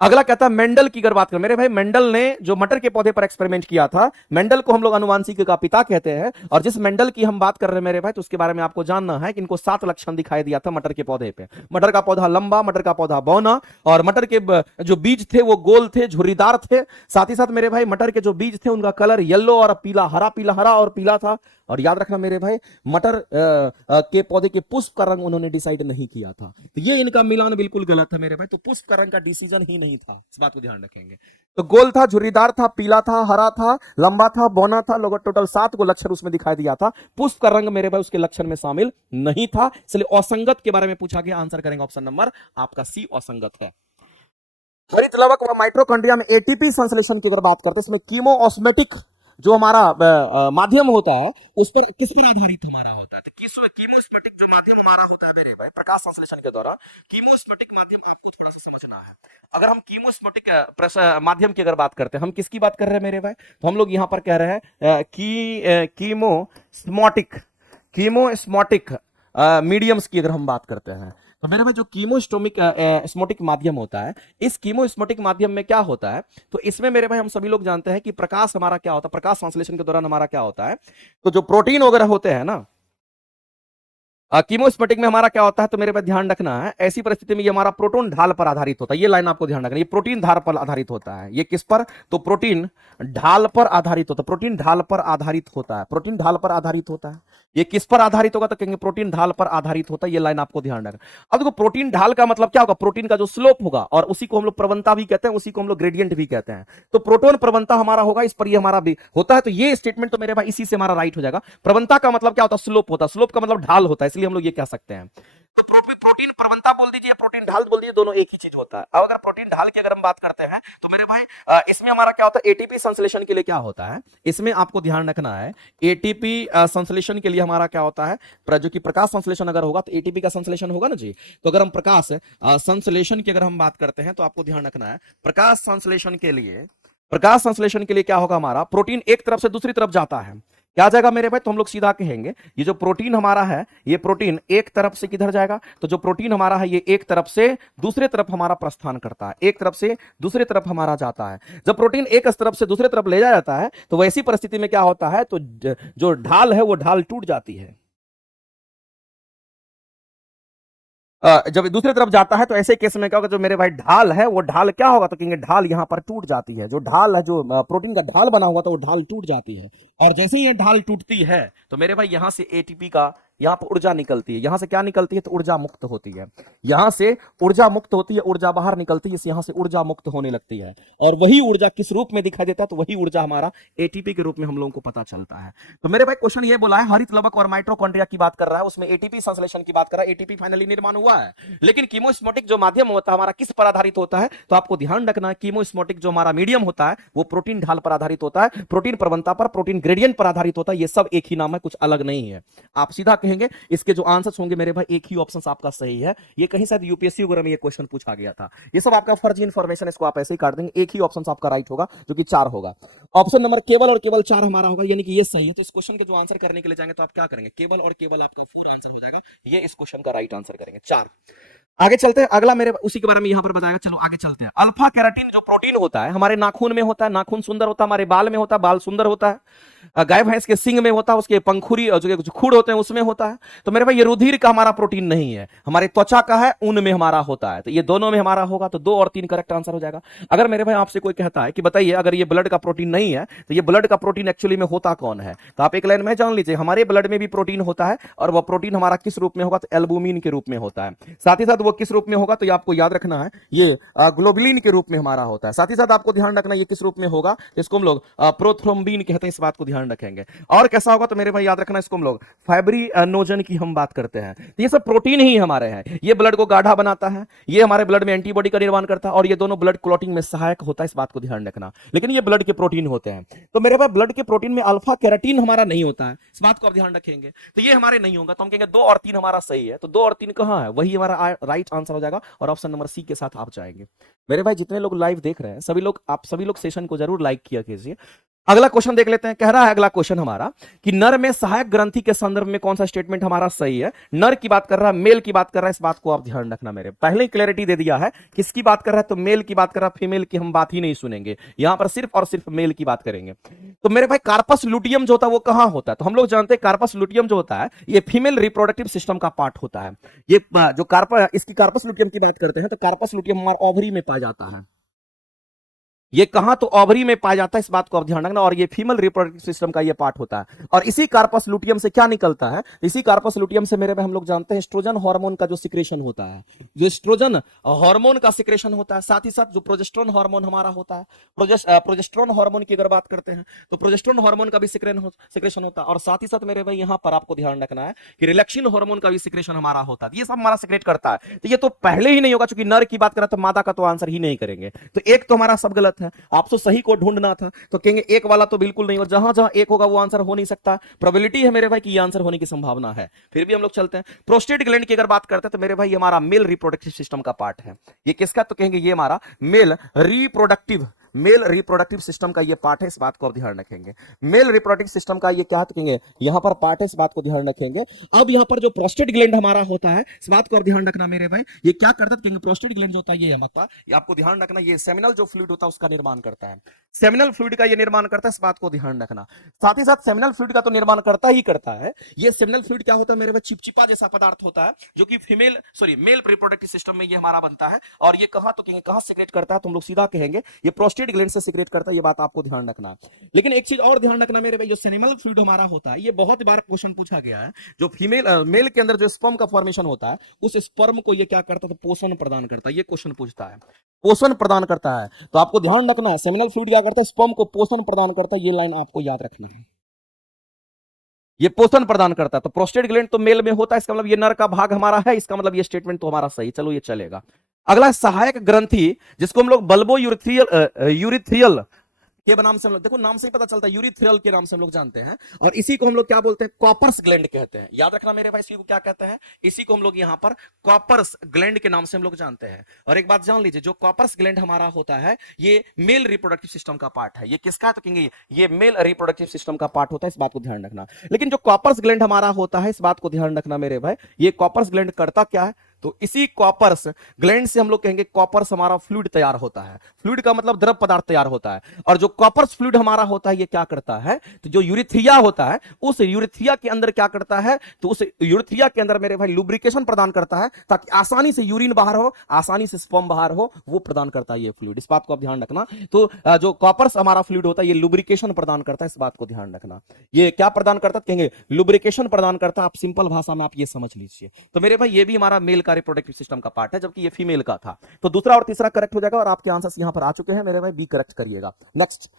अगला कहता है मेंडल की अगर बात करें मेरे भाई, मेंडल ने जो मटर के पौधे पर एक्सपेरिमेंट किया था, मेंडल को हम लोग अनुवांशिकी का पिता कहते हैं। और जिस मेंडल की हम बात कर रहे हैं मेरे भाई, तो उसके बारे में आपको जानना है कि इनको 7 लक्षण दिखाई दिया था मटर के पौधे पे। मटर का पौधा लंबा, मटर का पौधा बौना, और मटर के जो बीज थे वो गोल थे, झुर्रीदार थे। साथ ही साथ मेरे भाई मटर के जो बीज थे उनका कलर येलो और पीला, हरा पीला, हरा और पीला था। और याद रखना मेरे भाई, मटर के पौधे के पुष्प का रंग उन्होंने डिसाइड नहीं किया था। तो ये इनका मिलान बिल्कुल गलत था मेरे भाई, तो पुष्प का रंग का डिसीजन ही नहीं था, इस बात को ध्यान रखेंगे। तो गोल था, झुर्रीदार था, पीला था, हरा था, लंबा था, बौना था, लगभग टोटल 7 को लक्षण उसमें दिखाई दिया था। पुष्प का रंग मेरे भाई उसके लक्षण में शामिल नहीं था, इसलिए असंगत के बारे में पूछा गया, आंसर करेंगे ऑप्शन नंबर आपका सी असंगत है। हरित लवक व माइटोकॉन्ड्रिया में एटीपी संश्लेषण की अगर बात करते हैं, इसमें कीमोऑस्मेटिक जो हमारा माध्यम होता है उस पर किस पर आधारित हमारा होता है, तो कीमोस्मेटिक जो माध्यम हमारा होता है मेरे भाई प्रकाश संश्लेषण के द्वारा, कीमोस्मेटिक माध्यम आपको थोड़ा सा समझना है। अगर हम कीमोस्मेटिक माध्यम की अगर बात करते हैं, हम किसकी बात कर रहे हैं मेरे भाई, तो हम लोग यहां पर कह रहे हैं कीमोस्मोटिक मीडियम्स की अगर हम बात करते हैं, तो मेरे भाई जो कीमोस्मोटिक माध्यम होता है, इस कीमोस्मोटिक माध्यम में क्या होता है, तो इसमें मेरे भाई हम सभी लोग जानते हैं कि प्रकाश हमारा क्या होता है, प्रकाश संश्लेषण के दौरान हमारा क्या होता है, तो जो प्रोटीन वगैरह होते हैं ना, कीमोस्मेटिक में हमारा क्या होता है, तो मेरे पे ध्यान रखना है, ऐसी परिस्थिति में ये हमारा प्रोटॉन ढाल पर आधारित होता है, ये लाइन आपको ध्यान रखना है, ये प्रोटीन ढाल पर आधारित होता है, ये किस पर, तो प्रोटीन ढाल पर आधारित होता है, प्रोटीन ढाल पर आधारित होता है, प्रोटीन ढाल पर आधारित होता है। ये किस पर आधारित होगा, तो कहेंगे प्रोटीन ढाल पर आधारित होता है, ये लाइन आपको ध्यान रखना। अब देखो प्रोटीन ढाल का मतलब क्या होगा, प्रोटीन का जो स्लोप होगा, और उसी को हम लोग प्रवणता भी कहते हैं, उसी को हम लोग ग्रेडियंट भी कहते हैं। तो प्रोटोन प्रवणता हमारा होगा, इस पर ये हमारा भी होता है, तो ये स्टेटमेंट तो मेरे भाई इसी से हमारा राइट हो जाएगा। प्रवणता का मतलब क्या होता है, स्लोप होता है, स्लोप का मतलब ढाल होता है, इसलिए हम लोग ये कह सकते हैं। तो प्रोटीन प्रवणता बोल दीजिए, प्रोटीन ढाल बोल दीजिए, दोनों एक ही चीज होता है। अब अगर प्रोटीन ढाल की अगर हम बात करते हैं, तो मेरे भाई इसमें हमारा क्या होता है, एटीपी संश्लेषण के लिए क्या होता है, इसमें आपको ध्यान रखना है, एटीपी संश्लेषण के लिए हमारा क्या होता है, जो कि प्रकाश संश्लेषण अगर होगा तो एटीपी का संश्लेषण होगा ना जी। तो अगर हम प्रकाश संश्लेषण की अगर हम बात करते हैं, तो आपको ध्यान रखना है, प्रकाश संश्लेषण के लिए क्या होगा, हमारा प्रोटीन एक तरफ से दूसरी तरफ जाता है, क्या जाएगा मेरे भाई, तो हम लोग सीधा कहेंगे ये जो प्रोटीन हमारा है, ये प्रोटीन एक तरफ से किधर जाएगा, तो जो प्रोटीन हमारा है ये एक तरफ से दूसरे तरफ हमारा प्रस्थान करता है, एक तरफ से दूसरे तरफ हमारा जाता है। जब प्रोटीन एक तरफ से दूसरे तरफ ले जाया जाता है, तो वैसी परिस्थिति में क्या होता है, तो जो ढाल है वो ढाल टूट जाती है। जब दूसरी तरफ जाता है, तो ऐसे केस में क्या होगा, जो मेरे भाई ढाल है वो ढाल क्या होगा, तो कहेंगे ढाल यहां पर टूट जाती है, जो ढाल है, जो प्रोटीन का ढाल बना हुआ था वो ढाल टूट जाती है। और जैसे ही ये ढाल टूटती है, तो मेरे भाई यहां से एटीपी का यहां पर ऊर्जा निकलती है, यहां से क्या निकलती है, तो ऊर्जा मुक्त होती है, यहां से ऊर्जा मुक्त होती है, ऊर्जा बाहर निकलती है, यहां से ऊर्जा मुक्त होने लगती है। और वही ऊर्जा किस रूप में दिखाई देता है, तो वही ऊर्जा हमारा एटीपी के रूप में हम लोगों को पता चलता है। तो मेरे भाई क्वेश्चन ये बोला है, हरित लवक और माइटोकॉन्ड्रिया की बात कर रहा है, उसमें एटीपी संश्लेषण की बात कर रहा है, एटीपी फाइनली निर्माण हुआ है, लेकिन कीमोस्मोटिक जो माध्यम होता है हमारा किस पर आधारित होता है, तो आपको ध्यान रखना है, कीमोस्मोटिक जो हमारा मीडियम होता है वो प्रोटीन ढाल पर आधारित होता है, प्रोटीन प्रवणता पर, प्रोटीन ग्रेडियंट पर आधारित होता है, ये सब एक ही नाम है, कुछ अलग नहीं है। आप सीधा कहेंगे, इसके जो आंसर्स होंगे मेरे भाई एक ही ऑप्शन आपका सही है, ये कहीं शायद यूपीएससी वगैरह में ये क्वेश्चन पूछा गया था, ये सब आपका फर्जी इंफॉर्मेशन, इसको आप ऐसे ही काट देंगे, एक ही ऑप्शन आपका राइट होगा जो कि 4 होगा। ऑप्शन नंबर केवल और केवल 4 हमारा होगा, यानी कि ये सही है। तो इस क्वेश्चन के जो आंसर करने के लिए जाएंगे, तो आप क्या करेंगे, केवल और केवल आपका 4 आंसर हो जाएगा, ये इस क्वेश्चन का राइट आंसर करेंगे 4। आगे चलते हैं, अगला मेरे उसी के बारे में यहां पर बताएगा, चलो आगे चलते हैं। अल्फा केराटिन जो प्रोटीन होता है हमारे नाखून में होता है, नाखून सुंदर होता है, हमारे बाल में होता है, बाल सुंदर होता है, गाय भैंस के सिंग में होता है, उसके पंखुड़ी जो खूड़ होते हैं उसमें होता है। तो मेरे भाई ये रुधिर का हमारा प्रोटीन नहीं है, हमारे त्वचा का है, ऊन में हमारा होता है, तो ये दोनों में हमारा होगा, तो 2 और 3 करेक्ट आंसर हो जाएगा। अगर मेरे भाई आपसे कोई कहता है कि बताइए अगर ये ब्लड का प्रोटीन नहीं है, तो ये ब्लड का प्रोटीन एक्चुअली में होता कौन है, तो आप एक लाइन में जान लीजिए, हमारे ब्लड में भी प्रोटीन होता है, और वह प्रोटीन हमारा किस रूप में होगा, तो एल्बुमिन के रूप में होता है। साथ ही साथ वो किस रूप में होगा, तो ये आपको याद रखना है, ये ग्लोबुलिन के रूप में हमारा होता है। साथ ही साथ आपको ध्यान रखना ये किस रूप में होगा, इसको हम लोग प्रोथ्रोम्बिन कहते हैं, इस बात को ध्यान रखेंगे। और कैसा होगा, तो मेरे भाई याद रखना, इसको हम लोग फाइब्रिनोजन की हम बात करते हैं, तो ये सब प्रोटीन ही हमारे हैं, ये ब्लड को गाढ़ा बनाता है, ये हमारे ब्लड में एंटीबॉडी का निर्माण करता है, और ये दोनों ब्लड क्लॉटिंग में सहायक होता है, इस बात को ध्यान रखना। लेकिन ये ब्लड के प्रोटीन होते हैं, तो मेरे भाई ब्लड के प्रोटीन में अल्फा केराटिन हमारा नहीं होता है, इस बात को आप ध्यान रखेंगे। तो ये हमारे नहीं होगा, तो हम कहेंगे 2 और 3 हमारा सही है, तो 2 और 3 कहां है, वही हमारा राइट आंसर हो जाएगा, और ऑप्शन नंबर सी के साथ आप जाएंगे। मेरे भाई जितने लोग लाइव देख रहे हैं सभी लोग, आप सभी लोग सेशन को जरूर लाइक किया कीजिए। अगला क्वेश्चन देख लेते हैं, कह रहा है अगला क्वेश्चन हमारा कि नर में सहायक ग्रंथि के संदर्भ में कौन सा स्टेटमेंट हमारा सही है, नर की बात कर रहा है, मेल की बात कर रहा है, इस बात को आप ध्यान रखना। मेरे पहले ही क्लैरिटी दे दिया है किसकी बात कर रहा है, तो मेल की बात कर रहा है, फीमेल की हम बात ही नहीं सुनेंगे, यहां पर सिर्फ और सिर्फ मेल की बात करेंगे। तो मेरे भाई कार्पस लुटियम जो होता है वो कहां होता है, तो हम लोग जानते हैं कार्पस लुटियम जो होता है ये फीमेल रिप्रोडक्टिव सिस्टम का पार्ट होता है। ये जो इसकी कार्पस लुटियम की बात करते हैं, तो कार्पस लुटियम हमारे ओवरी में पाया जाता है, ये कहां तो ओवरी में पाया जाता है, इस बात को आप ध्यान रखना। और ये फीमेल रिप्रोडक्टिव सिस्टम का ये पार्ट होता है। और इसी कार्पस लुटियम से क्या निकलता है, इसी कार्पस लुटियम से मेरे भाई हम लोग जानते हैं एस्ट्रोजन हार्मोन का जो सिक्रेशन होता है, जो एस्ट्रोजन हार्मोन का सिक्रेशन होता है, साथ ही साथ जो प्रोजेस्टेरोन हार्मोन हमारा होता है, प्रोजेस्टेरोन हार्मोन की अगर बात करते हैं तो प्रोजेस्टेरोन हार्मोन का भी सिक्रेशन होता है। और साथ ही साथ मेरे भाई यहां पर आपको ध्यान रखना है कि रिलैक्सिन हार्मोन का भी सिक्रेशन हमारा होता है। ये सब हमारा सिक्रेट करता है। तो ये तो पहले ही नहीं होगा, क्योंकि नर की बात करें तो मादा का तो आंसर ही नहीं करेंगे। तो एक तो हमारा सब गलत है, आपको सही को ढूंढना था। तो कहेंगे एक वाला तो बिल्कुल नहीं, और जहां जहां एक होगा वो आंसर हो नहीं सकता। प्रोबेबिलिटी है मेरे भाई कि ये आंसर होने की संभावना है। फिर भी हम लोग चलते हैं। प्रोस्टेट ग्लैंड की अगर बात करते हैं तो मेरे भाई ये हमारा मेल रिप्रोडक्टिव सिस्टम का पार्ट है। ये किसका, तो कहेंगे ये हमारा मेल रिप्रोडक्टिव सिस्टम का ये पार्ट है। इस बात को आप ध्यान रखेंगे। मेल रिप्रोडक्टिव सिस्टम का ये क्या है, तो कहेंगे यहां पर पार्ट है, इस बात को ध्यान रखेंगे। अब यहां पर जो प्रोस्टेट ग्लैंड हमारा होता है, इस बात को आप ध्यान रखना मेरे भाई। ये क्या करता है, कहेंगे प्रोस्टेट ग्लैंड जो होता है ये हमारा, ये आपको ध्यान रखना, ये सेमिनल जो फ्लूइड होता है उसका निर्माण करता है। सेमिनल फ्लूइड का ये निर्माण करता है, इस बात को ध्यान रखना। साथ ही साथ सेमिनल फ्लूइड का तो निर्माण करता ही करता है। ये सेमिनल फ्लूइड क्या होता है मेरे भाई, चिपचिपा जैसा पदार्थ होता है, जो कि मेल रिप्रोडक्टिव सिस्टम में ये हमारा बनता है। और ये कहां, तो कहेंगे कहां सीक्रेट करता है, तो हम लोग सीधा कहेंगे ये प्रोस्टेट ग्लैंड से सीक्रेट करता है। ये बात आपको ध्यान रखना है। लेकिन एक चीज और ध्यान रखना मेरे भाई, जो सेमिनल फ्लूइड हमारा होता है, ये बहुत बार क्वेश्चन पूछा गया है। जो मेल के अंदर जो स्पर्म का फॉर्मेशन होता है, उस स्पर्म को ये क्या करता है, तो पोषण प्रदान करता है। ये क्वेश्चन पूछता है, पोषण प्रदान करता है। तो आपको ध्यान रखना है, सेमिनल फ्लूइड क्या करता है, स्पर्म को पोषण प्रदान करता है। ये लाइन आपको याद रखना है, ये पोषण प्रदान करता है। तो प्रोस्टेट ग्लैंड तो मेल में होता है, इसका मतलब ये नर का भाग हमारा है। इसका मतलब ये स्टेटमेंट तो हमारा सही, चलो ये चलेगा। अगला सहायक ग्रंथि, जिसको हम लोग बल्बो यूरिथ्रियल के नाम से हम लोग, देखो नाम से ही पता चलता है, यूरिथ्रियल के नाम से हम लोग जानते हैं। और इसी को हम लोग क्या बोलते हैं, कॉपर्स ग्लैंड कहते हैं। याद रखना मेरे भाई, इसी को क्या कहते हैं, इसी को हम लोग यहाँ पर कॉपर्स ग्लैंड के नाम से हम लोग जानते हैं। और एक बात जान लीजिए, जो कॉपर्स ग्लैंड हमारा होता है, ये मेल रिप्रोडक्टिव सिस्टम का पार्ट है। ये किसका है, तो कहेंगे ये मेल रिप्रोडक्टिव सिस्टम का पार्ट होता है। इस बात को ध्यान रखना। लेकिन जो कॉपर्स ग्लैंड हमारा होता है, इस बात को ध्यान रखना मेरे भाई, ये कॉपर्स ग्लैंड करता क्या है, तो इसी कॉपर्स ग्लैंड से हम लोग कहेंगे कॉपर्स हमारा फ्लूइड तैयार होता है। फ्लूइड का मतलब द्रव पदार्थ तैयार होता है। और जो कॉपर्स फ्लूइड हमारा होता है, ये क्या करता है, तो जो यूरिथ्रिया होता है, उस यूरिथ्रिया के अंदर क्या करता है, तो उस यूरिथ्रिया के अंदर मेरे भाई लुब्रिकेशन प्रदान करता है, ताकि आसानी से यूरिन बाहर हो, आसानी से स्पर्म बाहर हो, वो प्रदान करता है ये फ्लूइड। इस बात को आप ध्यान रखना। तो जो कॉपर्स हमारा फ्लूइड होता है, ये लुब्रिकेशन प्रदान करता है। इस बात को ध्यान रखना। ये क्या प्रदान करता है, कहेंगे लुब्रिकेशन प्रदान करता है। आप सिंपल भाषा में आप ये समझ लीजिए। तो मेरे भाई ये भी हमारा मेल का रिप्रोडक्टिव सिस्टम का पार्ट है, जबकि ये फीमेल का था। तो दूसरा और तीसरा करेक्ट हो जाएगा, और आपके आंसर्स यहां पर आ चुके हैं मेरे भाई, बी करेक्ट करिएगा। नेक्स्ट,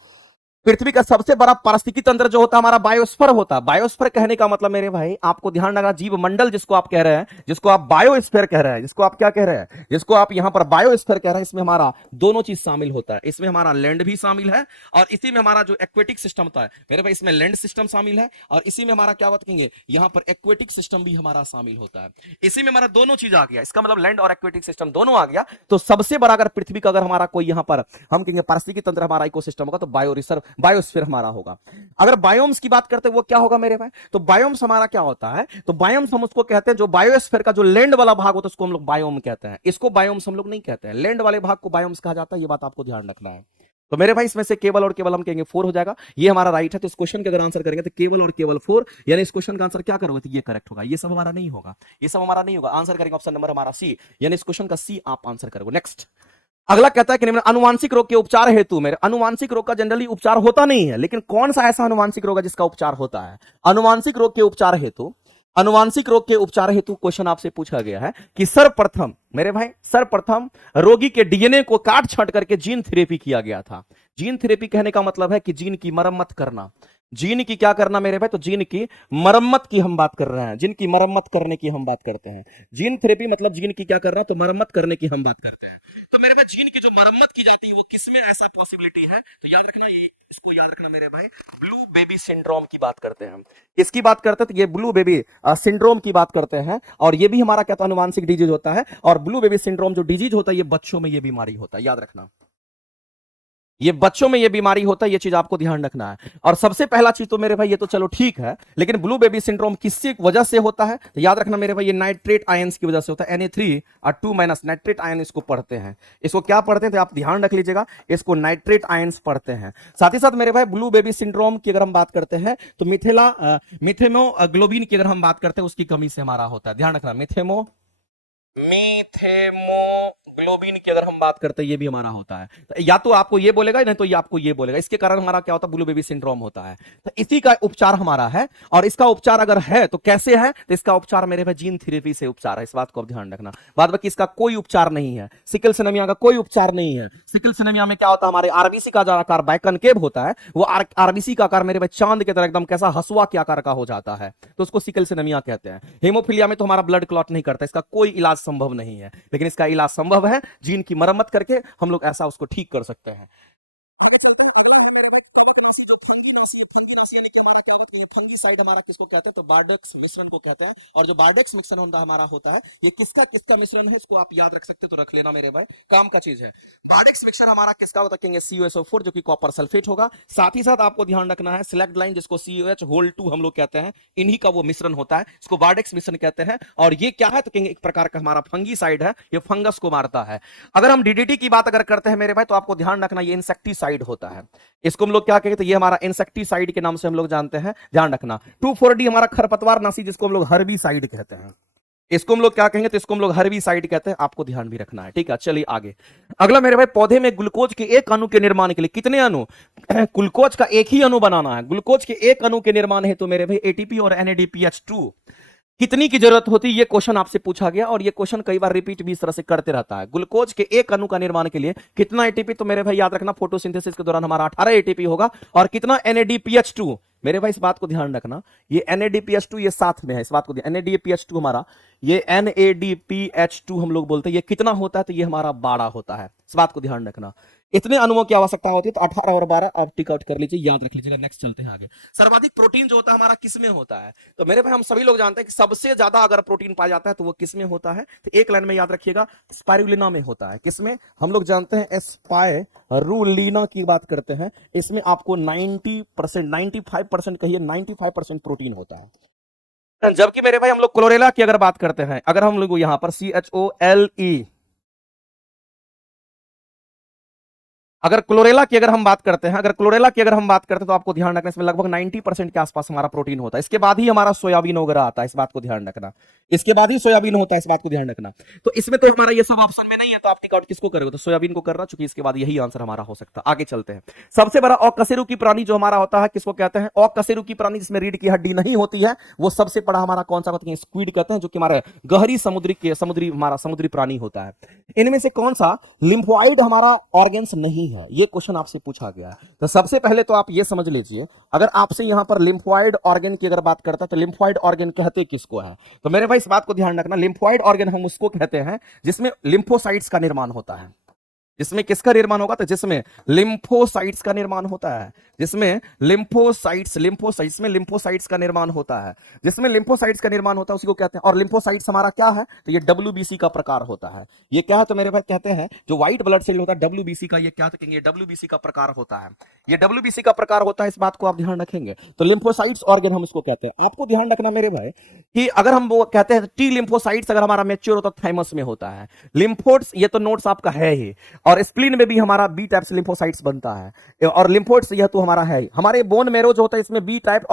पृथ्वी का सबसे बड़ा पारिस्थितिकी तंत्र जो होता है हमारा बायोस्फीयर होता है। बायोस्फीयर कहने का मतलब मेरे भाई, आपको ध्यान रखना, जीव मंडल जिसको आप कह रहे हैं, जिसको आप बायोस्फीयर कह रहे हैं, जिसको आप क्या कह रहे हैं, जिसको आप यहां पर बायोस्फीयर कह रहे हैं, इसमें हमारा दोनों चीज शामिल होता है। इसमें हमारा लैंड भी शामिल है, और इसी में हमारा जो एक्वेटिक सिस्टम होता है मेरे भाई, इसमें लैंड सिस्टम शामिल है, और इसी में हमारा क्या बात कहेंगे, यहां पर एक्वेटिक सिस्टम भी हमारा शामिल होता है। इसी में हमारा दोनों चीज आ गया, इसका मतलब लैंड और एक्वेटिक सिस्टम दोनों आ गया। तो सबसे बड़ा अगर पृथ्वी का अगर हमारा कोई यहां पर हम कहेंगे पारिस्थितिकी तंत्र हमारा इकोसिस्टम होगा, तो बायोस्फीयर हमारा होगा। अगर बायोम्स की बात करते हैं, वो क्या होगा मेरे भाई, तो बायोम्स हमारा क्या होता है, तो बायोम्स हम उसको कहते हैं, जो बायोस्फीयर का जो लैंड वाला भाग होता है उसको हम लोग बायोम कहते हैं। इसको बायोम्स हम लोग नहीं कहते हैं, लैंड वाले भाग को बायोम्स कहा जाता है। ये बात आपको ध्यान रखना है। तो मेरे भाई इसमें से केवल और केवल हम कहेंगे 4 हो जाएगा, ये हमारा राइट है। तो इस क्वेश्चन के अगर आंसर करेंगे तो केवल और केवल 4, यानी इस क्वेश्चन का आंसर क्या करोगे, तो ये करेक्ट होगा। ये सब हमारा नहीं होगा, ये सब हमारा नहीं होगा। आंसर करेंगे ऑप्शन नंबर हमारा सी, यानी इस क्वेश्चन का सी आप आंसर करोगे। नेक्स्ट, अगला कहता है कि अनुवांशिक रोग के उपचार हेतु, मेरे अनुवांशिक रोग का जनरली उपचार होता नहीं है, लेकिन कौन सा ऐसा अनुवांशिक रोग है जिसका उपचार होता है। अनुवांशिक रोग के उपचार हेतु, अनुवांशिक रोग के उपचार हेतु क्वेश्चन आपसे पूछा गया है कि सर्वप्रथम मेरे भाई, सर्वप्रथम रोगी के डीएनए को काट छांट करके जीन थेरेपी किया गया था। जीन थेरेपी कहने का मतलब है कि जीन की मरम्मत करना। जीन की क्या करना मेरे भाई, तो जीन की मरम्मत की हम बात कर रहे हैं, जीन की मरम्मत करने की हम बात करते हैं। जीन थेरेपी मतलब जीन की क्या करना, तो मरम्मत करने की हम बात करते हैं। तो मेरे भाई जीन की जो मरम्मत की जाती है वो किसमें ऐसा पॉसिबिलिटी है, तो याद रखना, ये इसको याद रखना मेरे भाई, ब्लू बेबी सिंड्रोम की बात करते हैं हम। इसकी बात करते हैं तो ये ब्लू बेबी सिंड्रोम की बात करते हैं। और ये भी हमारा क्या, अनुवांशिक डिजीज होता है। और ब्लू बेबी सिंड्रोम जो डिजीज होता है, ये बच्चों में ये बीमारी होता है, याद रखना, ये बच्चों में ये बीमारी होता है। ये चीज आपको ध्यान रखना है। और सबसे पहला चीज तो मेरे भाई ये तो चलो ठीक है, लेकिन ब्लू बेबी सिंड्रोम किससे वजह से होता है, तो याद रखना मेरे भाई, ये नाइट्रेट आयंस की वजह से होता है। Na3 नाइट्रेट आयन इसको पढ़ते हैं। इसको क्या पढ़ते हैं, तो आप ध्यान रख लीजिएगा, इसको नाइट्रेट आयंस पढ़ते हैं। साथ ही साथ मेरे भाई ब्लू बेबी सिंड्रोम की अगर हम बात करते हैं, तो मिथेमोग्लोबिन की अगर हम बात करते हैं, उसकी कमी से हमारा होता है। ध्यान रखना, मिथेमोग्लोबिन ग्लोबिन की अगर हम बात करते हैं ये भी हमारा होता है, तो या तो आपको ये बोलेगा नहीं तो ये आपको ये बोलेगा, इसके कारण हमारा क्या होता है, ब्लू बेबी सिंड्रोम होता है। तो इसी का उपचार हमारा है, और इसका उपचार अगर है तो कैसे है, तो इसका उपचार मेरे भाई जीन थेरेपी से उपचार है, इस बात को आप ध्यान रखना। बाद बाकी इसका कोई उपचार नहीं है, सिकल सिनेमिया का कोई उपचार नहीं है। सिकल सिनेमिया में क्या होता है, हमारे आरबीसी का जो आकार बाइकनकेव होता है, वो आरबीसी का आकार मेरे भाई चांद के तरह एकदम कैसा हसुआ के आकार का हो जाता है, तो उसको सिकल सिनेमिया कहते हैं। हेमोफीलिया में तो हमारा ब्लड क्लॉट नहीं करता, इसका कोई इलाज संभव नहीं है, लेकिन इसका इलाज संभव है, जीन की मरम्मत करके हम लोग ऐसा उसको ठीक कर सकते हैं। फंगिसाइड हमारा किसको कहते हैं, तो बार्डोक्स मिश्रण को कहते हैं। और जो बार्डोक्स मिश्रण होता हमारा होता है, ये किसका किसका मिश्रण है, इसको आप याद रख सकते तो रख लेना मेरे भाई, काम का चीज है। बार्डोक्स मिक्सचर हमारा किसका होता है, CuSO4 जो कि कॉपर सल्फेट होगा। साथ ही साथ आपको ध्यान रखना है सिलेक्ट लाइन जिसको COH2 हम लोग कहते हैं, इन्हीं का वो मिश्रण होता है, इसको बार्डोक्स मिश्रण कहते हैं। और ये क्या है, तो कहेंगे एक प्रकार का हमारा फंगिसाइड है, ये फंगस को मारता है। अगर हम डीडीटी की बात अगर करते हैं मेरे भाई, तो आपको ध्यान रखना ये इंसेक्टिसाइड होता है, इसको हम लोग क्या कहेंगे, तो ये हमारा इंसेक्टिसाइड के नाम से हम लोग जानते हैं, ध्यान रखना। 2,4-D हमारा खरपतवार नाशी जिसको हम लोग हर्बिसाइड कहते हैं, इसको हम लोग क्या कहेंगे, तो इसको हम लोग हर्बिसाइड कहते हैं, आपको ध्यान भी रखना है, ठीक है। चलिए आगे, अगला मेरे भाई, पौधे में ग्लूकोज के एक अणु के निर्माण के लिए कितने अणु, ग्लूकोज का एक ही अणु बनाना है, ग्लूकोज के एक अणु के निर्माण है तो मेरे भाई एटीपी और NADPH2 कितनी की जरूरत होती है, ये क्वेश्चन आपसे पूछा गया, और ये क्वेश्चन कई बार रिपीट भी इस तरह से करते रहता है। ग्लूकोज के एक अणु का निर्माण के लिए कितना एटीपी, तो मेरे भाई याद रखना फोटोसिंथेसिस के दौरान हमारा 18 एटीपी होगा, और कितना NADPH2, मेरे भाई इस बात को ध्यान रखना, ये NADPH2 ये साथ में है, इस बात को NADPH2 हमारा, ये NADPH2 हम लोग बोलते हैं, ये कितना होता है, तो ये हमारा 12 होता है, इस बात को ध्यान रखना। इतने अणुओं की आवश्यकता होती है, तो 18 और 12 आप टिक आउट कर लीजिए, याद रख लीजिएगा। नेक्स्ट चलते हैं आगे। सर्वाधिक प्रोटीन जो होता है हमारा किसमें होता है, तो मेरे भाई हम सभी लोग जानते हैं कि सबसे ज्यादा अगर प्रोटीन पाया जाता है तो वो किसमें होता है, तो एक लाइन में याद रखिएगा, स्पाइरुलिना में होता है। किसमें, हम लोग जानते हैं स्पाइरुलिना की बात करते हैं, इसमें आपको 90%, 95% कहिए, 95% प्रोटीन होता है। जबकि मेरे भाई हम लोग क्लोरेला की अगर बात करते हैं, अगर हम लोग यहां पर CHOLE, अगर क्लोरेला की अगर हम बात करते हैं, तो आपको ध्यान रखना, इसमें लगभग 90% के आसपास हमारा प्रोटीन होता है। इसके बाद ही हमारा सोयाबीन वगैरह आता है, इस बात को ध्यान रखना, इसके बाद ही सोयाबीन होता है, इस बात को ध्यान रखना। तो इसमें तो हमारा ये सब ऑप्शन में नहीं है, तो आप टिक आउट किसको करोगे, तो सोयाबीन को कर रहा, चूंकि इसके बाद यही आंसर हमारा हो सकता है। आगे चलते हैं। सबसे बड़ा अकशेरुकी प्राणी जो हमारा होता है, किसको कहते हैं, अकशेरुकी प्राणी, जिसमें रीढ़ की हड्डी नहीं होती है, वो सबसे बड़ा हमारा कौन सा होता है, स्क्विड कहते हैं, जो कि हमारे गहरी समुद्री प्राणी होता है। इनमें से कौन सा लिम्फोइड हमारा ऑर्गेन्स नहीं है, ये क्वेश्चन आपसे पूछा गया है। तो सबसे पहले तो आप ये समझ लीजिए, अगर आपसे यहां पर लिम्फोइड ऑर्गन की अगर बात करता है, तो लिम्फोइड ऑर्गन कहते किसको है, तो मेरे भाई इस बात को ध्यान रखना, लिम्फोइड ऑर्गन हम उसको कहते हैं जिसमें लिम्फोसाइट्स का निर्माण होता है। जिसमें किसका निर्माण होगा, तो जिसमें लिम्फोसाइट्स का निर्माण होता है, जिसमें लिम्फोसाइट्स का निर्माण होता है, जिसमें लिम्फोसाइट्स का निर्माण होता है उसी को कहते हैं। और लिम्फोसाइट्स हमारा क्या है, तो ये WBC का प्रकार होता है। ये क्या है, तो मेरे भाई कहते हैं जो व्हाइट ब्लड सेल होता है WBC का, ये क्या कहेंगे, WBC का प्रकार होता है, ये WBC का प्रकार होता है, इस बात को आप ध्यान रखेंगे। तो लिम्फोसाइट्स ऑर्गन हम इसको कहते हैं। आपको ध्यान रखना मेरे भाई कि अगर हम वो कहते हैं टी लिम्फोसाइट्स अगर हमारा मैच्योर होता है थाइमस में होता है, लिम्फोड्स ये तो नोट्स आपका है ही, और स्प्लीन में भी हमारा बी टाइप से लिम्फोसाइट्स बनता है, और लिम्फोइड्स यह तो हमारा है। हमारे बोन मेरो जो होता है इसमें बी टाइप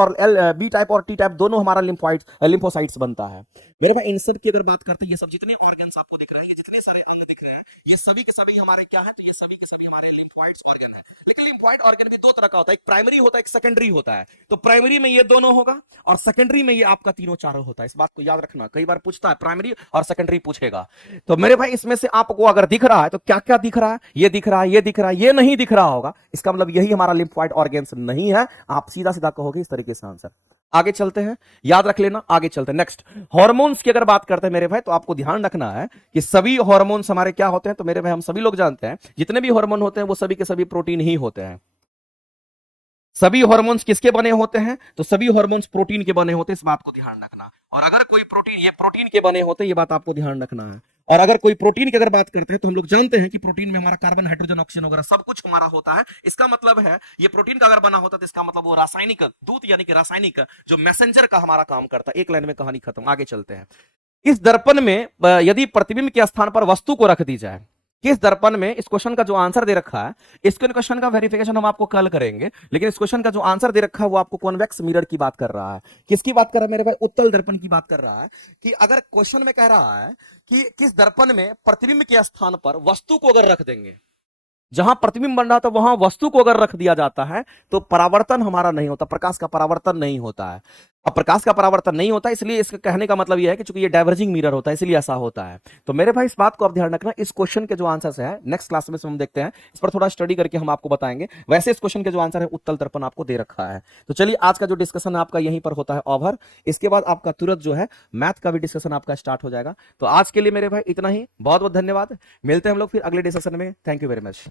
और टी टाइप दोनों हमारा लिम्फोसाइट्स बनता है। मेरे भाई इन सब की अगर बात करते हैं, ये सब जितने ऑर्गन्स आपको दिख रहे हैं, ये जितने सारे अंग दिख रहे हैं, ये सभी के सभी हमारे क्या है, तो ये सभी के सभी हमारे लिम्फोइड्स ऑर्गन है। लेकिन लिम्फोइड ऑर्गन भी दो तरह का होता है, एक प्राइमरी होता है, एक सेकेंडरी होता है। तो प्राइमरी में ये दोनों होगा, और सेकेंडरी में ये आपका तीनों चारों होता है। इस बात को याद रखना, कई बार पूछता है प्राइमरी और सेकेंडरी पूछेगा। तो मेरे भाई इसमें से आपको अगर दिख रहा है तो क्या क्या दिख रहा है, ये दिख रहा है, ये दिख रहा है, ये नहीं दिख रहा होगा, इसका मतलब यही हमारा लिम्फोइड ऑर्गन्स नहीं है। आप सीधा सीधा कहोगे इस तरीके से आंसर। आगे चलते हैं, याद रख लेना, आगे चलते हैं। नेक्स्ट, हार्मोन्स की अगर बात करते हैं मेरे भाई, तो आपको ध्यान रखना है कि सभी हार्मोन्स हमारे क्या होते हैं, तो मेरे भाई हम सभी लोग जानते हैं जितने भी हार्मोन होते हैं वो सभी के सभी प्रोटीन ही होते हैं। सभी हार्मोन्स किसके बने होते हैं, तो सभी हार्मोन्स प्रोटीन के बने होते हैं, इस बात को ध्यान रखना। और अगर कोई प्रोटीन, ये प्रोटीन के बने होते हैं, ये बात आपको ध्यान रखना है। और अगर कोई प्रोटीन की अगर बात करते हैं, तो हम लोग जानते हैं कि प्रोटीन में हमारा कार्बन, हाइड्रोजन, ऑक्सीजन वगैरह सब कुछ हमारा होता है। इसका मतलब है ये प्रोटीन का अगर बना होता है तो इसका मतलब वो रासायनिक दूत यानी कि रासायनिक जो मैसेंजर का हमारा काम करता है। एक लाइन में कहानी खत्म। आगे चलते हैं। इस दर्पण में यदि प्रतिबिंब के स्थान पर वस्तु को रख दी जाए, किस दर्पण में, इस क्वेश्चन का जो आंसर दे रखा है, इसके क्वेश्चन का वेरिफिकेशन हम आपको कल करेंगे, लेकिन इस क्वेश्चन का जो आंसर दे रखा है वो आपको कॉन्वेक्स मिरर की बात कर रहा है। किसकी बात कर रहा है मेरे भाई? उत्तल दर्पण की बात कर रहा है। कि अगर क्वेश्चन में कह रहा है कि किस दर्पण में प्रतिबिंब के स्थान पर वस्तु को अगर रख देंगे, जहां प्रतिबिंब बन रहा था वहां वस्तु को अगर रख दिया जाता है तो परावर्तन हमारा नहीं होता, प्रकाश का परावर्तन नहीं होता है। अब प्रकाश का परावर्तन नहीं होता, इसलिए इसके कहने का मतलब यह है कि चूंकि ये डाइवर्जिंग मिरर होता है इसलिए ऐसा होता है। तो मेरे भाई इस बात को आप ध्यान रखना, इस क्वेश्चन के जो आंसर है नेक्स्ट क्लास में हम देखते हैं, इस पर थोड़ा स्टडी करके हम आपको बताएंगे। वैसे इस क्वेश्चन के जो आंसर है उत्तल दर्पण आपको दे रखा है। तो चलिए आज का जो डिस्कशन है आपका यहीं पर होता है ओवर। इसके बाद आपका तुरंत जो है मैथ का भी डिस्कशन आपका स्टार्ट हो जाएगा। तो आज के लिए मेरे भाई इतना ही, बहुत बहुत धन्यवाद। मिलते हैं हम लोग फिर अगले डिस्कशन में। Thank you very much.